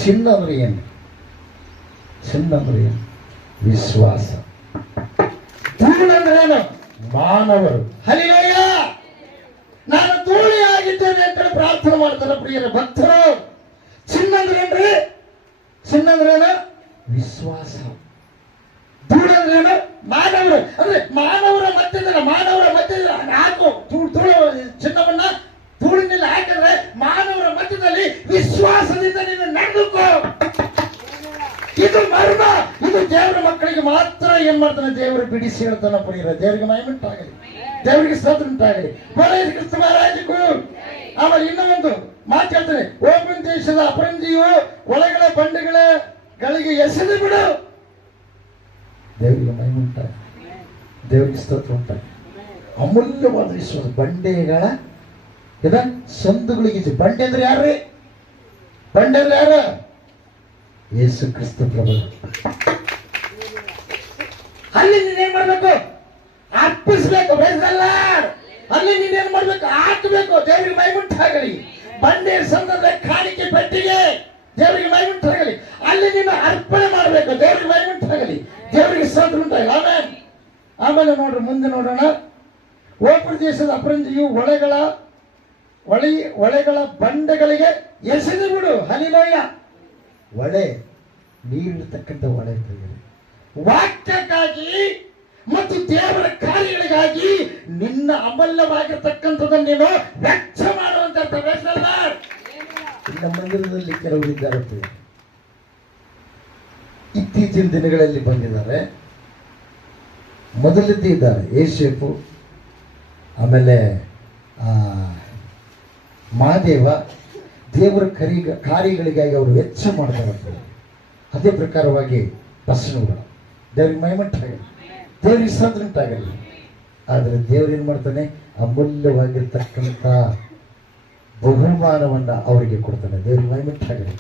ಚಿನ್ನ ಅಂದ್ರೆ ಏನು? ಚಿನ್ನ ಅಂದ್ರೆ ಏನು? ವಿಶ್ವಾಸ. ಧೂಳು ಅಂದ್ರೆ ಏನು? ಮಾನವರು. ಹಲ್ಲಿಲೂಯ. ನಾನು ಧೂಳಿ ಆಗಿದ್ದೇನೆ ಅಂತ ಪ್ರಾರ್ಥನೆ ಮಾಡ್ತಾರೆ ಪ್ರಿಯರ ಭಕ್ತರು. ಚಿನ್ನ ಅಂದ್ರೆ ಏನ್ರಿ? ಚಿನ್ನ ಅಂದ್ರೆ ಏನು? ವಿಶ್ವಾಸ. ಧೂಳು ಅಂದ್ರೆ ಏನು? ಮಾನವರು. ಅಂದ್ರೆ ಮಾನವರ ಮಧ್ಯದಲ್ಲಿ ಹಾಕು. ಚಿನ್ನವನ್ನ ಧೂಳಿನಲ್ಲಿ ಹಾಕಿದ್ರೆ ಮಾನವರ ಮಧ್ಯದಲ್ಲಿ ವಿಶ್ವಾಸದಿಂದ ನೀನು ನಡೆದುಕೋ. ಇದು ಮರ್ಮ. ಇದು ದೇವರ ಮಕ್ಕಳಿಗೆ ಮಾತ್ರ ಏನ್ ಮಾಡ್ತಾನೆ, ದೇವರು ಬಿಡಿಸಿ ಹೇಳ್ತಾನೆ ಪ್ರಿಯರ. ದೇವರಿಗೆ ಮಹಿಮುಂಟಾಗಲಿ, ದೇವರಿಗೆ ಸ್ತೋತ್ರ ಉಂಟಾಗಲಿ. ಕ್ರಿಸ್ತ ಮಹಾರಾಜಕ್ಕೂ. ಆಮೇಲೆ ಇನ್ನೊಂದು ಮಾತು ಹೇಳ್ತಾನೆ, ಓಪನ್ ದೇಶದ ಅಪರಂಜಿಯು ಒಳಗಳ ಬಂಡೆಗಳಿಗೆ ಎಸೆದು ಬಿಡು. ದೇವರಿಗೆ ಮಹಿಮುಂಟಾಗಲಿ, ದೇವರಿಗೆ ಸ್ತೋತ್ರ ಉಂಟಾಗಲಿ. ಅಮೂಲ್ಯವಾದ ವಿಶ್ವಾಸ. ಬಂಡೆಗಳ ಸಂದುಗಳಿಗೆ ಬಂಡೆ ಅಂದ್ರೆ ಯಾರ್ರಿ? ಬಂಡೆ ಅಂದ್ರೆ ಯಾರು? ಯೇಸು ಕ್ರಿಸ್ತ ಪ್ರಭು. ಅಲ್ಲಿ ನೀನೇನ್ ಮಾಡ್ಬೇಕು? ಅರ್ಪಿಸ್ಬೇಕು. ಅಲ್ಲಿ ನೀನೇನ್ ಮಾಡ್ಬೇಕು? ಹಾಕಬೇಕು. ದೇವರಿಗೆ ಮಹಿಮುಂಟಾಗಲಿ. ಬಂಡೆ ಸಂದರ್ಭ ಕಾಣಿಕೆ ಪೆಟ್ಟಿಗೆ. ದೇವರಿಗೆ ಮಹಿಮುಂಟಾಗಲಿ. ಅಲ್ಲಿ ನೀನು ಅರ್ಪಣೆ ಮಾಡಬೇಕು. ದೇವರಿಗೆ ಮಹಿಮುಂಟಾಗಲಿ, ದೇವರಿಗೆ ಸ್ತೋತ್ರ ಉಂಟಾಗಲಿ. ಆಮೇಲೆ ನೋಡ್ರಿ, ಮುಂದೆ ನೋಡೋಣ. ಓಪನ್ ದೇಶದ ಅಪರಂಜಿಯು ಒಳೆಗಳ ಬಂಡೆಗಳಿಗೆ ಎಸೆದು ಬಿಡು. ಹಲ್ಲಿಲೂಯ. ಒಳೆ ನೀರಿರ್ತಕ್ಕಂಥ ಒಳೆ ತೆಗೆದು ವಾಕ್ಯಕ್ಕಾಗಿ ಮತ್ತು ದೇವರ ಕಾರ್ಯಗಳಿಗಾಗಿ ನಿನ್ನ ಅಮೂಲ್ಯವಾಗಿರ್ತಕ್ಕಂಥದ್ದನ್ನು ನೀನು ವೆಚ್ಚ ಮಾಡುವಂತ ನಮ್ಮ ಮಂದಿರದಲ್ಲಿ ಕೆಲವರು ಇದ್ದಾರೆ. ಇತ್ತೀಚಿನ ದಿನಗಳಲ್ಲಿ ಬಂದಿದ್ದಾರೆ. ಮೊದಲಿದ್ದಾರೆ ಏಷೇಫು, ಆಮೇಲೆ ಮಹಾದೇವ. ದೇವರ ಕಾರ್ಯಗಳಿಗಾಗಿ ಅವರು ವೆಚ್ಚ ಮಾಡ್ತಾರೆ. ಅದೇ ಪ್ರಕಾರವಾಗಿ ಪ್ರಶ್ನೆಗಳು. ದೇವರಿಗೆ ಮಹಿಮುಂಟಾಗಲಿ, ದೇವರಿಗೆ ಸ್ತೋತ್ರ ಉಂಟಾಗಲಿ. ಆದರೆ ದೇವರು ಏನ್ ಮಾಡ್ತಾನೆ, ಅಮೂಲ್ಯವಾಗಿರ್ತಕ್ಕಂಥ ಬಹುಮಾನವನ್ನ ಅವರಿಗೆ ಕೊಡ್ತಾನೆ. ದೇವರಿಗೆ ಮಹಿಮುಂಟಾಗಲಿ,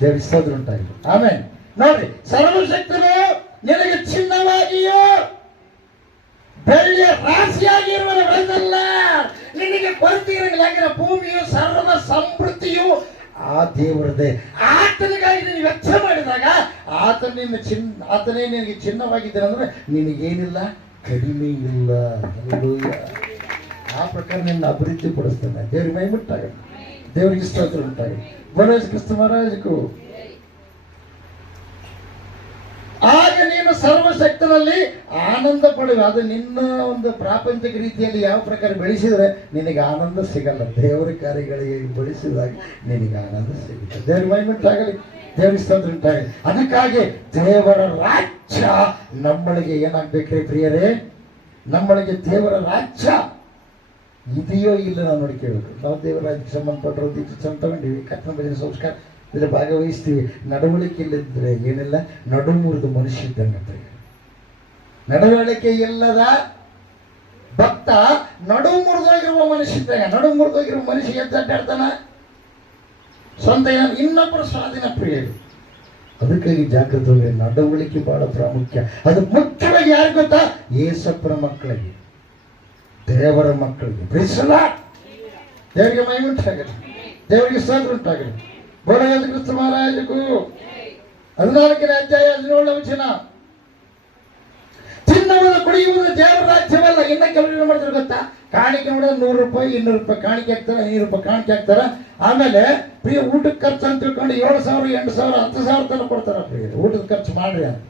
ದೇವರಿಗೆ ಸ್ತೋತ್ರ ಉಂಟಾಗಲಿ. ಆಮೇಲೆ ನೋಡ್ರಿ, ಸರ್ವಶಕ್ತನು ನಿನಗೆ ಚಿನ್ನವಾಗಿಯೋ ಬೆಳ್ಳಿಯ ರಾಶಿಯಾಗಿರುವುದಲ್ಲ, ನಿನಗೆ ಕೊರತೆ ಇರಂಗಿಲ್ಲ. ಯಾಕಂದ್ರೆ ಭೂಮಿಯು ಸರ್ವ ಸಮೃದ್ಧಿಯು ಆ ದೇವರದೇ. ಆತನಿಗಾಗಿ ನೀನು ವೆಚ್ಚ ಮಾಡಿದಾಗ ಆತನೇ ನಿನಗೆ ಚಿನ್ನವಾಗಿದ್ದಾನೆ ಅಂದ್ರೆ ನಿನಗೇನಿಲ್ಲ, ಕಡಿಮೆ ಇಲ್ಲ. ಆ ಪ್ರಕಾರ ನಿನ್ನ ಅಭಿವೃದ್ಧಿ ಪಡಿಸ್ತಾನೆ. ದೇವರಿಗೆ ಮಹಿಮುಂಟಾಗಲಿ, ದೇವರಿಗೆ ಸ್ತೋತ್ರ ಉಂಟಾಗಲಿ. ಬರೋಜ್ ಕ್ರಿಸ್ತ ಮಹಾರಾಜಕ್ಕೂ. ಆಗ ನೀನು ಸರ್ವಶಕ್ತನಲ್ಲಿ ಆನಂದ ಪಡುವೆ. ಅದು ನಿನ್ನ ಒಂದು ಪ್ರಾಪಂಚಿಕ ರೀತಿಯಲ್ಲಿ ಯಾವ ಪ್ರಕಾರ ಬೆಳೆಸಿದ್ರೆ ನಿನಗೆ ಆನಂದ ಸಿಗಲ್ಲ. ದೇವರ ಕಾರ್ಯಗಳಿಗೆ ಬೆಳೆಸಿದಾಗ ನಿನಗೆ ಆನಂದ ಸಿಗುತ್ತೆ. ದೇವರ ಮಹಿಮುಂಟಾಗಲಿ, ದೇವರಿಗೆ ಸ್ತೋತ್ರ ಉಂಟಾಗಲಿ. ಅದಕ್ಕಾಗಿ ದೇವರ ರಾಜ್ಯ ನಮ್ಮಳಿಗೆ ಏನಾಗ್ಬೇಕ್ರಿ ಪ್ರಿಯರೇ? ನಮ್ಮಳಿಗೆ ದೇವರ ರಾಜ್ಯ ಇದೆಯೋ ಇಲ್ಲ ನಾವು ನೋಡ್ಕೋಬೇಕು. ನಾವು ದೇವರ ರಾಜ್ಯಕ್ಕೆ ಸಂಬಂಧಪಟ್ಟರು ದೀಕ್ಷೆ ತಗೊಂಡಿವಿ, ಕರ್ತನ ಭಜನೆ ಸಂಸ್ಕಾರ ಇದ್ರ ಭಾಗವಹಿಸ್ತೀವಿ. ನಡವಳಿಕೆ ಇಲ್ಲದಿದ್ರೆ ಏನಿಲ್ಲ, ನಡು ಮುರಿದ ಮನುಷ್ಯ ಇದ್ದಂಗೆ. ನಡವಳಿಕೆ ಇಲ್ಲದ ಭಕ್ತ ನಡು ಮುರಿದೋಗಿರುವ ಮನುಷ್ಯ ಇದ್ದಂಗೆ. ನಡು ಮುರಿದೋಗಿರುವ ಮನುಷ್ಯ ಎದ್ದಾಡ್ತಾನ, ಸ್ವಂತ ಇನ್ನೊಬ್ಬರ ಸ್ವಾಧೀನ ಪ್ರಿಯರು. ಅದಕ್ಕಾಗಿ ಜಾಗೃತಿ. ನಡವಳಿಕೆ ಬಹಳ ಪ್ರಾಮುಖ್ಯ. ಅದು ಮುಖ್ಯವಾಗಿ ಯಾರು ಗೊತ್ತಾ? ಯೇಸಪ್ಪನ ಮಕ್ಕಳಿಗೆ, ದೇವರ ಮಕ್ಕಳಿಗೆ. ದೇವರಿಗೆ ಮಹಿಮುಂಟಾಗಲಿ, ದೇವರಿಗೆ ಸ್ತೋತ್ರ ಉಂಟಾಗಲಿ. ಬೋಧಕರಾದ ಕ್ರಿಸ್ತ ಮಹಾರಾಜಕ್ಕೂ. 14ನೇ ಅಧ್ಯಾಯ 17ನೇ ವಚನ. ಚಿನ್ನವನ್ನು ಕುಡಿಯುವುದು ದೇವರ ರಾಜ್ಯವಲ್ಲ. ಇನ್ನ ಕೆಲವರು ಮಾಡ್ತಾರೆ ಗೊತ್ತಾ? ಕಾಣಿಕೆ ನೋಡಿದ್ರೆ 100 ರೂಪಾಯಿ 200 ರೂಪಾಯಿ ಕಾಣಿಕೆ ಹಾಕ್ತಾರೆ, 500 ರೂಪಾಯಿ ಕಾಣಿಕೆ ಹಾಕ್ತಾರ. ಆಮೇಲೆ ಪ್ರಿಯ ಊಟಕ್ಕೆ ಖರ್ಚು ಅಂತ ತಿಳ್ಕೊಂಡು 7,000 8,000 10,000 ತನಕ ಕೊಡ್ತಾರ ಪ್ರಿಯ ಊಟದ ಖರ್ಚು ಮಾಡ್ರಿ ಅಂತ.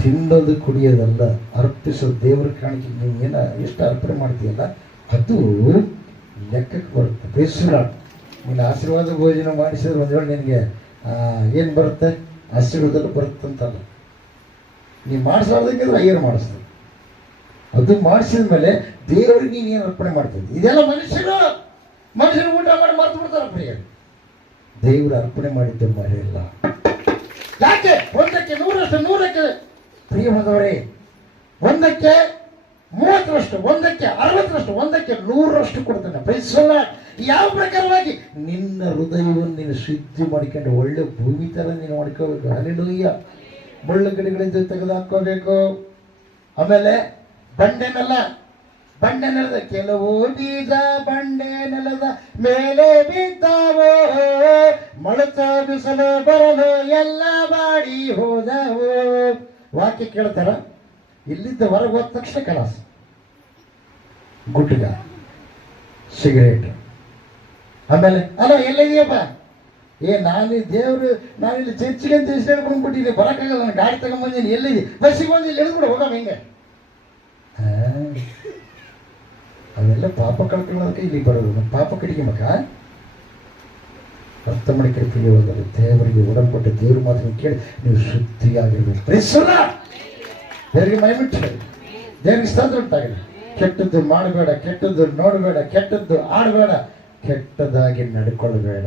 ತಿನ್ನೋದು ಕುಡಿಯೋದಲ್ಲ, ಅರ್ಪಿಸೋ ದೇವ್ರ ಕಾಣಿಕೆ ನೀವು ಎಷ್ಟು ಅರ್ಪಣೆ ಮಾಡ್ತೀಯಲ್ಲ ಅದು ಲೆಕ್ಕಕ್ಕೆ ಬರುತ್ತೆ. ಬೇಸರ ನೀನು ಆಶೀರ್ವಾದ ಭೋಜನ ಮಾಡಿಸಿದ್ರೆ ಒಂದು ವೇಳೆ ನಿನಗೆ ಏನು ಬರುತ್ತೆ, ಆಶೀರ್ವಾದ ಬರುತ್ತಂತಲ್ಲ. ನೀವು ಮಾಡಿಸೋದಕ್ಕಿದ್ರೆ ಅಯ್ಯರು ಮಾಡಿಸ್ತಾರೆ. ಅದು ಮಾಡಿಸಿದ ಮೇಲೆ ದೇವರಿಗೆ ನೀನೇನು ಅರ್ಪಣೆ ಮಾಡ್ತಿದ್ದೆ. ಇದೆಲ್ಲ ಮನುಷ್ಯರು ಊಟ ಮಾಡಿ ಮರ್ತು ಬಿಡ್ತಾರೆ ಪ್ರಿಯ. ದೇವರು ಅರ್ಪಣೆ ಮಾಡಿದ್ದೆ ಮರೆಯಲ್ಲ. ಯಾಕೆ 1ಕ್ಕೆ 100 ಪ್ರಿಯವಾದವರೇ, 1ಕ್ಕೆ 30, 1ಕ್ಕೆ 60, 1ಕ್ಕೆ 100 ಕೊಡ್ತಾನೆ. ಪ್ರೈಸಲ್ಲ. ಯಾವ ಪ್ರಕಾರವಾಗಿ ನಿನ್ನ ಹೃದಯವನ್ನು ನೀನು ಶುದ್ಧಿ ಮಾಡಿಕೊಂಡು ಒಳ್ಳೆ ಭೂಮಿ ಥರ ನೀನು ಮಾಡ್ಕೋಬೇಕು. ಹಲ್ಲೆಲೂಯಾ. ಮುಳ್ಳು ಗಿಡಗಳಿಂದ ತೆಗೆದು ಹಾಕೋಬೇಕು. ಆಮೇಲೆ ಬಂಡೆ ನೆಲದ ಕೆಲವು ಬೀಜ ಬಂಡೆ ನೆಲದ ಮೇಲೆ ಬಿದ್ದಾವೋ, ಮೊಳತ ಬಿಸಲು ಬರಲು ಎಲ್ಲ ಬಾಡಿ ಹೋದವು. ವಾಕ್ಯ ಕೇಳ್ತಾರ. ಇಲ್ಲಿದ್ದ ಹೊರಗೆ ಹೋದ ತಕ್ಷಣ ಕಲಾಸ, ಗುಟ್ಗ, ಸಿಗರೇಟ್. ಆಮೇಲೆ ಅಲ್ಲ ಎಲ್ಲಿದೆಯಪ್ಪ, ನಾನಿಲ್ಲಿ ಚರ್ಚಿಗೆ ಅಂತ ಇಷ್ಟ ಹೇಳ್ಕೊಂಡ್ಬಿಟ್ಟಿದ್ದೀನಿ, ಬರೋಕ್ಕಾಗಲ್ಲ, ನಾನು ಗಾಡಿ ತಗೊಂಡ್ಬಂದಿನಿ, ಎಲ್ಲಿದೆ, ಬಸ್ಸಿಗೆ ಬಂದು ಇಲ್ಲಿ ಎಳೆದ್ಬಿಡು ಹೋಗಮ್ಮ. ಹಿಂಗೆ ಅವೆಲ್ಲ ಪಾಪ ಕಳ್ಕೊಳ್ಳೋದಕ್ಕೆ ಇಲ್ಲಿ ಬರೋದು. ನಮ್ಮ ಪಾಪ ಕಡಿಗೆ ಮಗ ಅರ್ಥ ಮಾಡಿಕೆ ಹೋದರೆ ದೇವರಿಗೆ ಒಡಂಬಟ್ಟು ದೇವ್ರ ಮಾತ್ರ ಕೇಳಿ ನೀವು ಶುದ್ಧಿಯಾಗಿರ್ಬೇಕು. ದೇವರಿಗೆ ಮೈಮಿಟ್ಟು ದೇವರಿಗೆ ಸ್ತೋತ್ರ ಉಂಟಾಗಲಿ. ಕೆಟ್ಟದ್ದು ಮಾಡಬೇಡ, ಕೆಟ್ಟದ್ದು ನೋಡಬೇಡ, ಕೆಟ್ಟದ್ದು ಆಡಬೇಡ, ಕೆಟ್ಟದಾಗಿ ನಡ್ಕೊಳ್ಬೇಡ.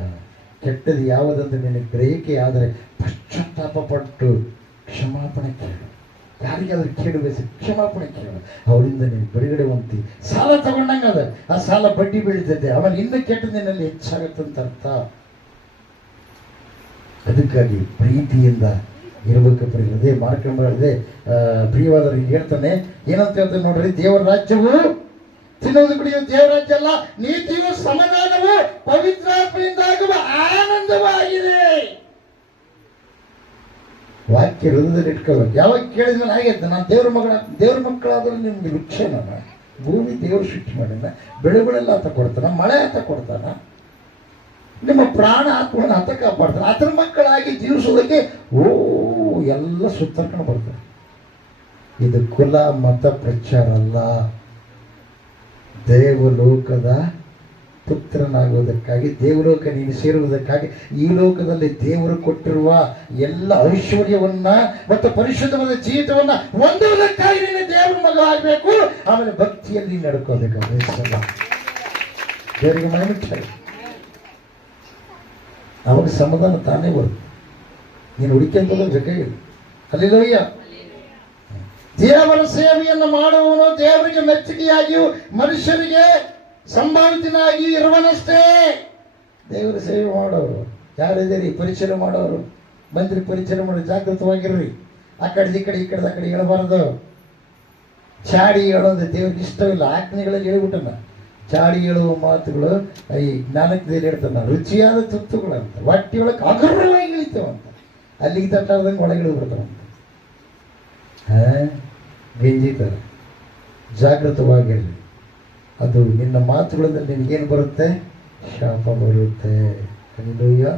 ಕೆಟ್ಟದ್ದು ಯಾವುದಂದ್ರೆ ನಿನಗೆ ಗ್ರಹಿಕೆ ಆದರೆ ಪಶ್ಚಾತ್ತಾಪ ಪಟ್ಟು ಕ್ಷಮಾಪಣೆ ಕೇಳು. ಯಾರಿಗಾದ್ರೂ ಕೇಳು ಬೇಸಿ ಕ್ಷಮಾಪಣೆ ಕೇಳು. ಅವರಿಂದ ನೀನು ಬಿಡುಗಡೆ ಹೊಂದಿ. ಸಾಲ ತಗೊಂಡಂಗೆ ಅದ, ಆ ಸಾಲ ಬಡ್ಡಿ ಬೀಳ್ತೈತೆ, ಆಮೇಲೆ ಇನ್ನೂ ಕೆಟ್ಟದಿನಲ್ಲಿ ಹೆಚ್ಚಾಗತ್ತಂತ ಅರ್ಥ. ಅದಕ್ಕಾಗಿ ಪ್ರೀತಿಯಿಂದ ಇರಬೇಕು ಪ್ರಿಯ. ಅದೇ ಮಾಡ್ಕೊಂಬರದೆ ಪ್ರಿಯವಾದವ್ರಿಗೆ ಹೇಳ್ತಾನೆ. ಏನಂತ ಹೇಳ್ತಾನೆ ನೋಡ್ರಿ, ದೇವರ ರಾಜ್ಯವು ತಿನ್ನೋದು ಕುಡಿಯೋದು ದೇವರ ರಾಜ್ಯ ಅಲ್ಲ, ನೀತಿಯು ಸಮಾಧಾನವು ಪವಿತ್ರಾತ್ಮದಿಂದಾಗುವ ಆನಂದವಾಗಿದೆ. ವಾಕ್ಯ ಹೃದಯದಲ್ಲಿ ಇಟ್ಕೋಬೇಕು. ಯಾವಾಗ ಕೇಳಿದ್ಮೇಲೆ ಆಗೈತೆ, ನಾನು ದೇವ್ರ ಮಕ್ಕಳಾದ್ರೆ ನಿಮ್ಗೆ ವೃಕ್ಷನ ಭೂಮಿ ದೇವರು ಸೃಷ್ಟಿ ಮಾಡಿದ, ಬೆಳೆಗಳೆಲ್ಲ ಆತ ಕೊಡ್ತಾನ, ಮಳೆ ಆತ ಕೊಡ್ತಾನ, ನಿಮ್ಮ ಪ್ರಾಣ ಆತ್ಮವನ್ನು ಆತ ಕಾಪಾಡ್ತಾನೆ. ಆತನ ಮಕ್ಕಳಾಗಿ ಜೀವಿಸೋದಕ್ಕೆ ಎಲ್ಲ ಸುತ್ತರ್ಕೊಂಡು ಬರ್ತಾರೆ. ಇದು ಕುಲ ಮತ ಪ್ರಚಾರ ಅಲ್ಲ, ದೇವಲೋಕದ ಪುತ್ರನಾಗುವುದಕ್ಕಾಗಿ, ದೇವಲೋಕ ನೀನು ಸೇರುವುದಕ್ಕಾಗಿ, ಈ ಲೋಕದಲ್ಲಿ ದೇವರು ಕೊಟ್ಟಿರುವ ಎಲ್ಲ ಐಶ್ವರ್ಯವನ್ನ ಮತ್ತು ಪರಿಶುದ್ಧವಾದ ಜೀವಿತವನ್ನ ಹೊಂದುವುದಕ್ಕಾಗಿ ನೀನು ದೇವರ ಮಗ ಆಗಬೇಕು. ಆಮೇಲೆ ಭಕ್ತಿಯಲ್ಲಿ ನಡ್ಕೋಬೇಕು. ದೇವರಿಗೆ ಮನಮಿಟ್ಟಾಗಿ ಅವಾಗ ಸಮಾಧಾನ ತಾನೇ ಬರುತ್ತೆ. ನೀನು ಹುಡುಕಿಂದ ಬೇಕಾಗಿಲ್ಲ. ಹಲ್ಲೆಲೂಯಾ. ದೇವರ ಸೇವೆಯನ್ನು ಮಾಡುವವನು ದೇವರಿಗೆ ಮೆಚ್ಚುಗೆಯಾಗಿಯೂ ಮನುಷ್ಯರಿಗೆ ಸಂಭಾವಿತನಾಗಿ ಇರುವನಷ್ಟೇ. ದೇವರ ಸೇವೆ ಮಾಡೋರು ಯಾರಿದ್ದೀರಿ? ಪರಿಚಯ ಮಾಡೋರು ಬಂದ್ರಿ, ಪರಿಚಯ ಮಾಡಿ ಜಾಗೃತವಾಗಿರ್ರಿ. ಆ ಕಡೆ ಈ ಕಡೆ ಆ ಕಡೆ ಹೇಳಬಾರ್ದು. ಚಾಡಿ ಹೇಳೋದು ದೇವ್ರಿಗೆ ಇಷ್ಟವಿಲ್ಲ. ಆಜ್ಞೆಗಳಲ್ಲಿ ಹೇಳ್ಬಿಟ್ಟನ ಚಾಡಿ ಹೇಳುವ ಮಾತುಗಳು ಈ ಜ್ಞಾನಕದಲ್ಲಿ ಹೇಳ್ತಾನ ರುಚಿಯಾದ ತುತ್ತುಗಳಂತ, ಹೊಟ್ಟೆಯೊಳಗೆ ಅಗರ್ವವಾಗಿ ಇಳಿತೇವಂತ, ಅಲ್ಲಿಗೆ ತಟ್ಟಾರ್ದಂಗೆ ಒಳಗಿಳಿದು ಬಿಡ್ತಾವಂತ. ಗೆಂಜಿತಾರೆ. ಜಾಗೃತವಾಗಿರಲಿ. ಅದು ನಿನ್ನ ಮಾತುಗಳಿಂದ ನಿನಗೇನು ಬರುತ್ತೆ? ಶಾಪ ಬರುತ್ತೆ. ಹಲ್ಲೆಲೂಯಾ.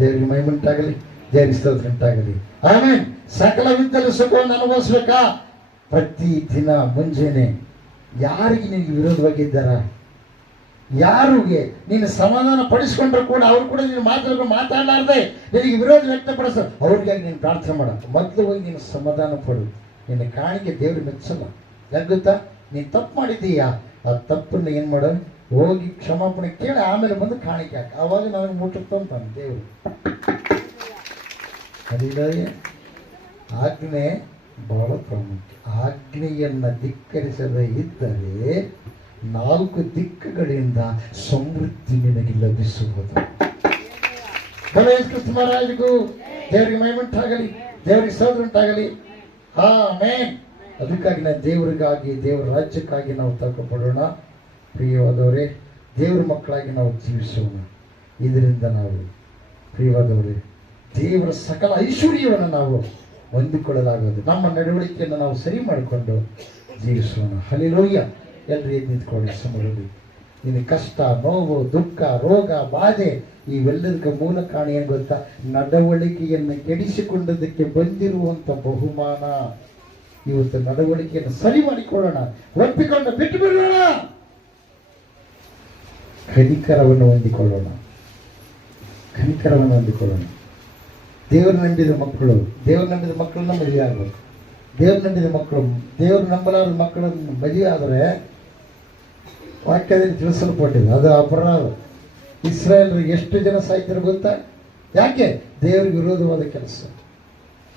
ದೇವರಿಗೆ ಮಹಿಮೆಯುಂಟಾಗಲಿ, ದೇವರಿಗೆ ಸ್ತೋತ್ರ ಉಂಟಾಗಲಿ. ಆಮೇಲೆ ಸಕಲವಿದ್ದಲ್ಲಿ ಸುಖವನ್ನು ಅನುಭವಿಸ್ಬೇಕಾ? ಪ್ರತಿ ದಿನ ಮುಂಜಾನೆ ಯಾರಿಗೆ ನಿನಗೆ ವಿರೋಧವಾಗಿದ್ದಾರ, ಯಾರಿಗೆ ನೀನು ಸಮಾಧಾನ ಪಡಿಸ್ಕೊಂಡ್ರು ಕೂಡ ಅವ್ರು ಕೂಡ ನೀನು ಮಾತಾಡಲಾರ್ದೆ ನಿನಗೆ ವಿರೋಧ ವ್ಯಕ್ತಪಡಿಸೋ ಅವ್ರಿಗಾಗಿ ನೀನು ಪ್ರಾರ್ಥನೆ ಮಾಡ. ಮೊದಲು ಹೋಗಿ ನೀನು ಸಮಾಧಾನ ಪಡು. ನಿನ್ನ ಕಾಣಿಕೆ ದೇವ್ರಿಗೆ ಮೆಚ್ಚಲ್ಲ. ಯಾಕೆ ಗೊತ್ತಾ? ನೀನು ತಪ್ಪು ಮಾಡಿದ್ದೀಯಾ, ಆ ತಪ್ಪನ್ನು ಏನು ಮಾಡ, ಹೋಗಿ ಕ್ಷಮಾಪಣೆ ಕೇಳಿ ಆಮೇಲೆ ಬಂದು ಕಾಣಿಕೆ ಹಾಕ. ಆವಾಗ ನನಗೆ ಮುಟ್ಟುತ್ತಂತಾನೆ ದೇವರು. ಅದಿಲ್ಲ, ಆಜ್ಞೆ ಬಹಳ ಪ್ರಾಮುಖ್ಯ. ಆಜ್ಞೆಯನ್ನು ಧಿಕ್ಕರಿಸದೇ ಇದ್ದರೆ 4 ದಿಕ್ಕುಗಳಿಂದ ಸಮೃದ್ಧಿ ನಿನಗೆ ಲಭಿಸುವುದು. ಕ್ರಿಸ್ತ ಮಹಾರಾಜಗೂ ದೇವರಿಗೆ ಮಹಿಮೆಯುಂಟಾಗಲಿ, ದೇವರಿಗೆ ಸ್ತೋತ್ರ ಉಂಟಾಗಲಿ. ಆಮೆನ್. ಅದಕ್ಕಾಗಿ ನಾವು ದೇವರಿಗಾಗಿ, ದೇವರ ರಾಜ್ಯಕ್ಕಾಗಿ ನಾವು ತಗೊಪಡೋಣ. ಪ್ರಿಯವಾದವರೇ, ದೇವರ ಮಕ್ಕಳಾಗಿ ನಾವು ಜೀವಿಸೋಣ. ಇದರಿಂದ ನಾವು ಪ್ರಿಯವಾದವರೇ ದೇವರ ಸಕಲ ಐಶ್ವರ್ಯವನ್ನು ನಾವು ಹೊಂದಿಕೊಳ್ಳಲಾಗೋದು. ನಮ್ಮ ನಡವಳಿಕೆಯನ್ನು ನಾವು ಸರಿ ಮಾಡಿಕೊಂಡು ಜೀವಿಸೋಣ. ಹಲ್ಲೆಲೂಯಾ. ಎಲ್ಲರೂ ಎದ್ದು ನಿಂತ್ಕೊಳ್ಳಿ ಸಮರಲ್ಲಿ. ನಿನ್ನ ಕಷ್ಟ, ನೋವು, ದುಃಖ, ರೋಗ, ಬಾಧೆ ಇವೆಲ್ಲದಕ್ಕೆ ಮೂಲ ಕಾರಣ ಏನು ಗೊತ್ತಾ? ನಡವಳಿಕೆಯನ್ನು ಕೆಡಿಸಿಕೊಂಡದಕ್ಕೆ ಬಂದಿರುವಂಥ ಬಹುಮಾನ. ಇವತ್ತು ನಡವಳಿಕೆಯನ್ನು ಸರಿ ಮಾಡಿಕೊಳ್ಳೋಣ, ಒಪ್ಪಿಕೊಂಡು ಬಿಟ್ಟು ಬಿಡೋಣ, ಕನಿಕರವನ್ನು ಹೊಂದಿಕೊಳ್ಳೋಣ, ಕನಿಕರವನ್ನು ಹೊಂದಿಕೊಳ್ಳೋಣ. ದೇವರು ನಂಬಿದ ಮಕ್ಕಳನ್ನ ಮದುವೆ ಆಗಬೇಕು. ದೇವ್ರು ನಂಬಿದ ಮಕ್ಕಳು, ದೇವರು ನಂಬಲಾರದ ಮಕ್ಕಳನ್ನು ಮದುವೆ ಆದರೆ ವಾಕ್ಯದಲ್ಲಿ ತಿಳಿಸಲ್ಪಟ್ಟಿದೆ, ಅದು ಅಪರಾಧ. ಇಸ್ರಾಯೇಲರಿಗೆ ಎಷ್ಟು ಜನ ಸಾಯ್ತಾರೆ ಗೊತ್ತಾ? ಯಾಕೆ? ದೇವರಿಗೆ ವಿರೋಧವಾದ ಕೆಲಸ.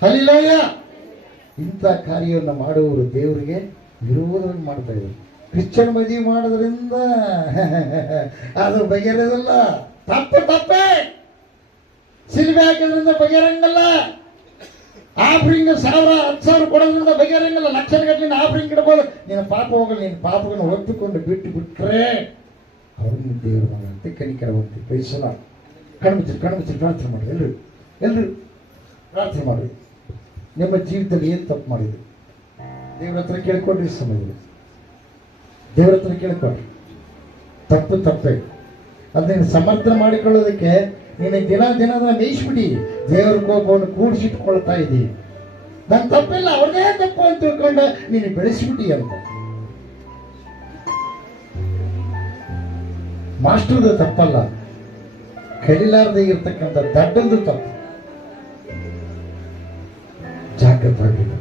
ಹಲ್ಲೆಲೂಯ! ಇಂಥ ಕಾರ್ಯವನ್ನು ಮಾಡುವವರು ದೇವರಿಗೆ ವಿರೋಧವನ್ನು ಮಾಡ್ತಾ ಇದ್ದಾರೆ. ಕ್ರಿಶ್ಚಿಯನ್ ಮದುವೆ ಮಾಡೋದ್ರಿಂದ ಅದು ಬಗೆಹರಿಯೋದಿಲ್ಲ. ತಪ್ಪೇ. ಸಿಲ್ವೆ ಹಾಕೋದ್ರಿಂದ ಬಗೆಹರಂಗಲ್ಲ. ಆಫರಿಂಗ್ 10,000 ಕೊಡೋದ್ರಿಂದ ಬಗೆಹರಂಗಲ್ಲ. ಲಕ್ಷದ ಗಟ್ಟಲಿನ ಆಫರಿಂಗ್ ಇಡ್ಬೋದು. ನೀನು ಪಾಪ ಹೋಗಲ್ಲ. ನೀನು ಪಾಪಗಳನ್ನು ಒಪ್ಪಿಕೊಂಡು ಬಿಟ್ಟರೆ ಅವ್ರನ್ನ ದೇವರ ಮಗ ಅಂತ ಕನಿಕರವಂತೆ ಬಯಸಲ್ಲ. ಕಣ್ಮುಚ್ಚಿ ಪ್ರಾರ್ಥನೆ ಮಾಡಿ. ಎಲ್ಲರೂ ಪ್ರಾರ್ಥನೆ ಮಾಡಿ. ನಿಮ್ಮ ಜೀವಿತದಲ್ಲಿ ಏನು ತಪ್ಪು ಮಾಡಿದ್ರು ದೇವ್ರ ಹತ್ರ ಕೇಳ್ಕೊಡ್ರಿ. ಸಮಯದಲ್ಲಿ ದೇವ್ರ ಹತ್ರ ಕೇಳ್ಕೊಡ್ರಿ. ತಪ್ಪೇ. ಅದನ್ನ ಸಮರ್ಥನೆ ಮಾಡಿಕೊಳ್ಳೋದಕ್ಕೆ ನೀನು ದಿನ ಮೇಯಿಸ್ಬಿಡಿ. ದೇವ್ರ ಕೋಪವನ್ನು ಕೂಡಿಸಿಟ್ಕೊಳ್ತಾ ಇದ್ದೀವಿ. ನನ್ನ ತಪ್ಪಿಲ್ಲ, ಅವ್ರದೇ ತಪ್ಪು ಅಂತ ತಿಳ್ಕೊಂಡು ನೀನು ಬೆಳೆಸ್ಬಿಟ್ಟಿ ಅಂತ. ಮಾಸ್ಟರ್ದು ತಪ್ಪಲ್ಲ, ಕಲಿಲಾರದೆ ಇರ್ತಕ್ಕಂಥ ದಡ್ಡಂದು ತಪ್ಪು. ಜಾಗೃತವಾಗಿಲ್ಲ.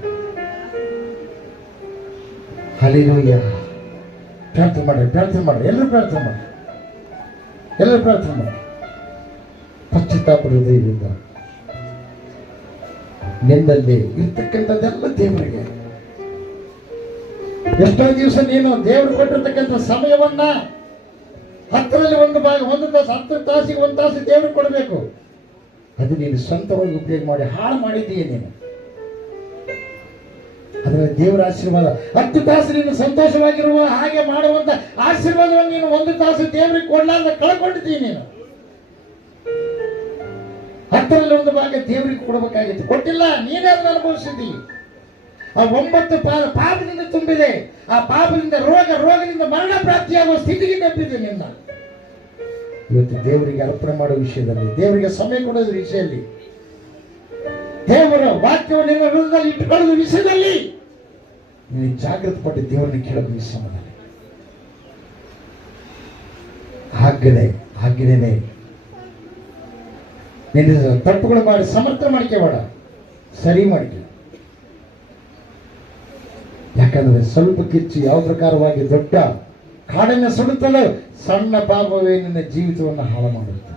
ಹಲ್ಲೆಲೂಯಾ! ಪ್ರಾರ್ಥನೆ ಮಾಡ್ರಿ. ಎಲ್ಲರೂ ಪ್ರಾರ್ಥನೆ ಮಾಡಿ. ಪಶ್ಚಾತ್ತಾಪ ಹೃದಯದಿಂದ ನಿನ್ನಲ್ಲಿ ಇರ್ತಕ್ಕಂಥದ್ದೆಲ್ಲ ದೇವರಿಗೆ. ಎಷ್ಟೋ ದಿವಸ ನೀನು ದೇವರು ಕೊಟ್ಟಿರ್ತಕ್ಕಂಥ ಸಮಯವನ್ನ 10ರಲ್ಲಿ 1 ಭಾಗ, 1 ತಾಸು, 10 ತಾಸಿಗೆ 1 ತಾಸು ದೇವ್ರಿಗೆ ಕೊಡಬೇಕು. ಅದು ನೀನು ಸ್ವಂತವಾಗಿ ಉಪಯೋಗ ಮಾಡಿ ಹಾಳು ಮಾಡಿದ್ದೀಯ ನೀನು. ಅದರ ದೇವರ ಆಶೀರ್ವಾದ 10 ತಾಸು ನೀನು ಸಂತೋಷವಾಗಿರುವ ಹಾಗೆ ಮಾಡುವಂತ ಆಶೀರ್ವಾದವನ್ನು ನೀನು 1 ತಾಸು ದೇವರಿಗೆ ಕೊಡಲಾರ್ದ ಕಳ್ಕೊಂಡಿದ್ದೀಯ ನೀನು. 10ರಲ್ಲಿ 1 ಭಾಗ ದೇವರಿಗೆ ಕೊಡಬೇಕಾಗಿತ್ತು, ಕೊಟ್ಟಿಲ್ಲ. ನೀನೇ ಅದನ್ನು ಅನುಭವಿಸಿದ್ದೀ. ಆ 9 ಪಾಪದಿಂದ ತುಂಬಿದೆ. ಆ ಪಾಪದಿಂದ ರೋಗದಿಂದ ಮರಣ ಪ್ರಾಪ್ತಿಯಾಗುವ ಸ್ಥಿತಿಗೆ ತಪ್ಪಿದೆ ನಿನ್ನ. ಇವತ್ತು ದೇವರಿಗೆ ಅರ್ಪಣೆ ಮಾಡುವ ವಿಷಯದಲ್ಲಿ, ದೇವರಿಗೆ ಸಮಯ ಕೊಡೋದ್ರ ವಿಷಯದಲ್ಲಿ, ದೇವರ ವಾಕ್ಯವನ್ನು ನಿನ್ನ ಹೃದಯದಲ್ಲಿ ಇಟ್ಟುಕೊಳ್ಳುವ ವಿಷಯದಲ್ಲಿ ನೀನು ಜಾಗೃತಿ ಪಟ್ಟು ದೇವರನ್ನು ಕೇಳೋದು ಈ ಸಮಯದಲ್ಲಿ. ಹಾಗೇನೆ ನಿನ್ನ ತಪ್ಪುಗಳು ಮಾಡಿ ಸಮರ್ಥನೆ ಮಾಡ್ಕೋಬೇಡ, ಸರಿ ಮಾಡ್ಕೊ. ಯಾಕಂದ್ರೆ ಸ್ವಲ್ಪ ಕಿಚ್ಚು ಯಾವ ಪ್ರಕಾರವಾಗಿ ದೊಡ್ಡ ಕಾಡನ್ನು ಸುಡುತ್ತಲೋ ಸಣ್ಣ ಪಾಪವೇ ನಿನ್ನ ಜೀವಿತವನ್ನು ಹಾಳು ಮಾಡುತ್ತೆ.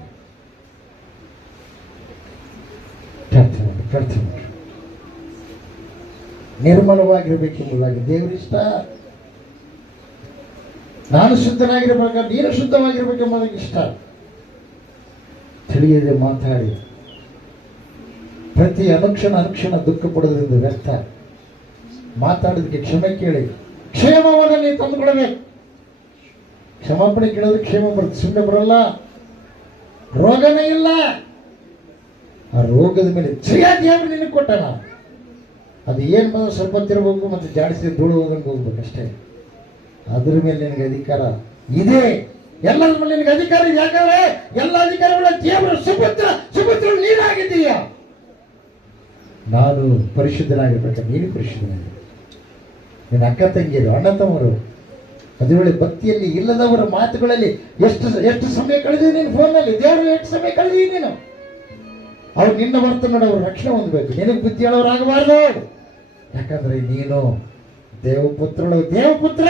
ಪ್ರಾರ್ಥನೆ ಮಾಡಿ. ನಿರ್ಮಲವಾಗಿರ್ಬೇಕೆಂಬುದಾಗಿ ದೇವರಿಷ್ಟ. ನಾನು ಶುದ್ಧನಾಗಿರ್ಬೇಕು, ನೀನು ಶುದ್ಧವಾಗಿರ್ಬೇಕೆಂಬುದಾಗಿ ಇಷ್ಟ. ತಿಳಿಯದೆ ಮಾತಾಡಿ ಪ್ರತಿ ಅನುಕ್ಷಣ ದುಃಖ ಪಡೋದ್ರಿಂದ ವ್ಯರ್ಥ. ಮಾತಾಡೋದಕ್ಕೆ ಕ್ಷಮೆ ಕೇಳಿ ಕ್ಷೇಮವನ್ನು ನೀವು ತಂದುಕೊಳ್ಬೇಕು. ಕ್ಷಮಾಪಣೆ ಕೇಳೋದು ಕ್ಷೇಮ ಬರುತ್ತೆ, ಸುಮ್ಮನೆ ಬರಲ್ಲ. ರೋಗನೇ ಇಲ್ಲ, ಆ ರೋಗದ ಮೇಲೆ ಜಯ ದೇವರು ನಿನಗೆ ಕೊಟ್ಟಣ. ಅದು ಏನು ಬಂದ್ರೆ ಸ್ವಲ್ಪ ತಿರ್ಬೇಕು ಮತ್ತು ಜಾಡಿಸಿ ಧೂಳು ಹೋಗಂಗೆ ಹೋಗ್ಬೇಕಷ್ಟೇ. ಅದ್ರ ಮೇಲೆ ನಿನಗೆ ಅಧಿಕಾರ ಇದೆ, ಎಲ್ಲರ ಮೇಲೆ ನಿನಗೆ ಅಧಿಕಾರ ಇದೆ. ಯಾಕಂದ್ರೆ ಎಲ್ಲ ಅಧಿಕಾರಗಳ ದೇವರ ಸುಪುತ್ರ ನೀನಾಗಿದ್ದೀಯ. ನಾನು ಪರಿಶುದ್ಧನಾಗಿರ್ಬೇಕಾದ್ರೆ ನೀನು ಪರಿಶುದ್ಧನಾಗಿ, ನಿನ್ನ ಅಕ್ಕ ತಂಗಿಯರು, ಅಣ್ಣ ತಮ್ಮರು, ಅದರೊಳಗೆ ಭಕ್ತಿಯಲ್ಲಿ ಇಲ್ಲದವರ ಮಾತುಗಳಲ್ಲಿ ಎಷ್ಟು ಸಮಯ ಕಳೆದಿದೆ ನೀನು ಫೋನ್ನಲ್ಲಿ. ದೇವರು ಎಷ್ಟು ಸಮಯ ಕಳೆದಿದೆ ನೀನು. ಅವ್ರು ನಿನ್ನ ವರ್ತನೆ ನೋಡಿ ಅವ್ರ ರಕ್ಷಣೆ ಹೊಂದಬೇಕು. ನಿನಗೆ ಬುದ್ಧಿ ಹೇಳೋರಾಗಬಾರ್ದು. ಯಾಕಂದ್ರೆ ನೀನು ದೇವಪುತ್ರ.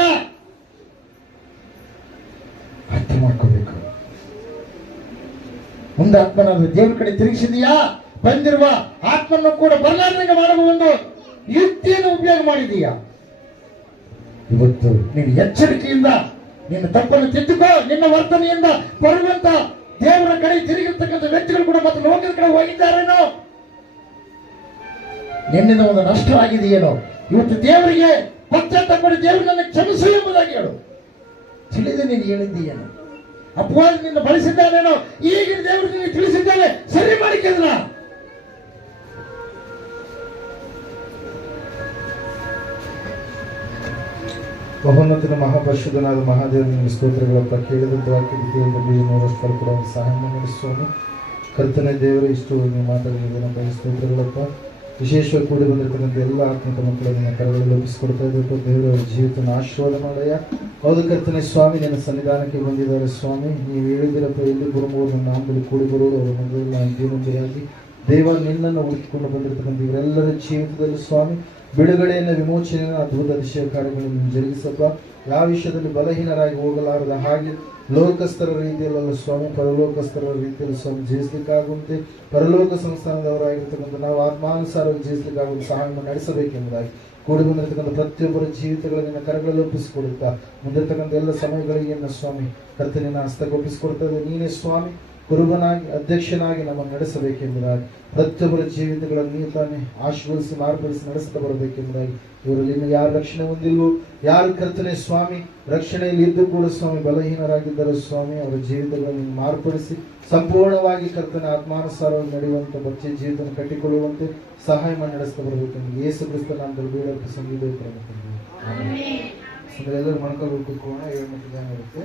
ಅರ್ಥ ಮಾಡ್ಕೋಬೇಕು. ಮುಂದೆ ಆತ್ಮನಾದ್ರೂ ದೇವ್ರ ಕಡೆ ತಿರುಗಿಸಿದೀಯಾ? ಬಂದಿರುವ ಆತ್ಮನ್ನು ಕೂಡ ಬರಲಾರ್ದಂಗೆ ಮಾಡುವ ಒಂದು ಯುಕ್ತಿಯನ್ನು ಉಪಯೋಗ ಮಾಡಿದೀಯಾ? ಇವತ್ತು ನೀನು ಎಚ್ಚರಿಕೆಯಿಂದ ನಿನ್ನ ತಪ್ಪನ್ನು ತಿದ್ದುಕೋ. ನಿನ್ನ ವರ್ತನೆಯಿಂದ ಬರುವಂತ ದೇವರ ಕಡೆ ತಿರುಗಿರ್ತಕ್ಕಂಥ ವ್ಯಕ್ತಿಗಳು ಕೂಡ ಮತ್ತೆ ಲೋಕದ ಕಡೆ ಹೋಗಿದ್ದಾರೇನೋ, ನಿನ್ನಿಂದ ಒಂದು ನಷ್ಟ ಆಗಿದೆಯೇನೋ. ಇವತ್ತು ದೇವರಿಗೆ ಪಶ್ಚಾತ್ತಾಪ ಪಡಿ, ದೇವರು ನನ್ನ ಕ್ಷಮಿಸು ಎಂಬುದಾಗಿ ಹೇಳು. ತಿಳಿದು ನೀನು ಹೇಳಿದ್ದೀಯೇನೋ, ಅಪವಾದ ನಿನ್ನ ಬಳಸಿದ್ದಾನೇನೋ, ಈಗಿನ ದೇವರು ನಿನಗೆ ತಿಳಿಸಿದ್ದಾನೆ, ಸರಿ ಮಾಡಿಕೆಂದ್ರ. ಮಹೋನ್ನತನ ಮಹಾಪರಿಶುದ್ಧನಾದ ಮಹಾದೇವನಿಗೆ ಸ್ತೋತ್ರಗಳಪ್ಪ. ಕೇಳಿದಂಥ ವಾಕ್ಯ ವಿಧಿಯಲ್ಲಿ 100 ಫಲ ಕೂಡ ಸಹಾಯ ಮಾಡಿ ಸ್ವಾಮಿ. ಕರ್ತನೆ ದೇವರೇ, ಇಷ್ಟು ನೀವು ಮಾತಾಡಿದ ಸ್ತೋತ್ರಗಳಪ್ಪ. ವಿಶೇಷವಾಗಿ ಕೂಡಿ ಬಂದಿರತಕ್ಕಂಥ ಎಲ್ಲ ಆತ್ಮಿಕ ಮಕ್ಕಳನ್ನು ಕರಗಳಲ್ಲಿ ಒಪ್ಪಿಸಿಕೊಡ್ತಾ ಇದ್ದಪ್ಪ. ದೇವರ ಜೀವಿತನ ಆಶೀರ್ವಾದ ಮಾಡಯ್ಯ. ಹೌದು ಕರ್ತನೆ ಸ್ವಾಮಿ, ನಿನ್ನ ಸನ್ನಿಧಾನಕ್ಕೆ ಬಂದಿದ್ದಾರೆ ಸ್ವಾಮಿ. ನೀವು ಹೇಳಿದಿರಪ್ಪ, ಎಲ್ಲಿ ಗುರುಮೂರು ನನ್ನ ನಾಮದಲ್ಲಿ ಕೂಡಿ ಬರುವುದು ಅವರ ಮೊದಲು ಜೀವನದಲ್ಲಿ ದೇವ ನಿನ್ನನ್ನು ಹುಡುಕಿಕೊಂಡು ಬಂದಿರತಕ್ಕಂಥ ಇವರೆಲ್ಲರ ಜೀವಿತದಲ್ಲಿ ಸ್ವಾಮಿ ಬಿಡುಗಡೆಯನ್ನು, ವಿಮೋಚನೆಯನ್ನು, ಅದ್ಭುತ ಅತಿಶಯ ಕಾರ್ಯಗಳನ್ನು ಜರುಗಿಸಪ್ಪ. ಯಾವ ವಿಷಯದಲ್ಲಿ ಬಲಹೀನರಾಗಿ ಹೋಗಲಾರದ ಹಾಗೆ ಲೋಕಸ್ಥರ ರೀತಿಯಲ್ಲ ಸ್ವಾಮಿ, ಪರಲೋಕಸ್ಥರ ರೀತಿಯಲ್ಲಿ ಸ್ವಾಮಿ ಜೀವಿಸಲಿಕ್ಕಾಗುವಂತೆ ಪರಲೋಕ ಸಂಸ್ಥಾನದವರಾಗಿರ್ತಕ್ಕಂಥ ನಾವು ಆತ್ಮಾನುಸಾರವಾಗಿ ಜೀವಿಸಲಿಕ್ಕಾಗುವಂತೆ ಸಹಾಯವನ್ನು ನಡೆಸಬೇಕೆಂಬುದಾಗಿ ಕೂಡಿ ಬಂದಿರತಕ್ಕಂಥ ಪ್ರತಿಯೊಬ್ಬರ ಜೀವಿತಗಳನ್ನು ಕರಗಳಲ್ಲಿ ಒಪ್ಪಿಸಿಕೊಡುತ್ತಾ ಮುಂದಿರತಕ್ಕಂಥ ಎಲ್ಲ ಸಮಯಗಳಿಗೆ ಸ್ವಾಮಿ ಕರ್ತನಿನ ಹಸ್ತಗೊಪ್ಪಿಸಿಕೊಡ್ತಾ ಇದೆ. ನೀನೇ ಸ್ವಾಮಿ ಕುರುಬನಾಗಿ ಅಧ್ಯಕ್ಷನಾಗಿ ನಮ್ಮನ್ನು ನಡೆಸಬೇಕೆಂಬುದಾಗಿ ಪ್ರತಿಯೊಬ್ಬರ ಜೀವಿತಗಳನ್ನು ನೀವು ತಾನೇ ಆಶೀರ್ವದಿಸಿ ಮಾರ್ಪಡಿಸಿ ನಡೆಸುತ್ತಾ ಬರಬೇಕೆಂಬುದಾಗಿ ಇವರಲ್ಲಿ ಇನ್ನು ಯಾರು ರಕ್ಷಣೆ ಹೊಂದಿಲ್ವೋ, ಯಾರು ಕರ್ತನೆ ಸ್ವಾಮಿ ರಕ್ಷಣೆಯಲ್ಲಿ ಇದ್ದು ಕೂಡ ಸ್ವಾಮಿ ಬಲಹೀನರಾಗಿದ್ದರು ಸ್ವಾಮಿ, ಅವರ ಜೀವಿತಗಳನ್ನು ಮಾರ್ಪಡಿಸಿ ಸಂಪೂರ್ಣವಾಗಿ ಕರ್ತನೆ ಆತ್ಮಾನುಸಾರವಾಗಿ ನಡೆಯುವಂಥ ಭಕ್ತಿಯ ಜೀವಿತ ಕಟ್ಟಿಕೊಳ್ಳುವಂತೆ ಸಹಾಯ ಮಾಡಿ ನಡೆಸ್ತಾ ಬರಬೇಕೆಂದು ಯೇಸು ಕ್ರಿಸ್ತ ನಾಮದಲ್ಲಿ ಬೇಡಕ್ಕೆ ಸಂಗೀತ ಎಲ್ಲರೂ ಮಣಕಬೇಕು. 7 ಗಂಟೆ ಇರುತ್ತೆ.